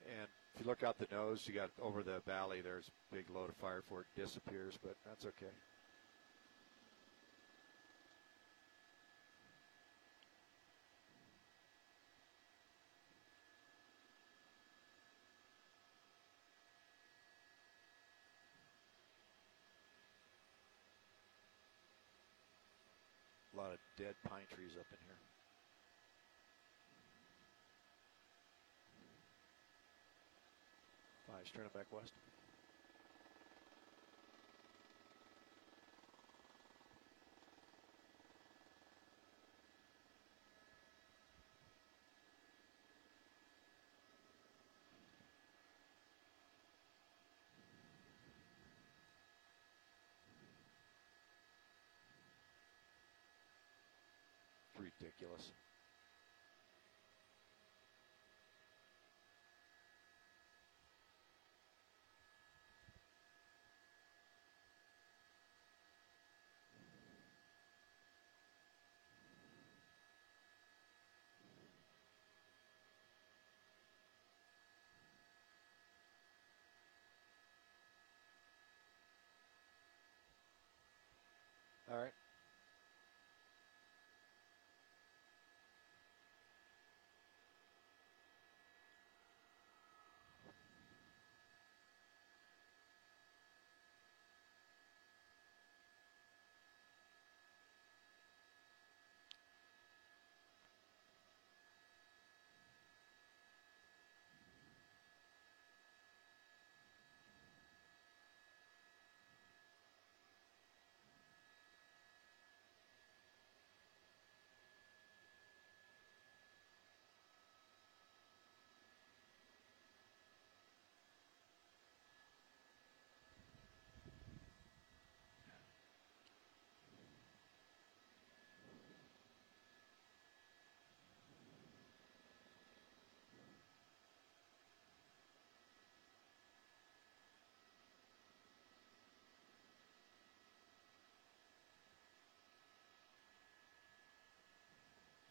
and if you look out the nose, you got over the valley, there's a big load of fire before it disappears, but that's okay. A lot of dead pine trees up in here. Five's turning back west. Ridiculous. All right.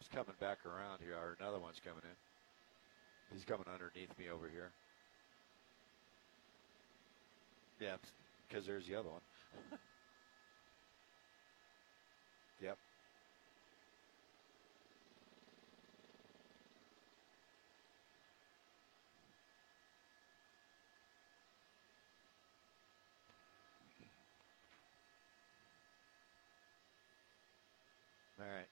one's coming back around here, or another one's coming in. He's coming underneath me over here. Yeah, because there's the other one. Yep. All right.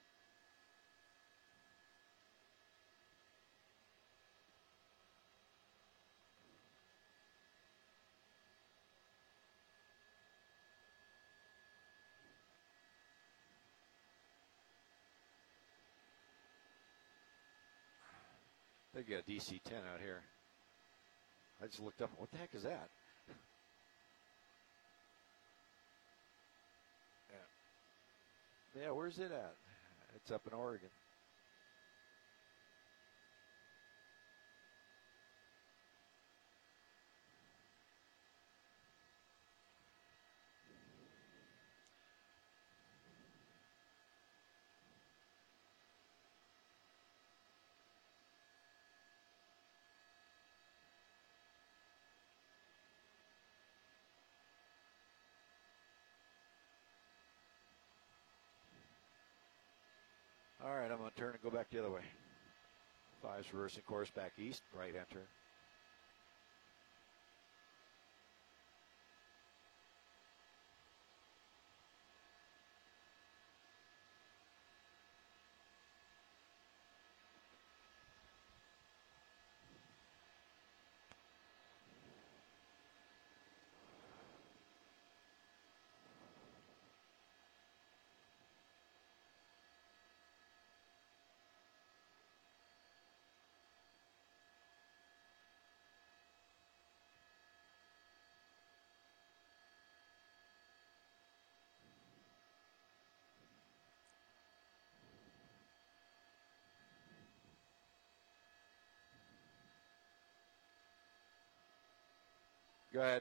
They got a DC-10 out here. I just looked up. What the heck is that? Yeah, where's it at? It's up in Oregon. All right, I'm going to turn and go back the other way. 5's reversing course back east, right enter. Go ahead.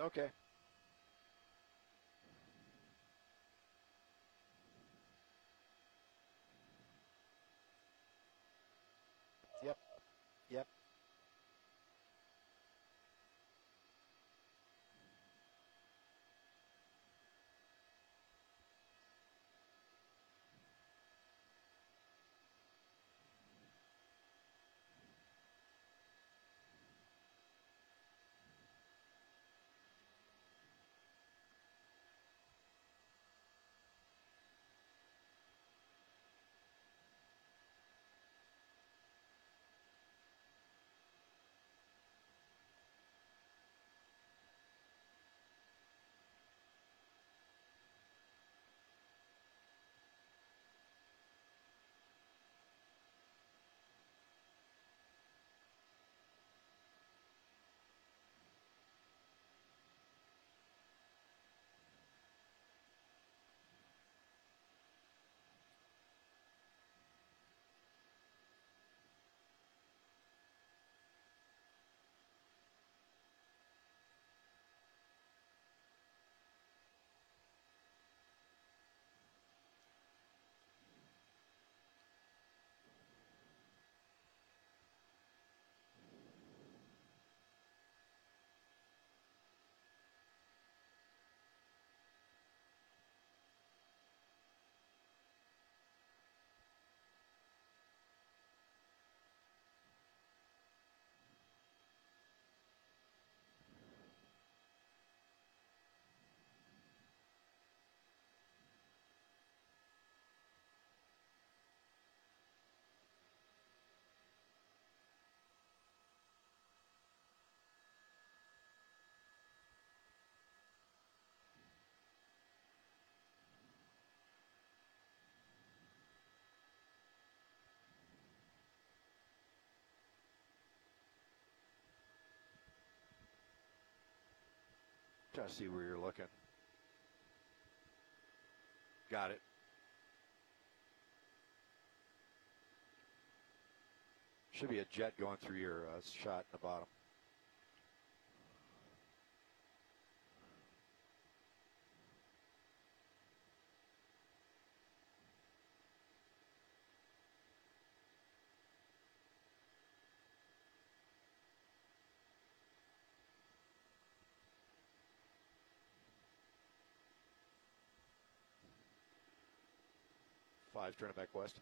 Okay. Yep. Yep. Try to see where you're looking. Got it. Should be a jet going through your shot in the bottom. Five, turn it back west.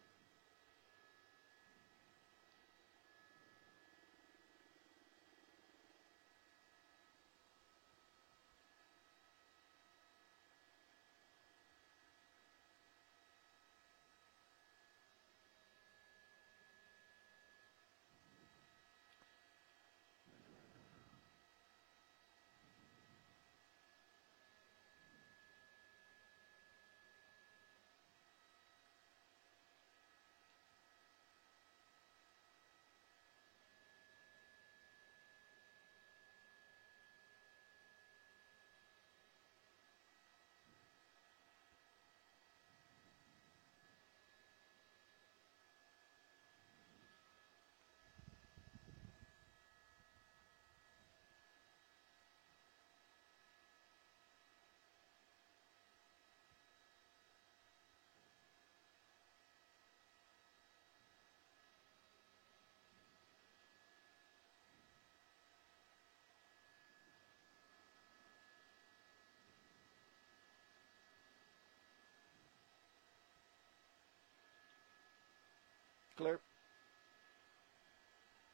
Clear.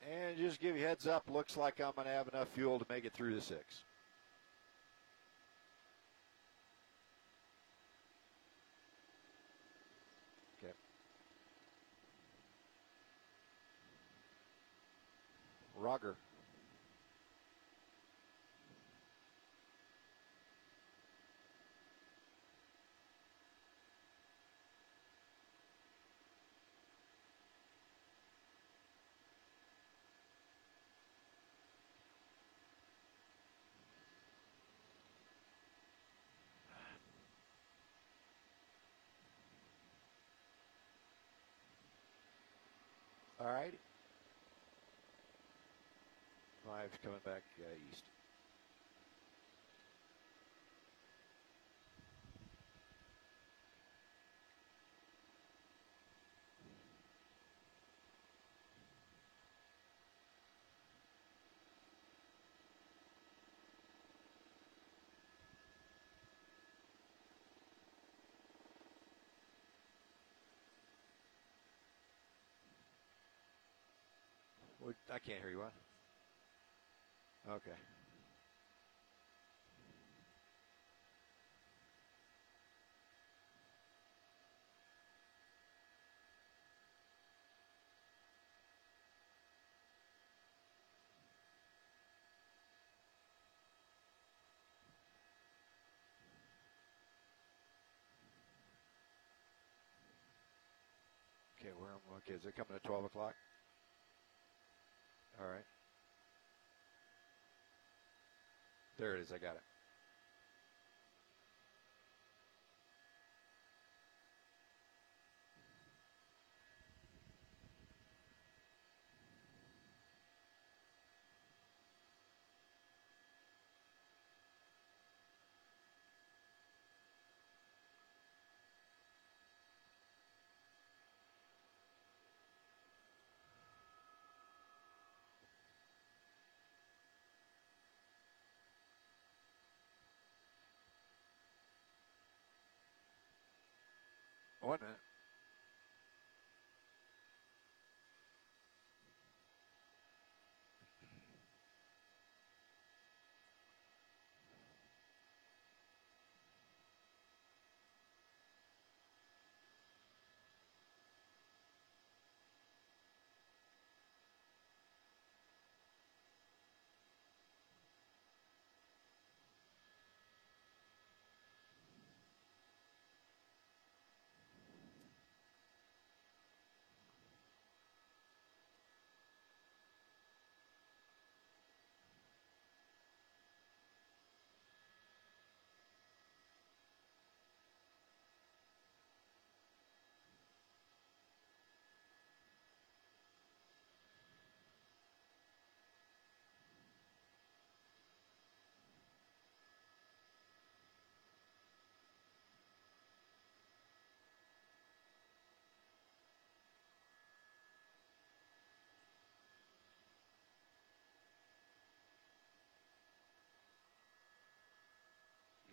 And just give you heads up, looks like I'm going to have enough fuel to make it through the 6. Okay. Roger. All right. 5 coming back east. I can't hear you. What? Okay. Okay, is it coming at 12 o'clock? All right. There it is. I got it. One minute.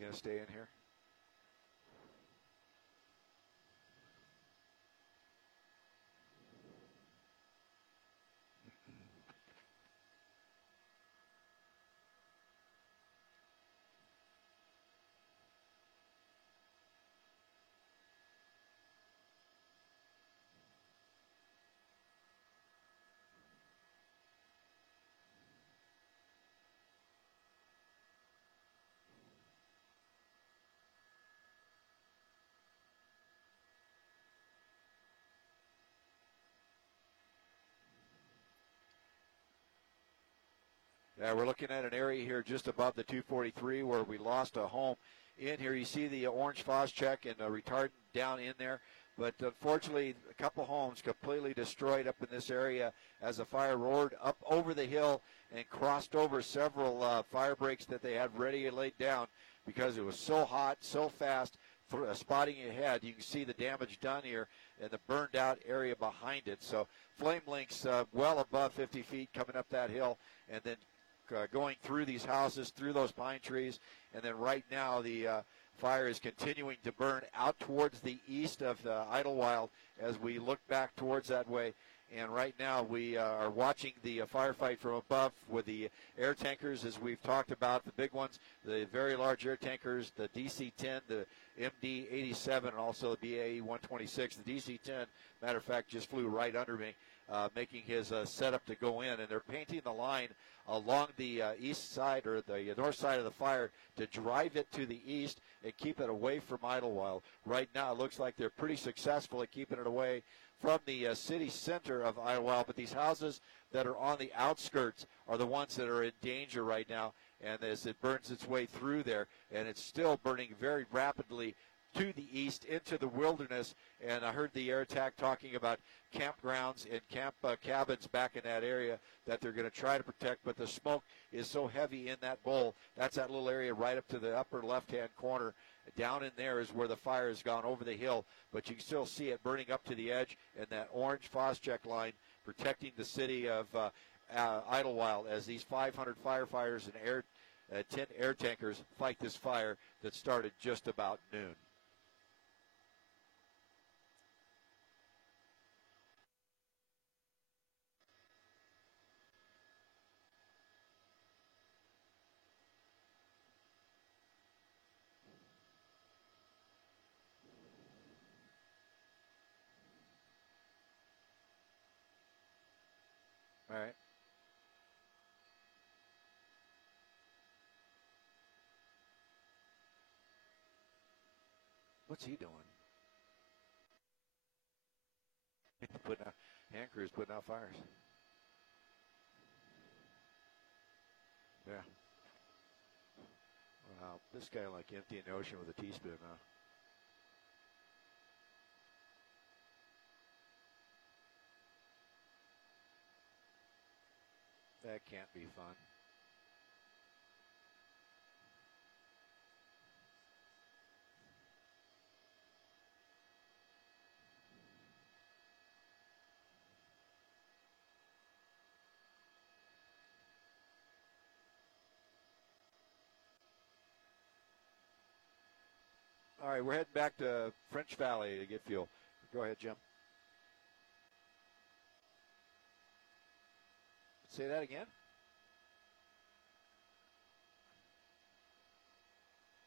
going to stay in here? Yeah, we're looking at an area here just above the 243 where we lost a home in here. You see the orange Phos-Chek and a retardant down in there. But unfortunately, a couple homes completely destroyed up in this area as the fire roared up over the hill and crossed over several fire breaks that they had ready laid down because it was so hot, so fast, spotting ahead. You can see the damage done here and the burned out area behind it. So flame links well above 50 feet coming up that hill and then going through these houses, through those pine trees, and then right now the fire is continuing to burn out towards the east of Idlewild as we look back towards that way. And right now we are watching the firefight from above with the air tankers, as we've talked about, the big ones, the very large air tankers, the DC-10, the MD-87, and also the BAE-126. The DC-10, matter of fact, just flew right under me, making his setup to go in. And they're painting the line along the east side or the north side of the fire to drive it to the east and keep it away from Idlewild. Right now it looks like they're pretty successful at keeping it away from the city center of Idlewild, but these houses that are on the outskirts are the ones that are in danger right now, and as it burns its way through there, and it's still burning very rapidly to the east into the wilderness. And I heard the air attack talking about campgrounds and camp cabins back in that area that they're going to try to protect, but the smoke is so heavy in that bowl. That's that little area right up to the upper left-hand corner. Down in there is where the fire has gone over the hill, but you can still see it burning up to the edge, and that orange Phos-Chek line protecting the city of Idlewild as these 500 firefighters and 10 air tankers fight this fire that started just about noon. All right. What's he doing? Putting out, hand crews putting out fires. Yeah. Wow, this guy like emptying the ocean with a teaspoon, huh? That can't be fun. All right, we're heading back to French Valley to get fuel. Go ahead, Jim. Say that again.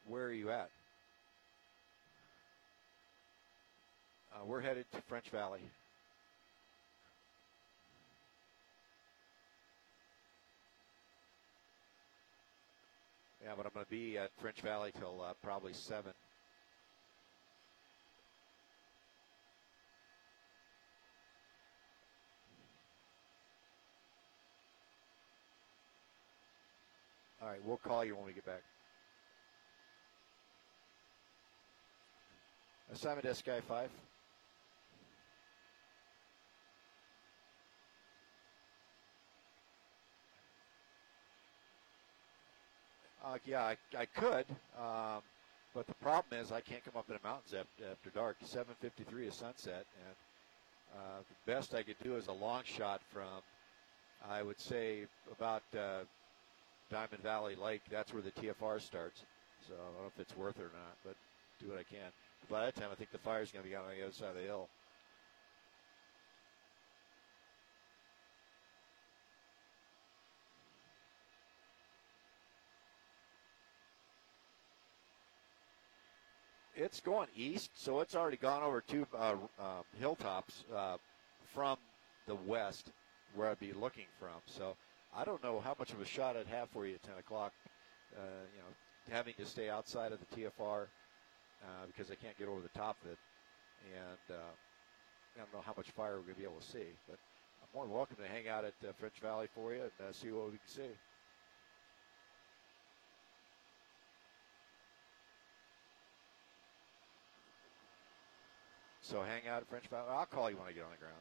Where are you at? We're headed to French Valley. Yeah, but I'm going to be at French Valley till probably 7. All right, we'll call you when we get back. Assignment to Sky 5. Yeah, I could, but the problem is I can't come up in the mountains after dark. 7:53 is sunset, and the best I could do is a long shot from, I would say, about Diamond Valley Lake. That's where the TFR starts. So I don't know if it's worth it or not, but do what I can. By that time, I think the fire's going to be out on the other side of the hill. It's going east, so it's already gone over two hilltops from the west where I'd be looking from. So I don't know how much of a shot I'd have for you at 10 o'clock, having to stay outside of the TFR because I can't get over the top of it. And I don't know how much fire we're going to be able to see. But I'm more than welcome to hang out at French Valley for you and see what we can see. So hang out at French Valley. I'll call you when I get on the ground.